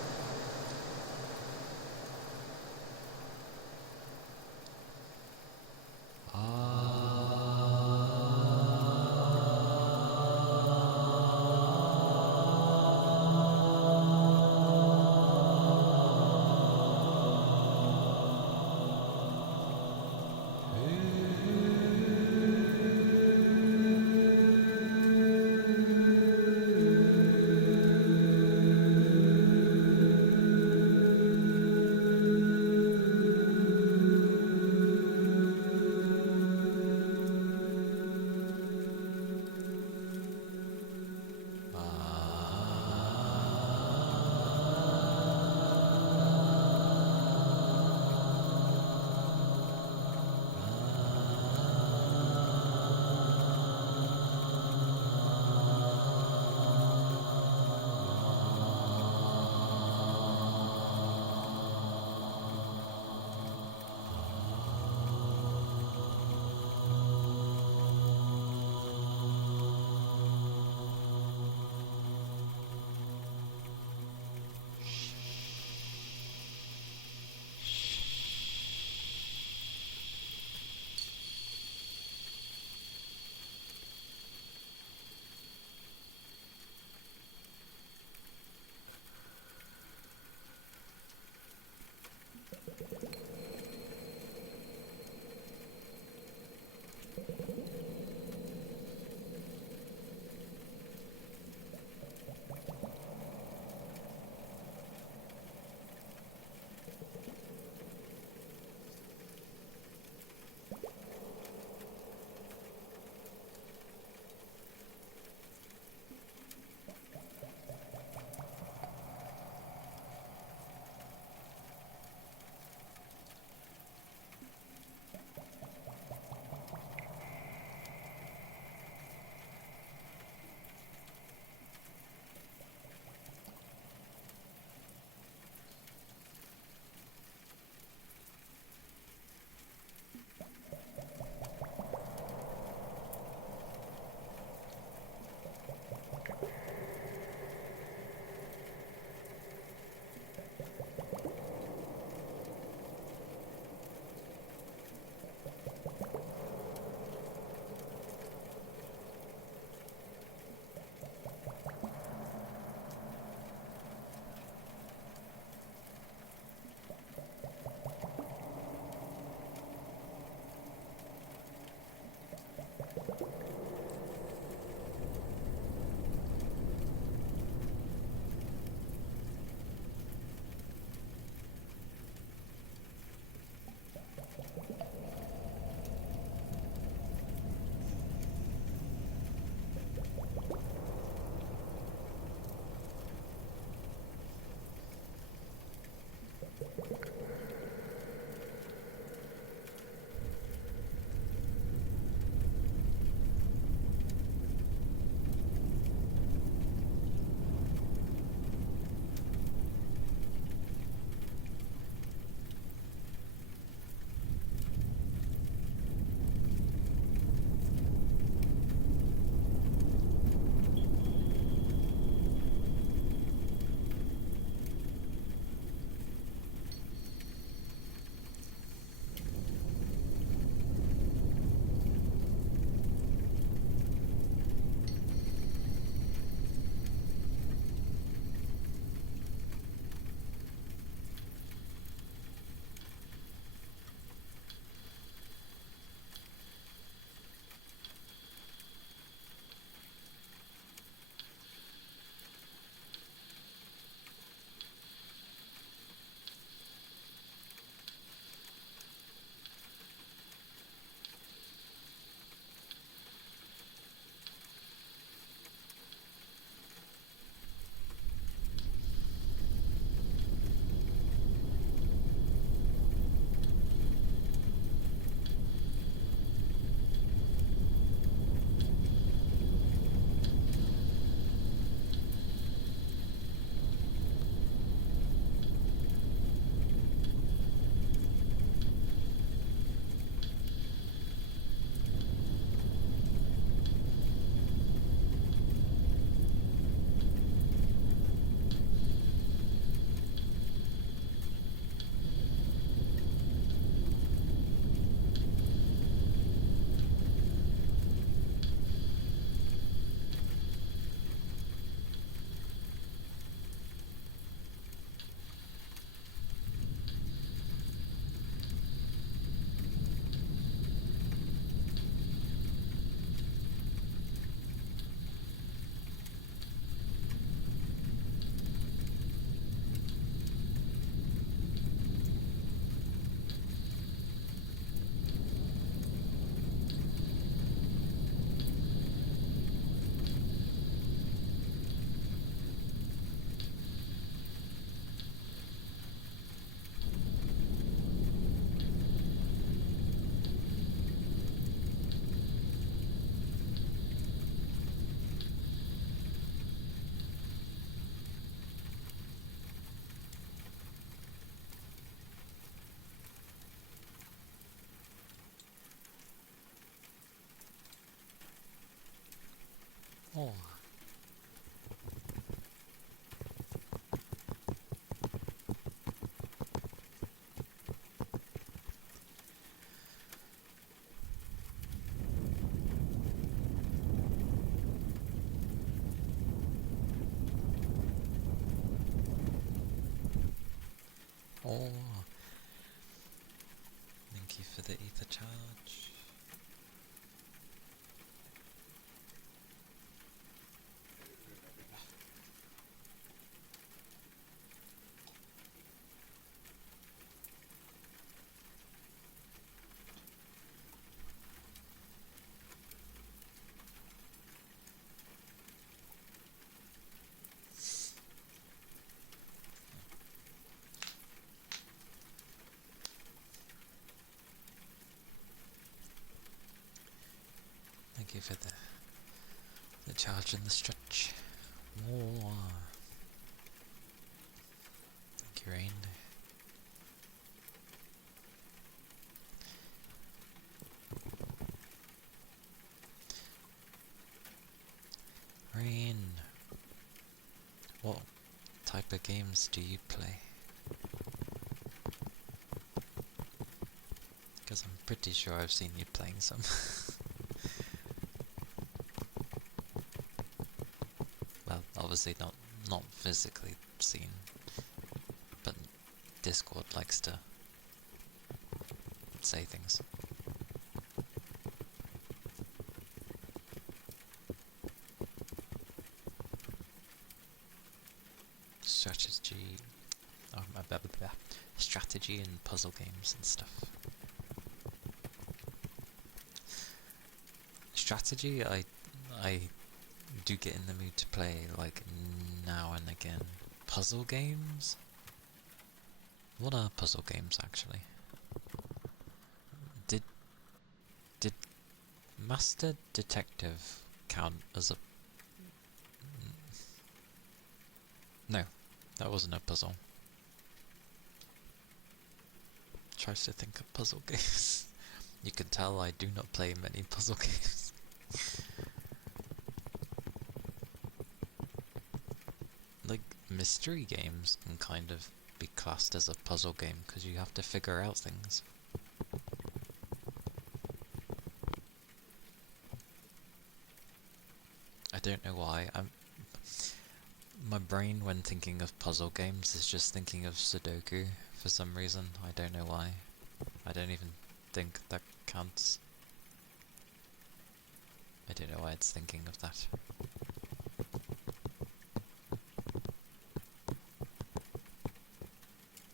Oh, thank you for the ether charge. Thank you for the charge and the stretch. Oh, thank you, Rain. Rain, what type of games do you play? Because I'm pretty sure I've seen you playing some. Well, obviously not physically seen, but Discord likes to say things. Strategy, strategy and puzzle games and stuff. Strategy, I do get in the mood to play like now and again. Puzzle games? What are puzzle games actually? Did Master Detective count as a... No, that wasn't a puzzle. Tries to think of puzzle games. You can tell I do not play many puzzle games. Like, mystery games can kind of be classed as a puzzle game because you have to figure out things. I don't know why. My brain, when thinking of puzzle games, is just thinking of Sudoku for some reason. I don't know why. I don't even think that counts. I don't know why it's thinking of that.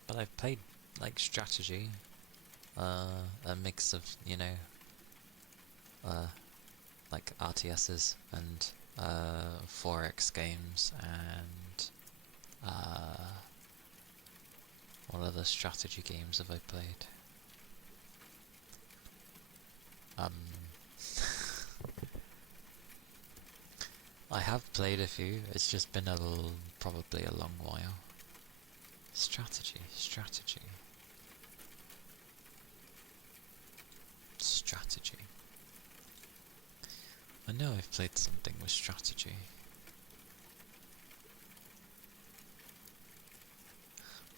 But I've played, like, strategy, a mix of, you know, like RTSs and 4X games and what other strategy games have I played? I have played a few, it's just been probably a long while. Strategy. I know I've played something with strategy.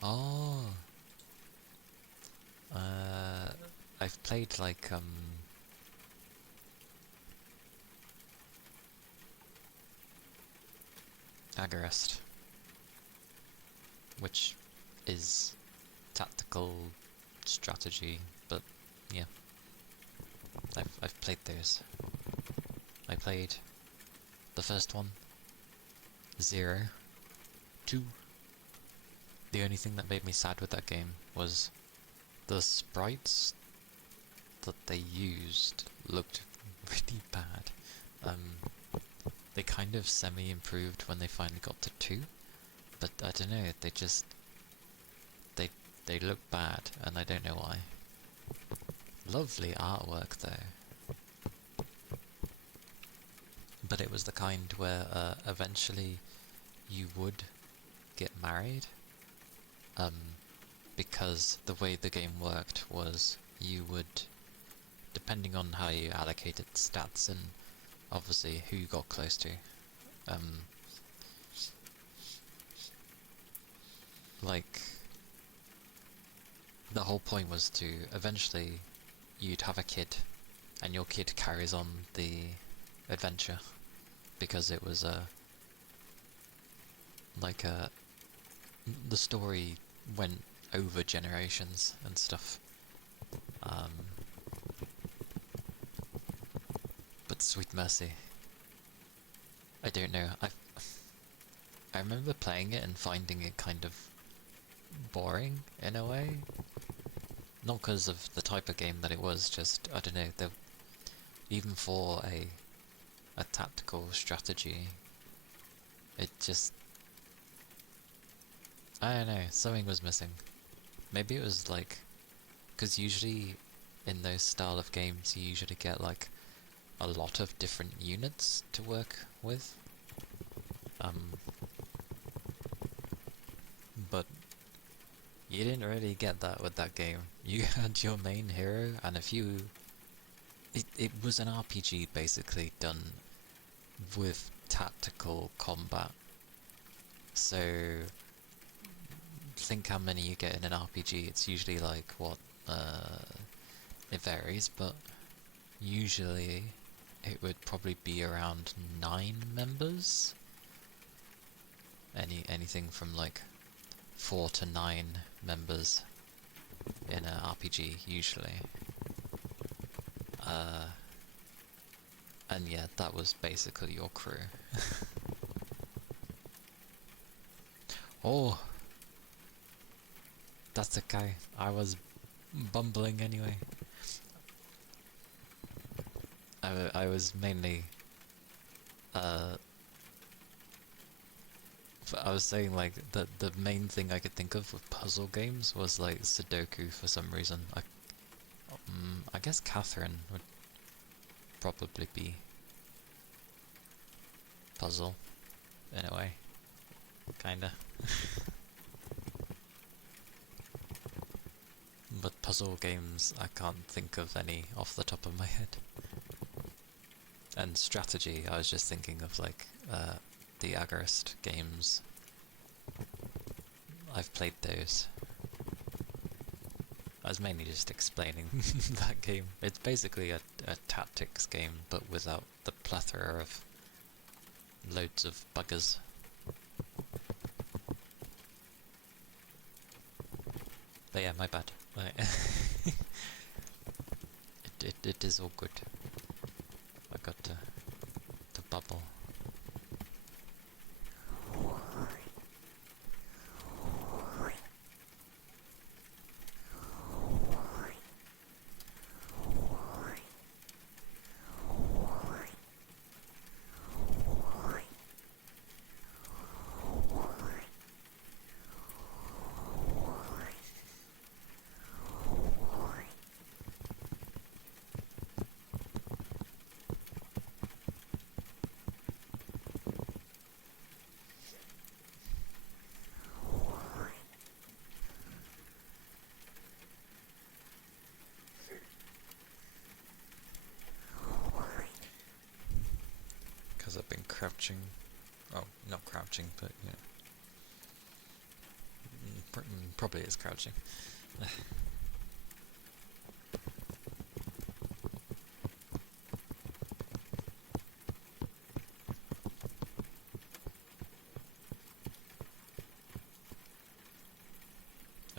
Oh! I've played like, Agarest, which is tactical strategy, but yeah, I've played those. I played the first one, 0, 2. The only thing that made me sad with that game was the sprites that they used looked really bad. They kind of semi-improved when they finally got to 2, but I don't know, they look bad, and I don't know why. Lovely artwork though. But it was the kind where eventually you would get married, because the way the game worked was you would, depending on how you allocated stats and obviously who you got close to, like, the whole point was to eventually you'd have a kid and your kid carries on the adventure, because it was the story went over generations and stuff. But Sweet Mercy, I don't know. I remember playing it and finding it kind of boring in a way. Not because of the type of game that it was, just I don't know. Even for a tactical strategy, it just, I don't know, something was missing. Maybe it was like, because usually in those style of games you usually get like a lot of different units to work with. But you didn't really get that with that game. You had your main hero and a few... It was an RPG basically done with tactical combat. So think how many you get in an RPG. It's usually like, what, it varies, but usually it would probably be around 9 members. Anything from like 4 to 9 members in an RPG usually. And yeah, that was basically your crew. Oh, that's okay. I was bumbling anyway. I was mainly I was saying like the main thing I could think of with puzzle games was like Sudoku for some reason. I guess Catherine would probably be puzzle in a way, kinda. But puzzle games, I can't think of any off the top of my head. And strategy, I was just thinking of like the Agarist games. I've played those. I was mainly just explaining that game. It's basically a tactics game, but without the plethora of loads of buggers. But yeah, my bad. Right. It is all good. I got to bubble. Because I've been crouching. Oh, not crouching, but yeah. Probably is crouching.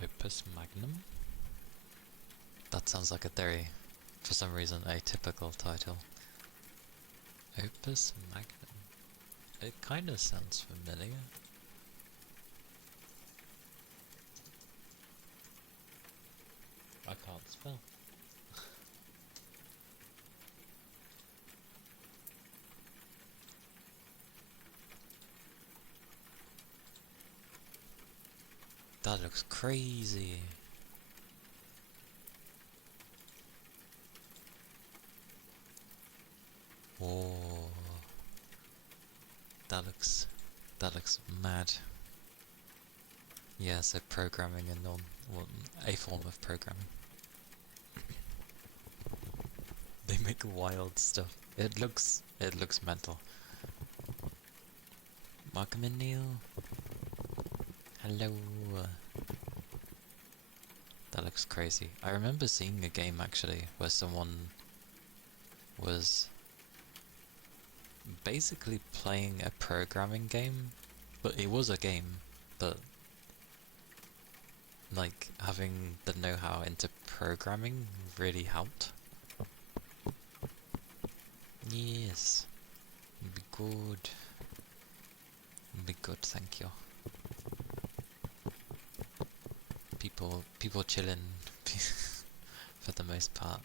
Opus Magnum? That sounds like a very, for some reason, atypical title. Opus Magnum. It kind of sounds familiar. I can't spell. That looks crazy. Oh, that looks mad. Yeah, so programming and well, a form of programming. They make wild stuff. It looks mental. Welcome in, Neil. Hello. That looks crazy. I remember seeing a game actually where someone was basically playing a programming game, but it was a game, but like having the know-how into programming really helped. Yes. Be good. Be good, thank you. People chilling for the most part.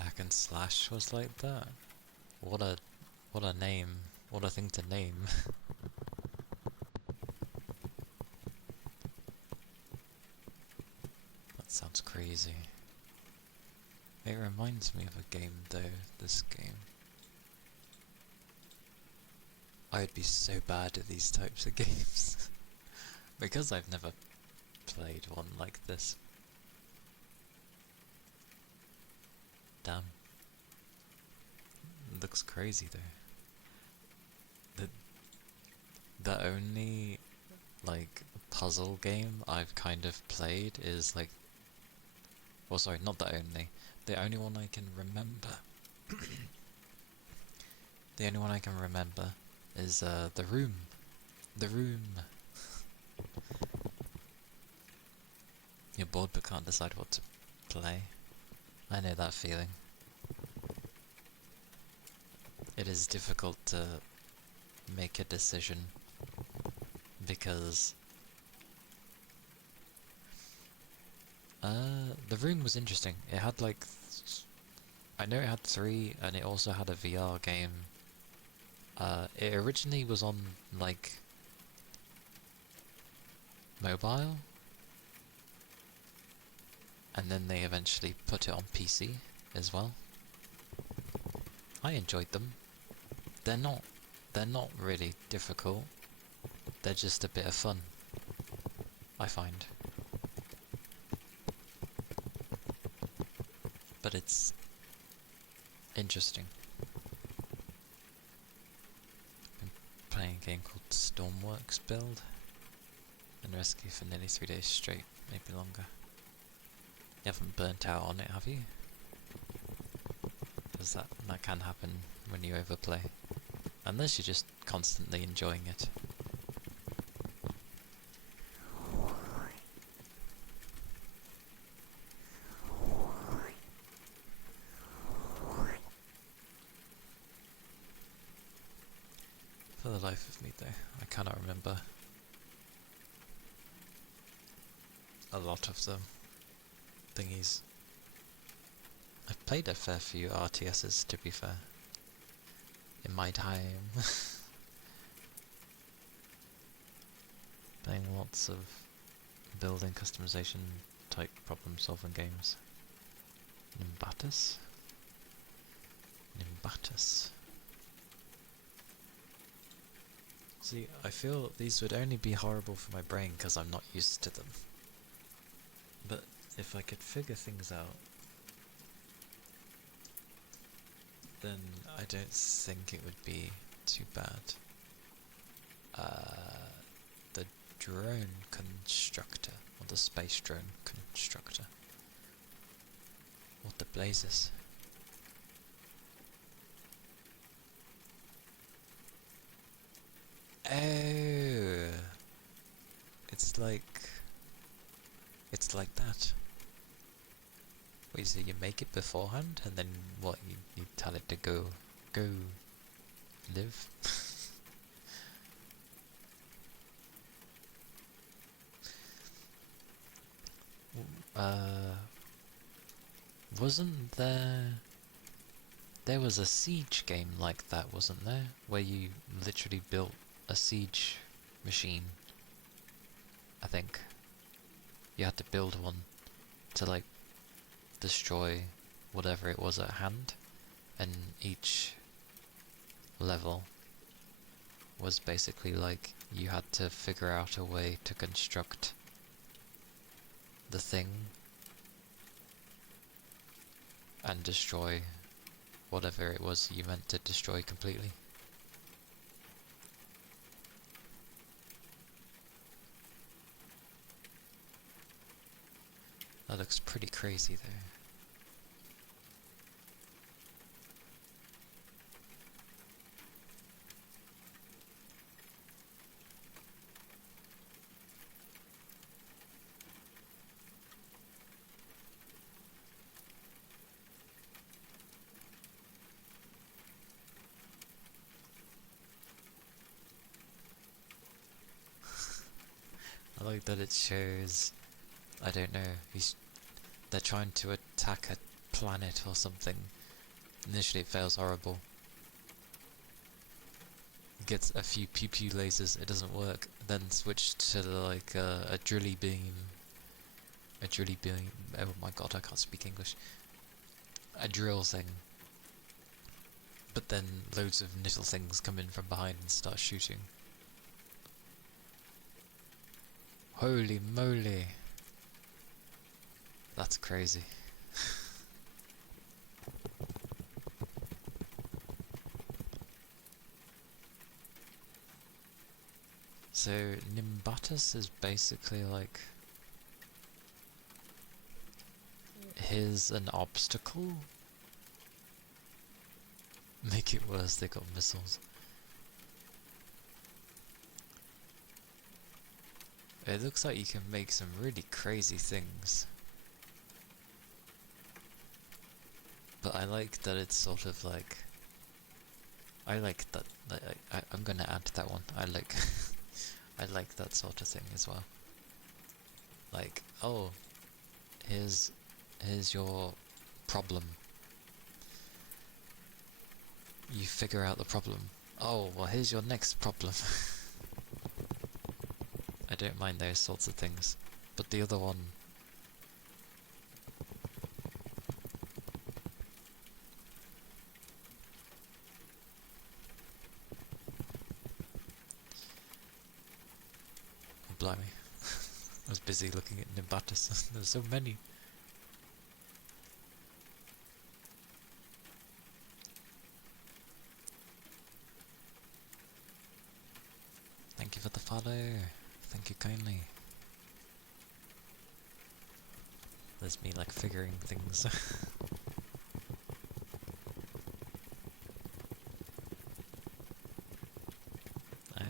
Hack and Slash was like that. What a name. What a thing to name. That sounds crazy. It reminds me of a game though, this game. I'd be so bad at these types of games. Because I've never played one like this. Damn. It looks crazy though. The only, like, puzzle game I've kind of played is like... Well, sorry, not the only. The only one I can remember... the only one I can remember is, The Room. The Room. You're bored but can't decide what to play. I know that feeling. It is difficult to make a decision because The Room was interesting. It had like I know it had 3 and it also had a VR game. It originally was on like mobile and then they eventually put it on PC as well. I enjoyed them. They're not really difficult. They're just a bit of fun, I find. But it's interesting. Been playing a game called Stormworks Build and Rescue for nearly 3 days straight, maybe longer. You haven't burnt out on it, have you? Because that can happen when you overplay. Unless you're just constantly enjoying it. For the life of me though, I cannot remember a lot of the thingies. I've played a fair few RTSs, to be fair, in my time. Playing lots of building customization type problem solving games. Nimbatus? See, I feel these would only be horrible for my brain because I'm not used to them. But if I could figure things out, then I don't think it would be too bad. The drone constructor, or the space drone constructor. What the blazes? Oh, it's like that. Wait, so you make it beforehand, and then what? You tell it to go live. Wasn't there? There was a siege game like that, wasn't there? Where you literally built a siege machine. I think you had to build one to like destroy whatever it was at hand, and each level was basically like you had to figure out a way to construct the thing and destroy whatever it was you meant to destroy completely. That looks pretty crazy there. I like that it shows, I don't know, they're trying to attack a planet or something. Initially it fails horrible. Gets a few pew pew lasers, it doesn't work. Then switch to like a drilly beam. A drilly beam, oh my god, I can't speak English. A drill thing. But then loads of little things come in from behind and start shooting. Holy moly! That's crazy. So, Nimbatus is basically like... Here's an obstacle? Make it worse, they got missiles. It looks like you can make some really crazy things. But I like that it's sort of like... I like that... I'm gonna add that one. I like... I like that sort of thing as well. Like, oh, here's your problem. You figure out the problem. Oh, well here's your next problem. I don't mind those sorts of things. But the other one... Oh, blimey. I was busy looking at Nimbatus. There's so many. Thank you for the follow. Thank you kindly. There's me like figuring things.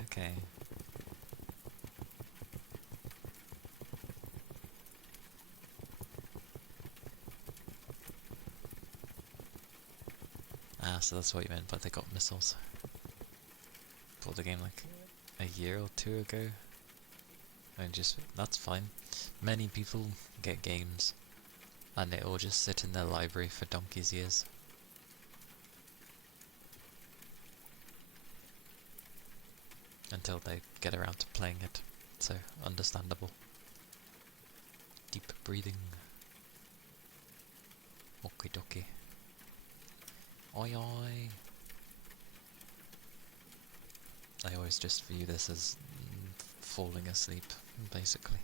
Okay. Ah, so that's what you meant by they got missiles. Bought the game like a year or two ago. And just, that's fine. Many people get games and they all just sit in their library for donkey's years. Until they get around to playing it. So, understandable. Deep breathing. Okie dokie. Oi oi. I always just view this as falling asleep, basically.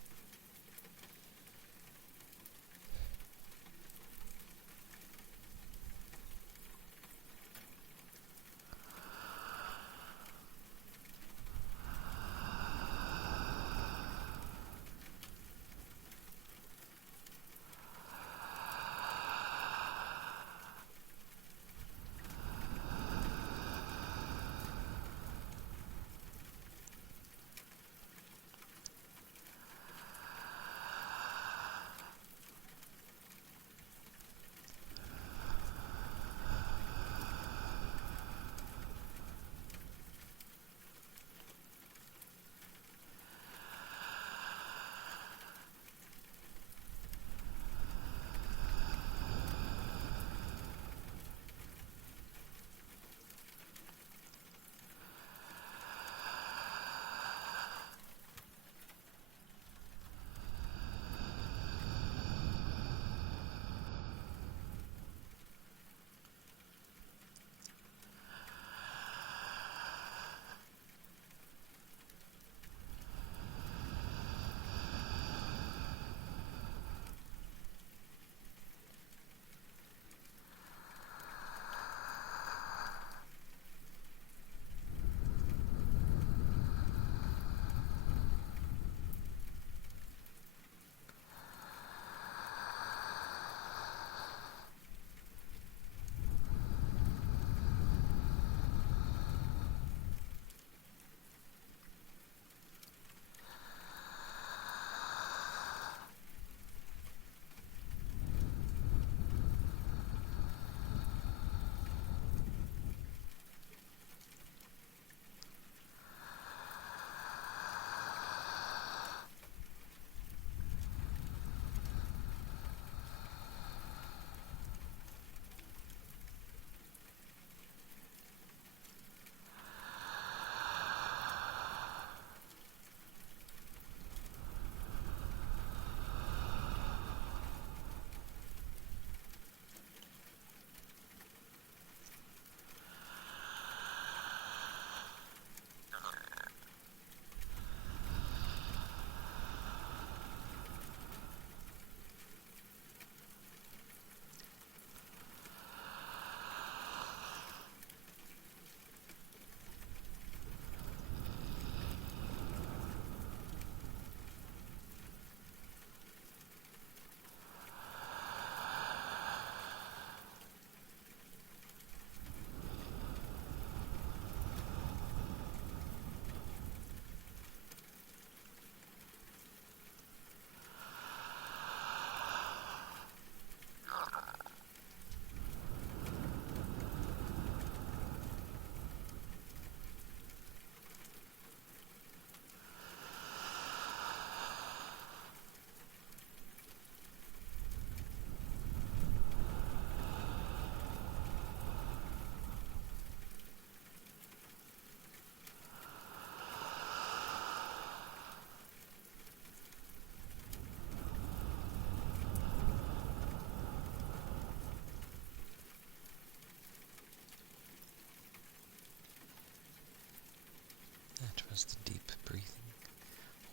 just deep breathing.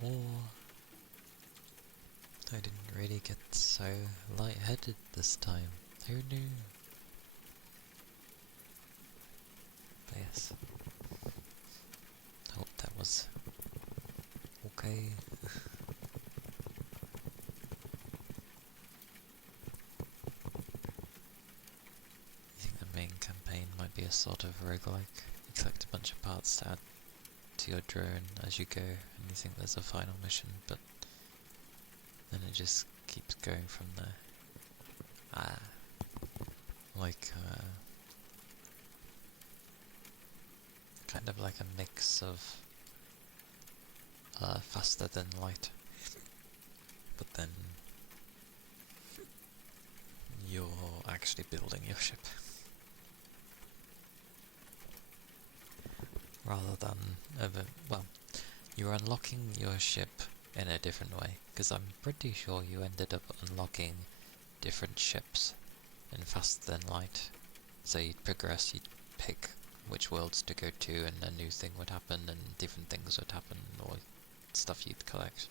Or I didn't really get so lightheaded this time. Who knew? But yes. Hope that was okay. I think the main campaign might be a sort of roguelike. You collect a bunch of parts to add to your drone as you go, and you think there's a final mission, but then it just keeps going from there. Like, kind of like a mix of faster than light, but then you're actually building your ship. Rather than, well, you're unlocking your ship in a different way, because I'm pretty sure you ended up unlocking different ships in Faster Than Light. So you'd progress, you'd pick which worlds to go to, and a new thing would happen, and different things would happen, or stuff you'd collect.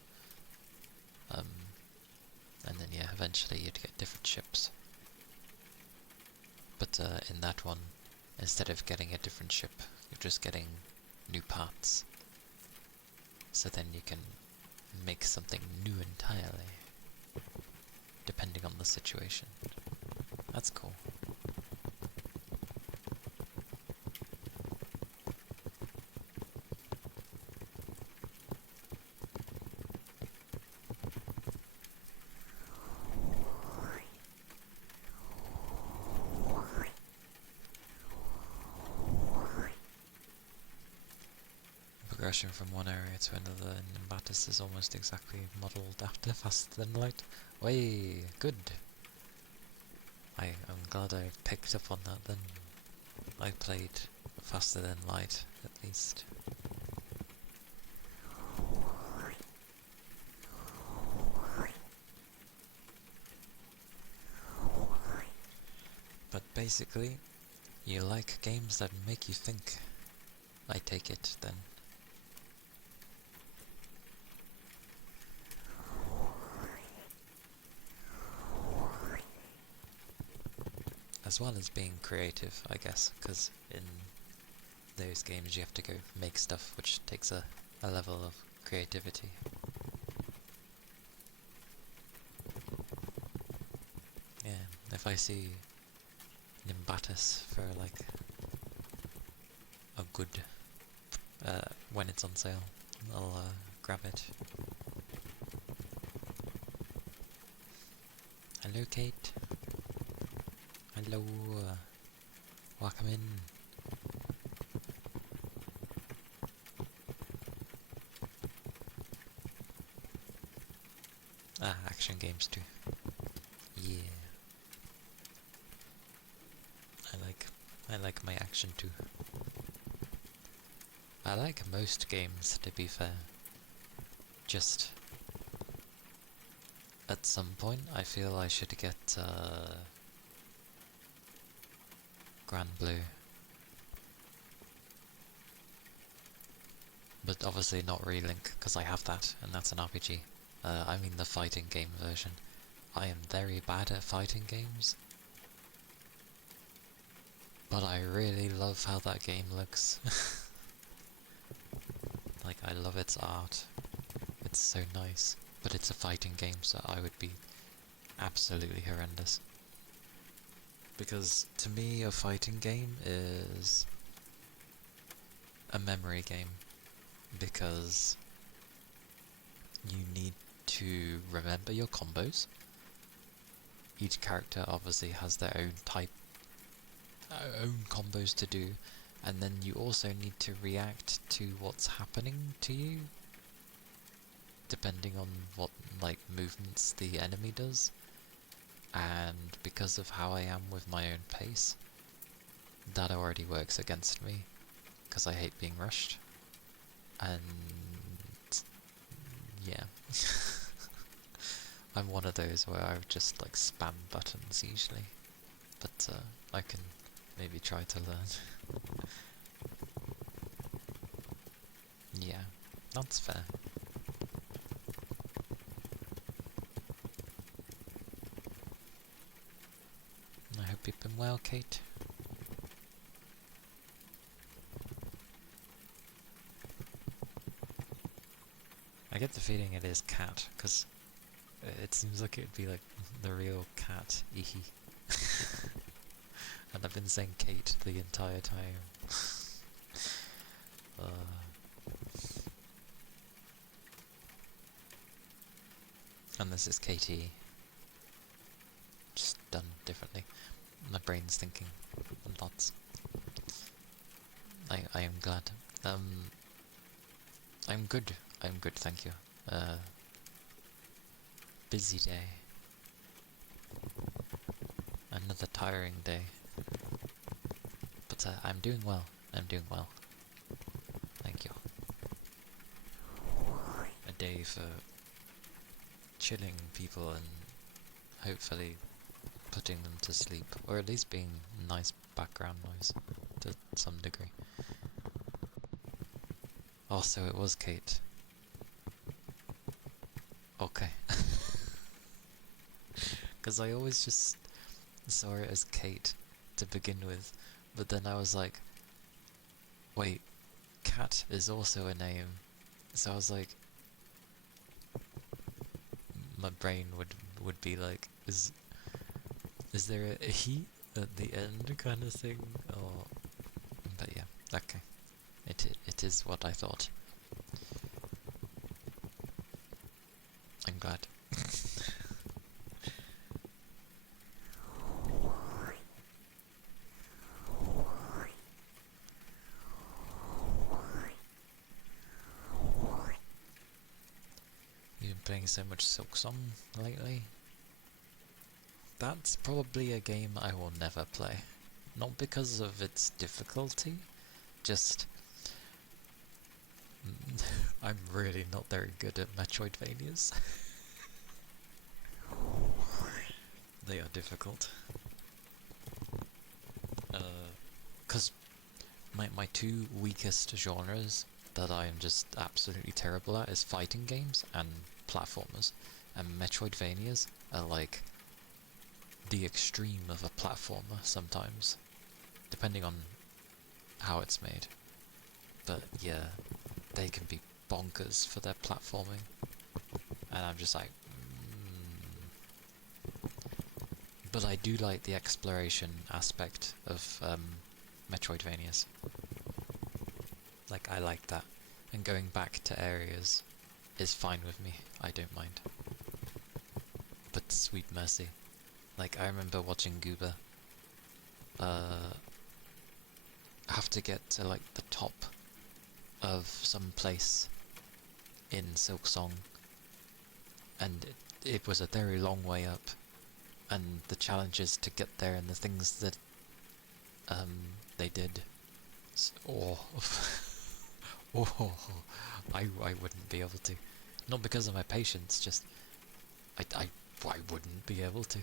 And then yeah, eventually you'd get different ships. But in that one, instead of getting a different ship, you're just getting new parts. So then you can make something new entirely, depending on the situation. That's cool. Progression from one area to another in Battis is almost exactly modelled after Faster Than Light. Way good! I'm glad I picked up on that then. I played Faster Than Light, at least. But basically, you like games that make you think. I take it, then. As well as being creative, I guess, because in those games you have to go make stuff, which takes a level of creativity. Yeah, if I see Nimbatus for like a good, when it's on sale, I'll grab it. Hello Kate. Hello, welcome in. Action games too. Yeah. I like my action too. I like most games, to be fair. Just at some point I feel I should get Grand Blue. But obviously not Relink, because I have that, and that's an RPG. I mean the fighting game version. I am very bad at fighting games, but I really love how that game looks. Like, I love its art. It's so nice. But it's a fighting game, so I would be absolutely horrendous. Because to me, a fighting game is a memory game. Because you need to remember your combos. Each character obviously has their own own combos to do, and then you also need to react to what's happening to you, depending on what movements the enemy does. And because of how I am with my own pace, that already works against me, because I hate being rushed. And yeah. I'm one of those where I would just spam buttons usually, but I can maybe try to learn. Yeah. That's fair. I hope you've been well, Kate. I get the feeling it is cat, because it seems like it'd be like the real cat, Ihi. And I've been saying Kate the entire time. And this is Katie. Just done differently. My brain's thinking lots. I am glad. I'm good. I'm good, thank you. Busy day. Another tiring day. But I'm doing well. I'm doing well. Thank you. A day for chilling people and hopefully putting them to sleep. Or at least being nice background noise to some degree. Also, it was Kate. Okay. Because I always just saw it as Kate to begin with, but then I was like, wait, Cat is also a name. So I was like, my brain would be like, is there a he at the end kind of thing? Or, but yeah, okay. It is what I thought. I'm glad. You've been playing so much Silksong lately? That's probably a game I will never play. Not because of its difficulty, just I'm really not very good at Metroidvanias. They are difficult. Because my two weakest genres that I am just absolutely terrible at is fighting games and platformers. And Metroidvanias are like the extreme of a platformer sometimes, depending on how it's made. But yeah, they can be bonkers for their platforming. And I'm just like, But I do like the exploration aspect of Metroidvanias. Like, I like that. And going back to areas is fine with me. I don't mind. But sweet mercy. Like, I remember watching Gooba have to get to, like, the top of some place in Silksong. And it was a very long way up. And the challenges to get there and the things that they did. Oh, I wouldn't be able to. Not because of my patience, just I wouldn't be able to.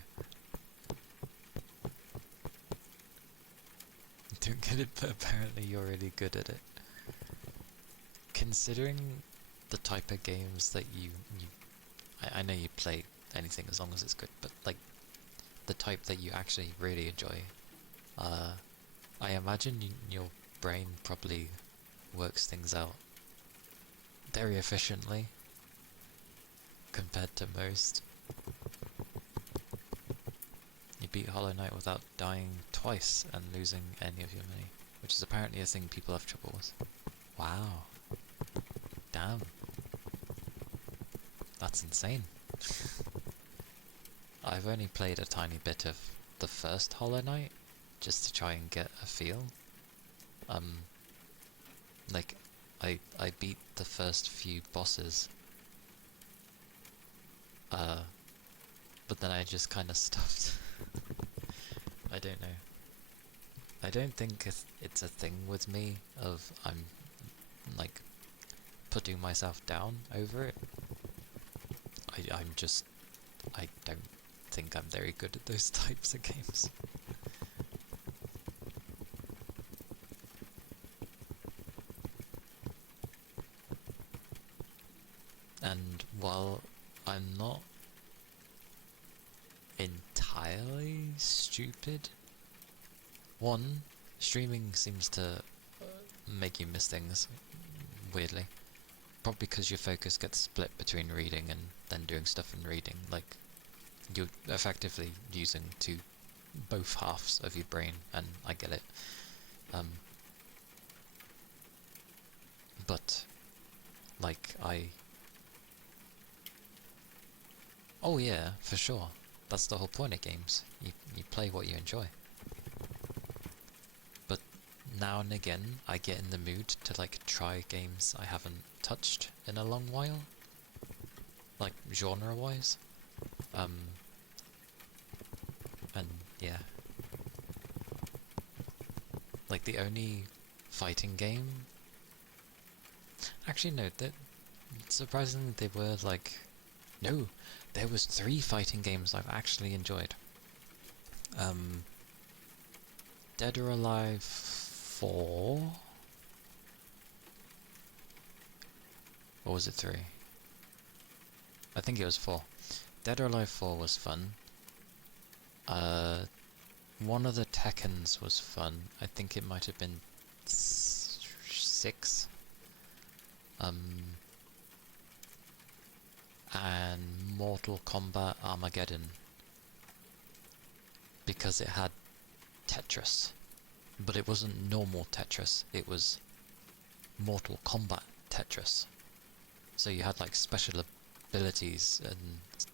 Don't get it, but apparently you're really good at it. Considering the type of games that I know you play anything as long as it's good, but like the type that you actually really enjoy. I imagine your brain probably works things out very efficiently compared to most. You beat Hollow Knight without dying twice and losing any of your money, which is apparently a thing people have trouble with. Wow. Damn. That's insane. I've only played a tiny bit of the first Hollow Knight, just to try and get a feel. Like, I beat the first few bosses, but then I just kind of stopped. I don't know. I don't think it's a thing with me of I'm, like, putting myself down over it. I don't think I'm very good at those types of games. Well, I'm not entirely stupid. One, streaming seems to make you miss things, weirdly. Probably because your focus gets split between reading and then doing stuff and reading. Like, you're effectively using both halves of your brain, and I get it. But, like, oh yeah, for sure. That's the whole point of games. You play what you enjoy. But now and again, I get in the mood to, like, try games I haven't touched in a long while. Like, genre-wise. And, yeah. Like, the only fighting game... Actually, no, surprisingly they were, like... No, there was 3 fighting games I've actually enjoyed. Dead or Alive 4... Or was it 3? I think it was 4. Dead or Alive 4 was fun. One of the Tekkens was fun. I think it might have been 6. And Mortal Kombat Armageddon. Because it had Tetris. But it wasn't normal Tetris, it was Mortal Kombat Tetris. So you had like special abilities and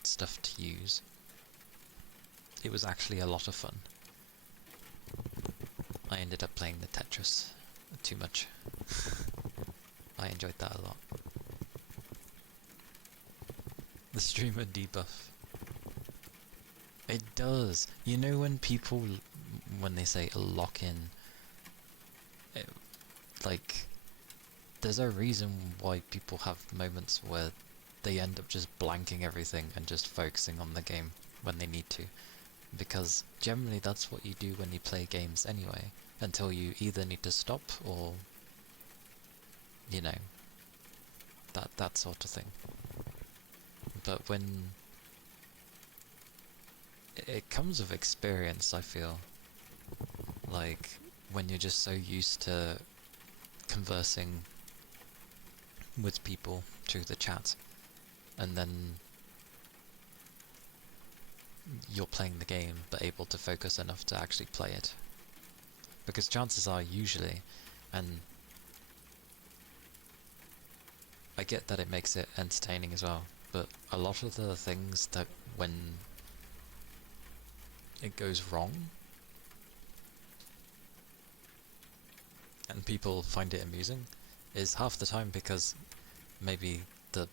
stuff to use. It was actually a lot of fun. I ended up playing the Tetris too much. I enjoyed that a lot. The streamer debuff. It does. You know when people, when they say lock in, like, there's a reason why people have moments where they end up just blanking everything and just focusing on the game when they need to. Because generally that's what you do when you play games anyway, until you either need to stop or, you know, that sort of thing. But when it comes with experience, I feel like when you're just so used to conversing with people through the chat, and then you're playing the game but able to focus enough to actually play it. Because chances are, usually, and I get that it makes it entertaining as well, but a lot of the things that when it goes wrong and people find it amusing is half the time because maybe the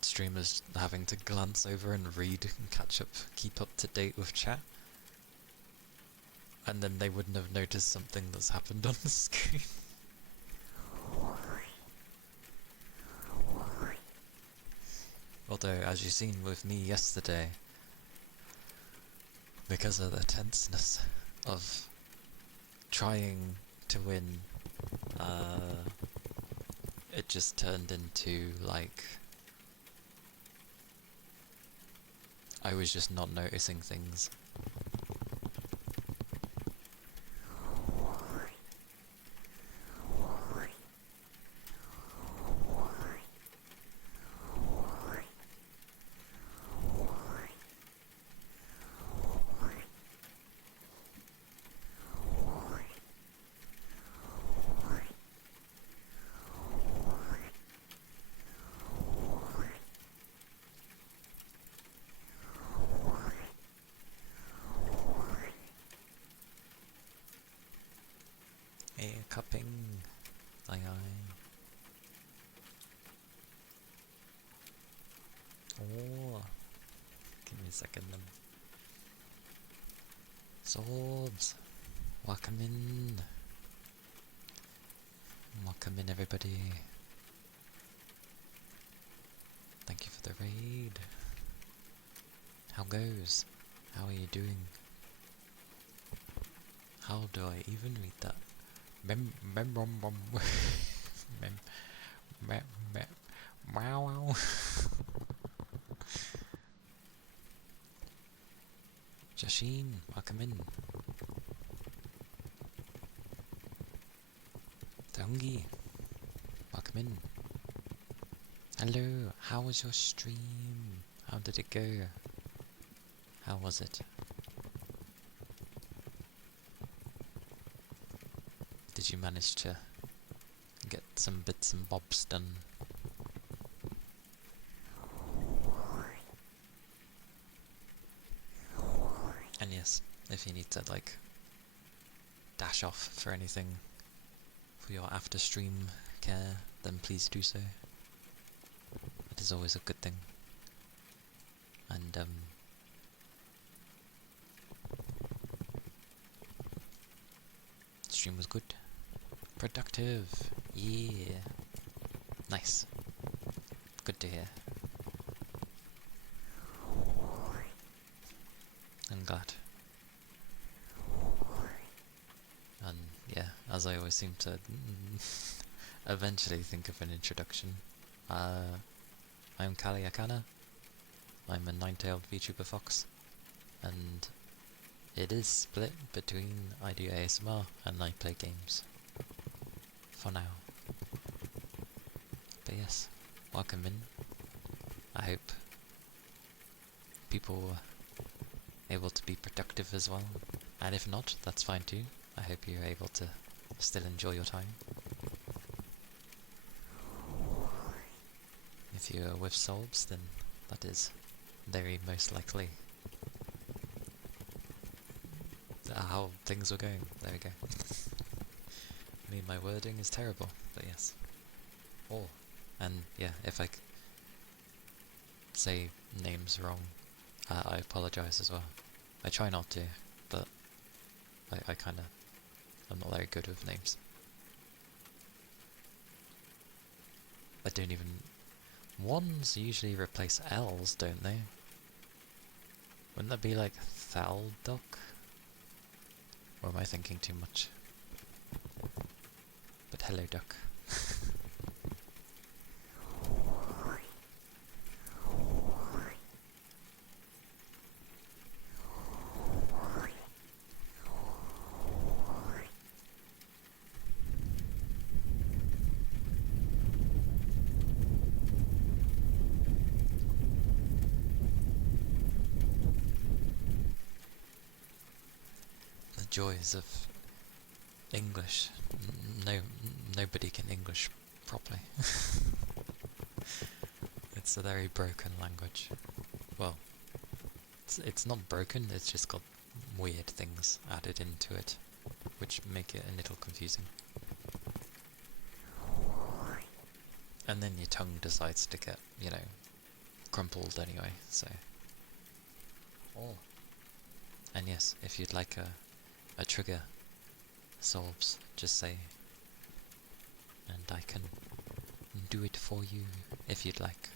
streamer's having to glance over and read and catch up, keep up to date with chat, and then they wouldn't have noticed something that's happened on the screen. Although, as you've seen with me yesterday, because of the tenseness of trying to win, it just turned into, like, I was just not noticing things. Hey, cupping. Aye aye. Oh, give me a second then. Swords! Welcome in! Welcome in, everybody. Thank you for the raid. How goes? How are you doing? How do I even read that? Mem mem rom rom mem mem mem Wow, wow. Jasheen, welcome in. Taungi, welcome in. Hello, how was your stream? How did it go? How was it? Did you manage to get some bits and bobs done? And yes, if you need to like dash off for anything for your after stream care, then please do so. It is always a good thing. And stream was good. Productive. Yeah. Nice. Good to hear. I'm glad. And yeah, as I always seem to eventually think of an introduction. I'm Kali Akana. I'm a nine-tailed VTuber fox, and it is split between I do ASMR and I play games. For now. But yes, welcome in. I hope people are able to be productive as well, and if not, that's fine too. I hope you're able to still enjoy your time. If you're with Solbs, then that is very most likely how things were going. There we go. I mean, my wording is terrible, but yes. Oh, and yeah, if I say names wrong, I apologise as well. I try not to, but I kinda, I'm not very good with names. I don't even, ones usually replace L's, don't they? Wouldn't that be like Thalduck? Or am I thinking too much? But hello, duck. The joys of English. Nobody can English properly. It's a very broken language. Well, it's not broken, it's just got weird things added into it, which make it a little confusing. And then your tongue decides to get, you know, crumpled anyway, so... Oh. And yes, if you'd like a trigger, Solbs, just say, and I can do it for you if you'd like.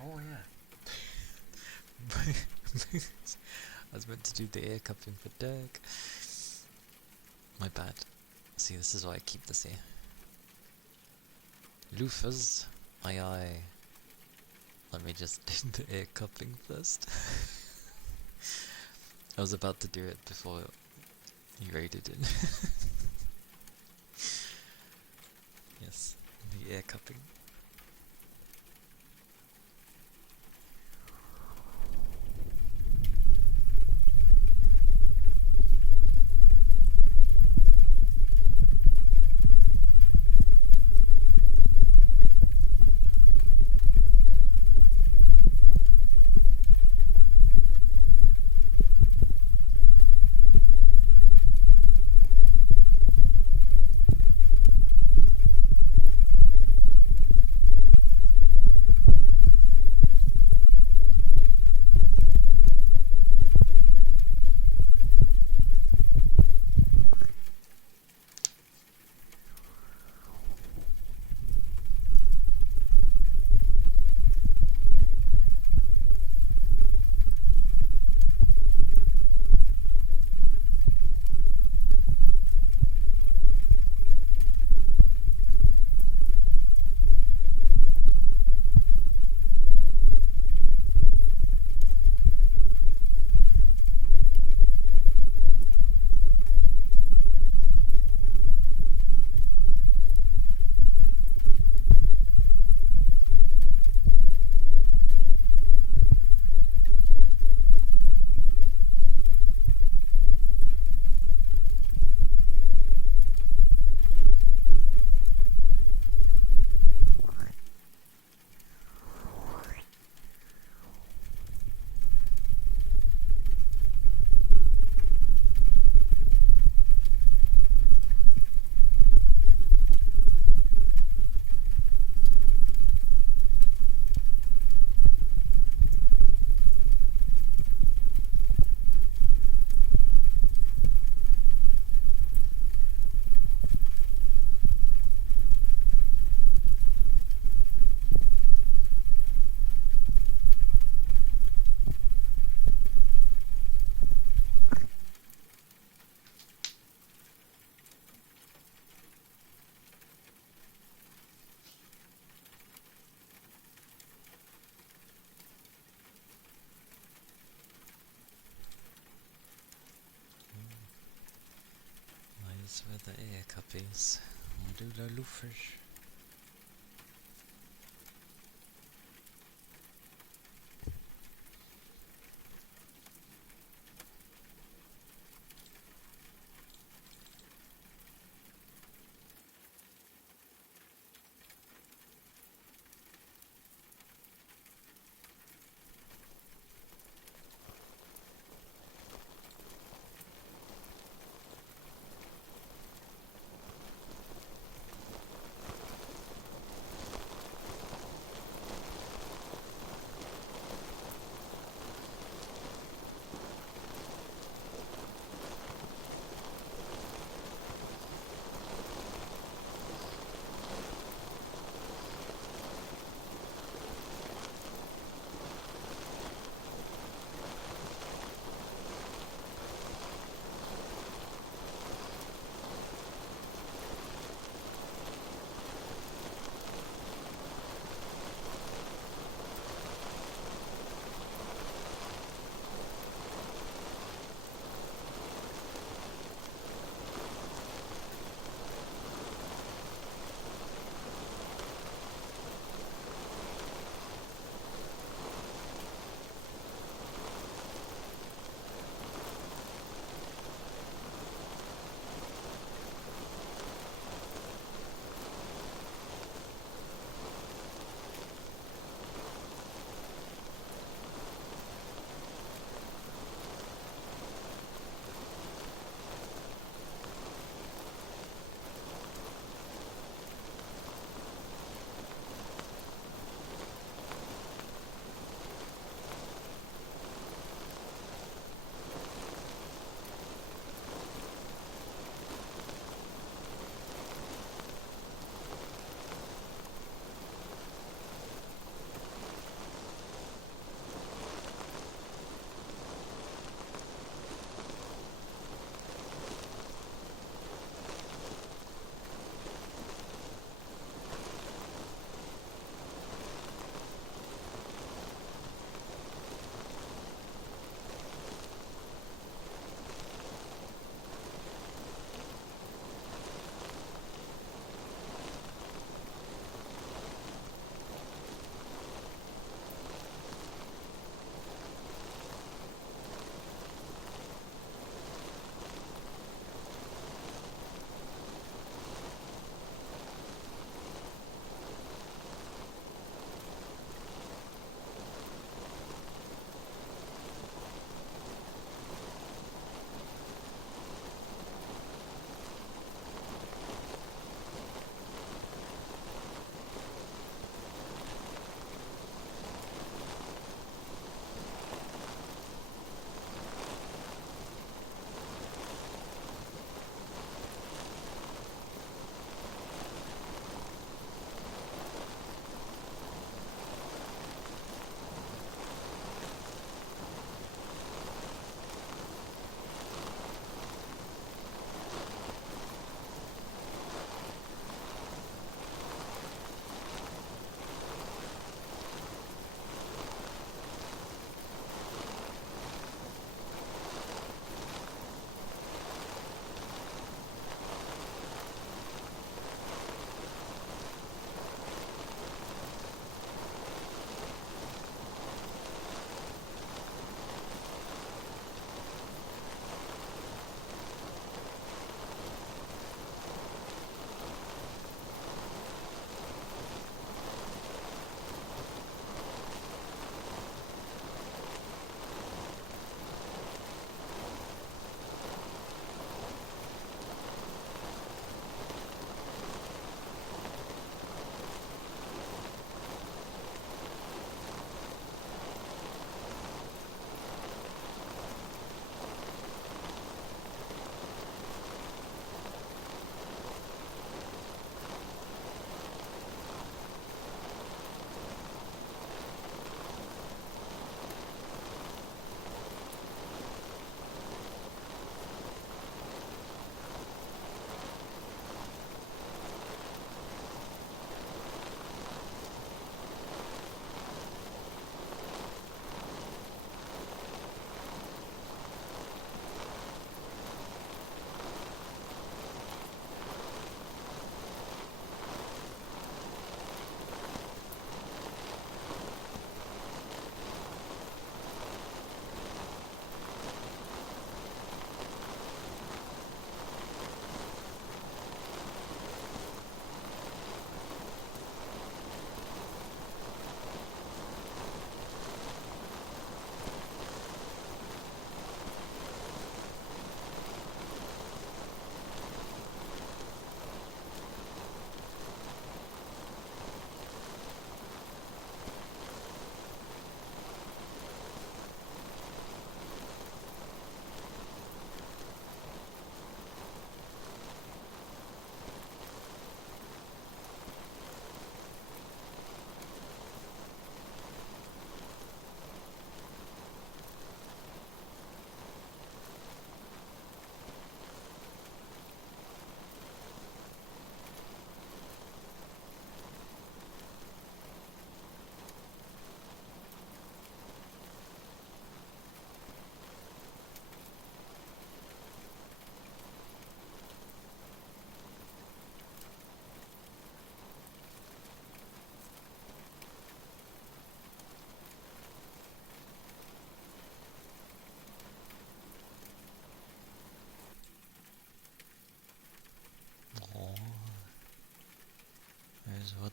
Oh yeah. I was meant to do the ear cupping for Dirk. My bad. See, this is why I keep this here. Loofers. Aye aye. Let me just do the ear cupping first. I was about to do it before you raided it. Yes, the ear cupping. That's where the ear cup is. Do the loofers.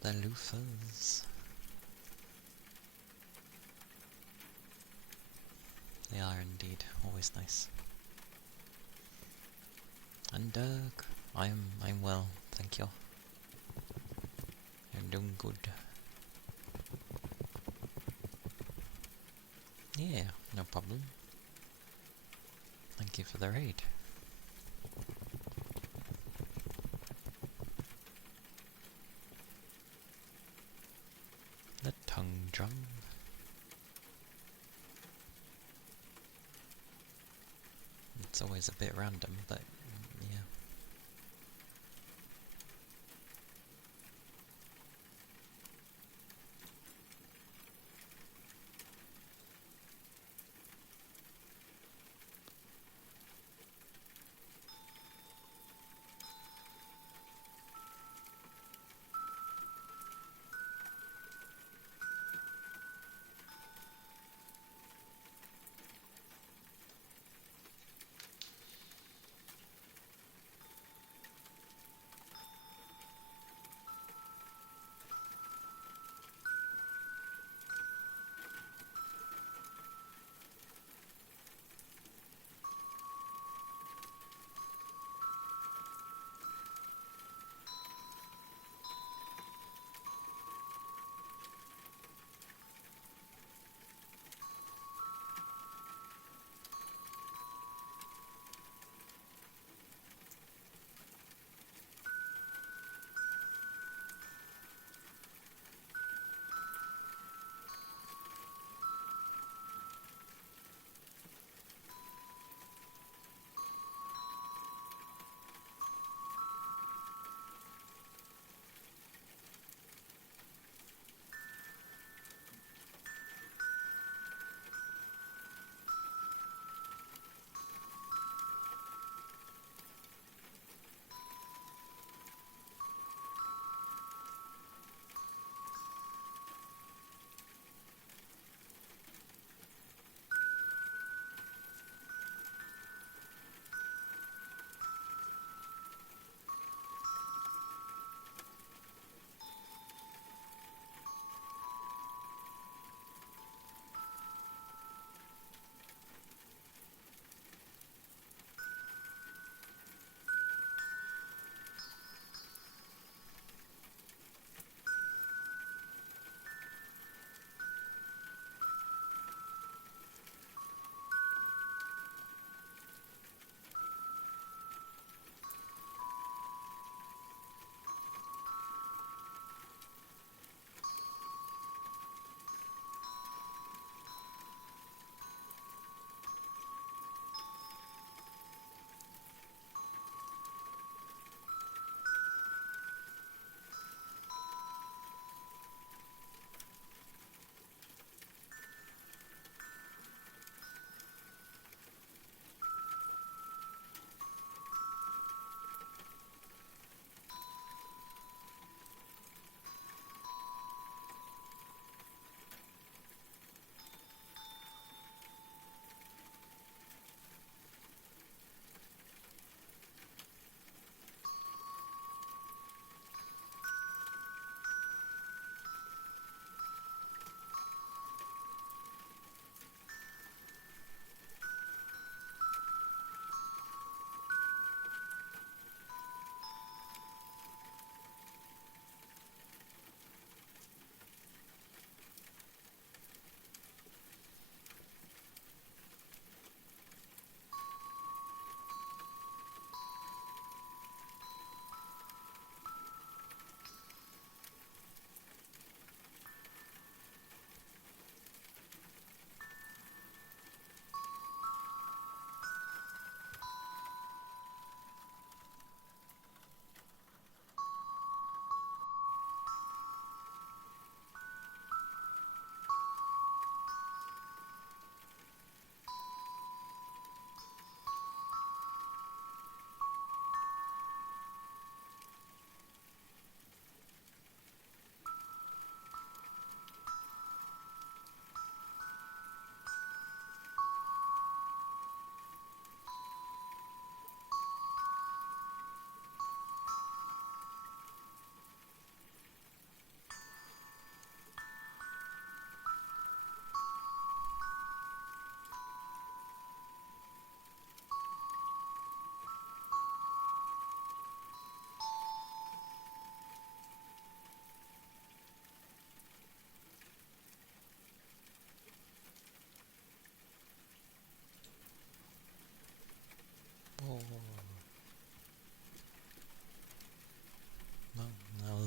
the loafers. They are indeed always nice. And Doug, I'm well, thank you. I'm doing good. Yeah, no problem. Thank you for the raid. The tongue drum. It's always a bit random, but yeah.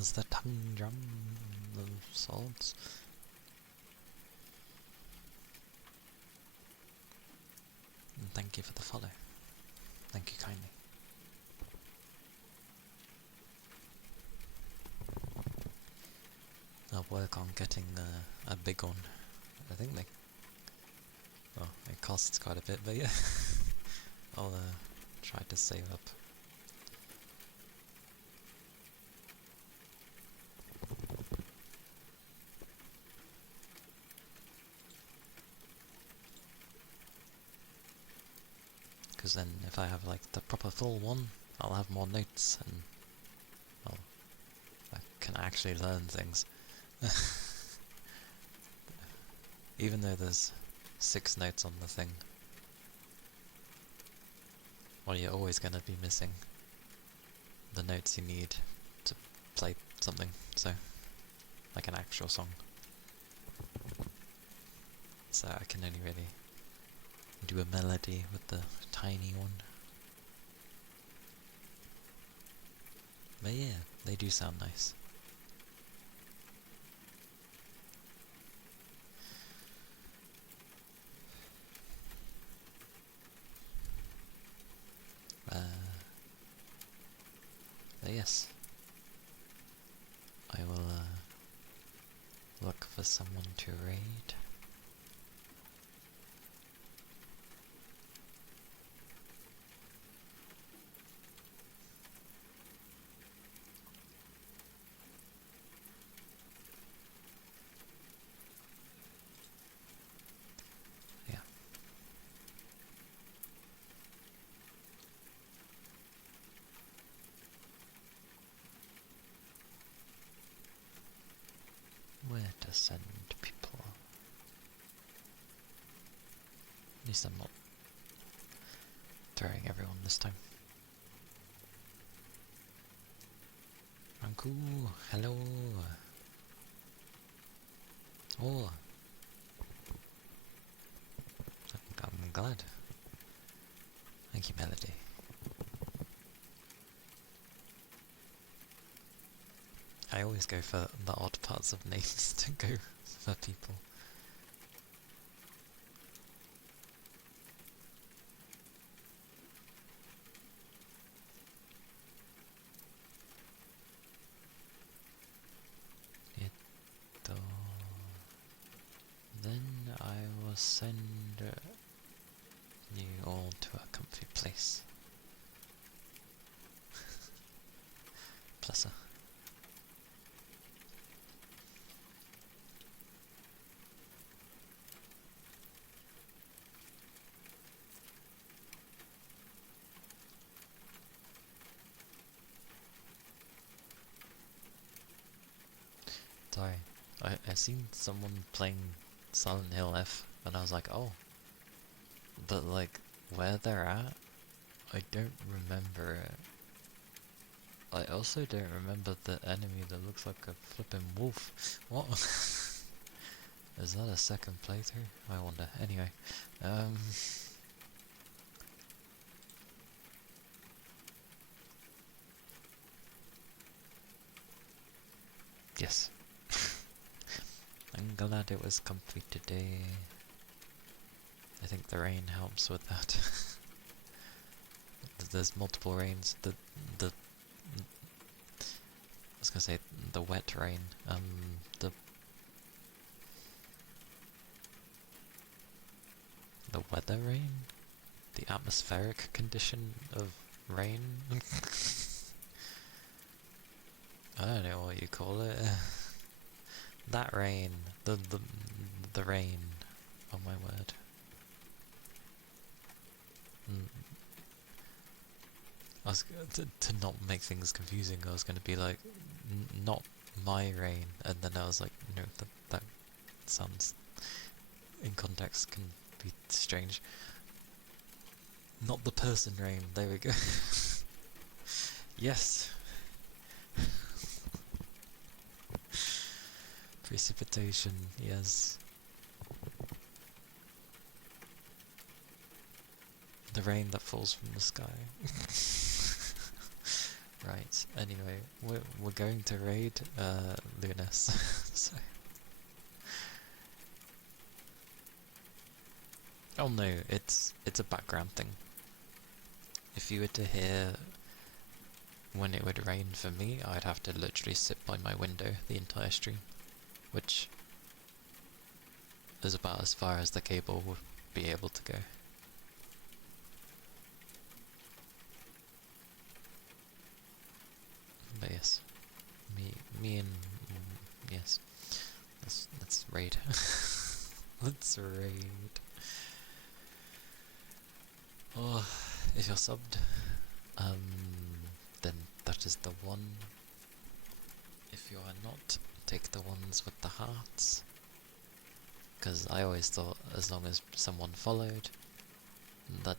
drums, the tongue drum of swords. And thank you for the follow. Thank you kindly. I'll work on getting a big one. I think they... well, it costs quite a bit, but yeah. I'll try to save up. Because then if I have like the proper full one, I'll have more notes and well, I can actually learn things. Even though there's 6 notes on the thing, well, you're always going to be missing the notes you need to play something, so like an actual song. So I can only really do a melody with the tiny one. But yeah, they do sound nice. But yes, I will look for someone to raid. Yeah. Where to send people? At least I'm not throwing everyone this time. Ranku, hello. Oh, I'm glad. Thank you, Melody. I always go for the odd parts of names to go for people. Then I will send you all to a comfy place. Bless her. Sorry, I seen someone playing Silent Hill F, and I was like, oh. But like, where they're at, I don't remember it. I also don't remember the enemy that looks like a flipping wolf. What? Is that a second playthrough? I wonder. Anyway, yes. I'm glad it was comfy today. I think the rain helps with that. There's multiple rains. I was gonna say the wet rain. The weather rain, the atmospheric condition of rain. I don't know what you call it. That rain, the rain. Oh my word. I was to not make things confusing. I was going to be like, not my rain, and then I was like, no, that sounds in context can be strange. Not the person rain. There we go. Yes. Precipitation. Yes. The rain that falls from the sky. Right, anyway, we're going to raid Lunas. So. Oh no, it's a background thing. If you were to hear when it would rain for me, I'd have to literally sit by my window the entire stream, which is about as far as the cable would be able to go. But yes, me and yes, let's raid. Let's raid. Oh, if you're subbed, then that is the one. If you are not, take the ones with the hearts. Because I always thought as long as someone followed, that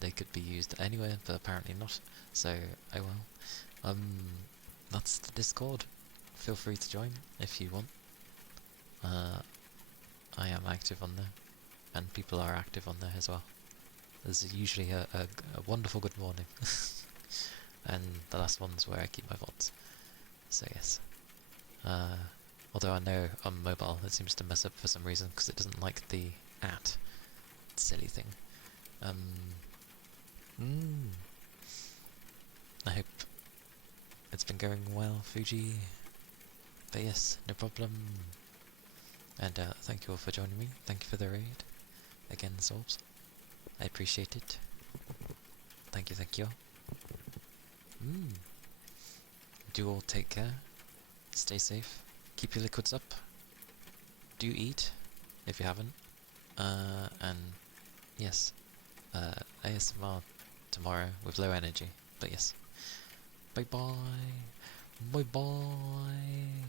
they could be used anywhere, but apparently not. So, oh well. That's the Discord. Feel free to join if you want. I am active on there, and people are active on there as well. There's usually a wonderful good morning. And the last one's where I keep my VODs. So yes. Although I know on mobile it seems to mess up for some reason because it doesn't like the @ silly thing. I hope it's been going well, Fuji. But yes, no problem. And thank you all for joining me. Thank you for the raid. Again, Sorbs. I appreciate it. Thank you, thank you. Do all take care. Stay safe. Keep your liquids up. Do eat, if you haven't. And yes, ASMR tomorrow with low energy. But yes. Bye bye. Bye bye.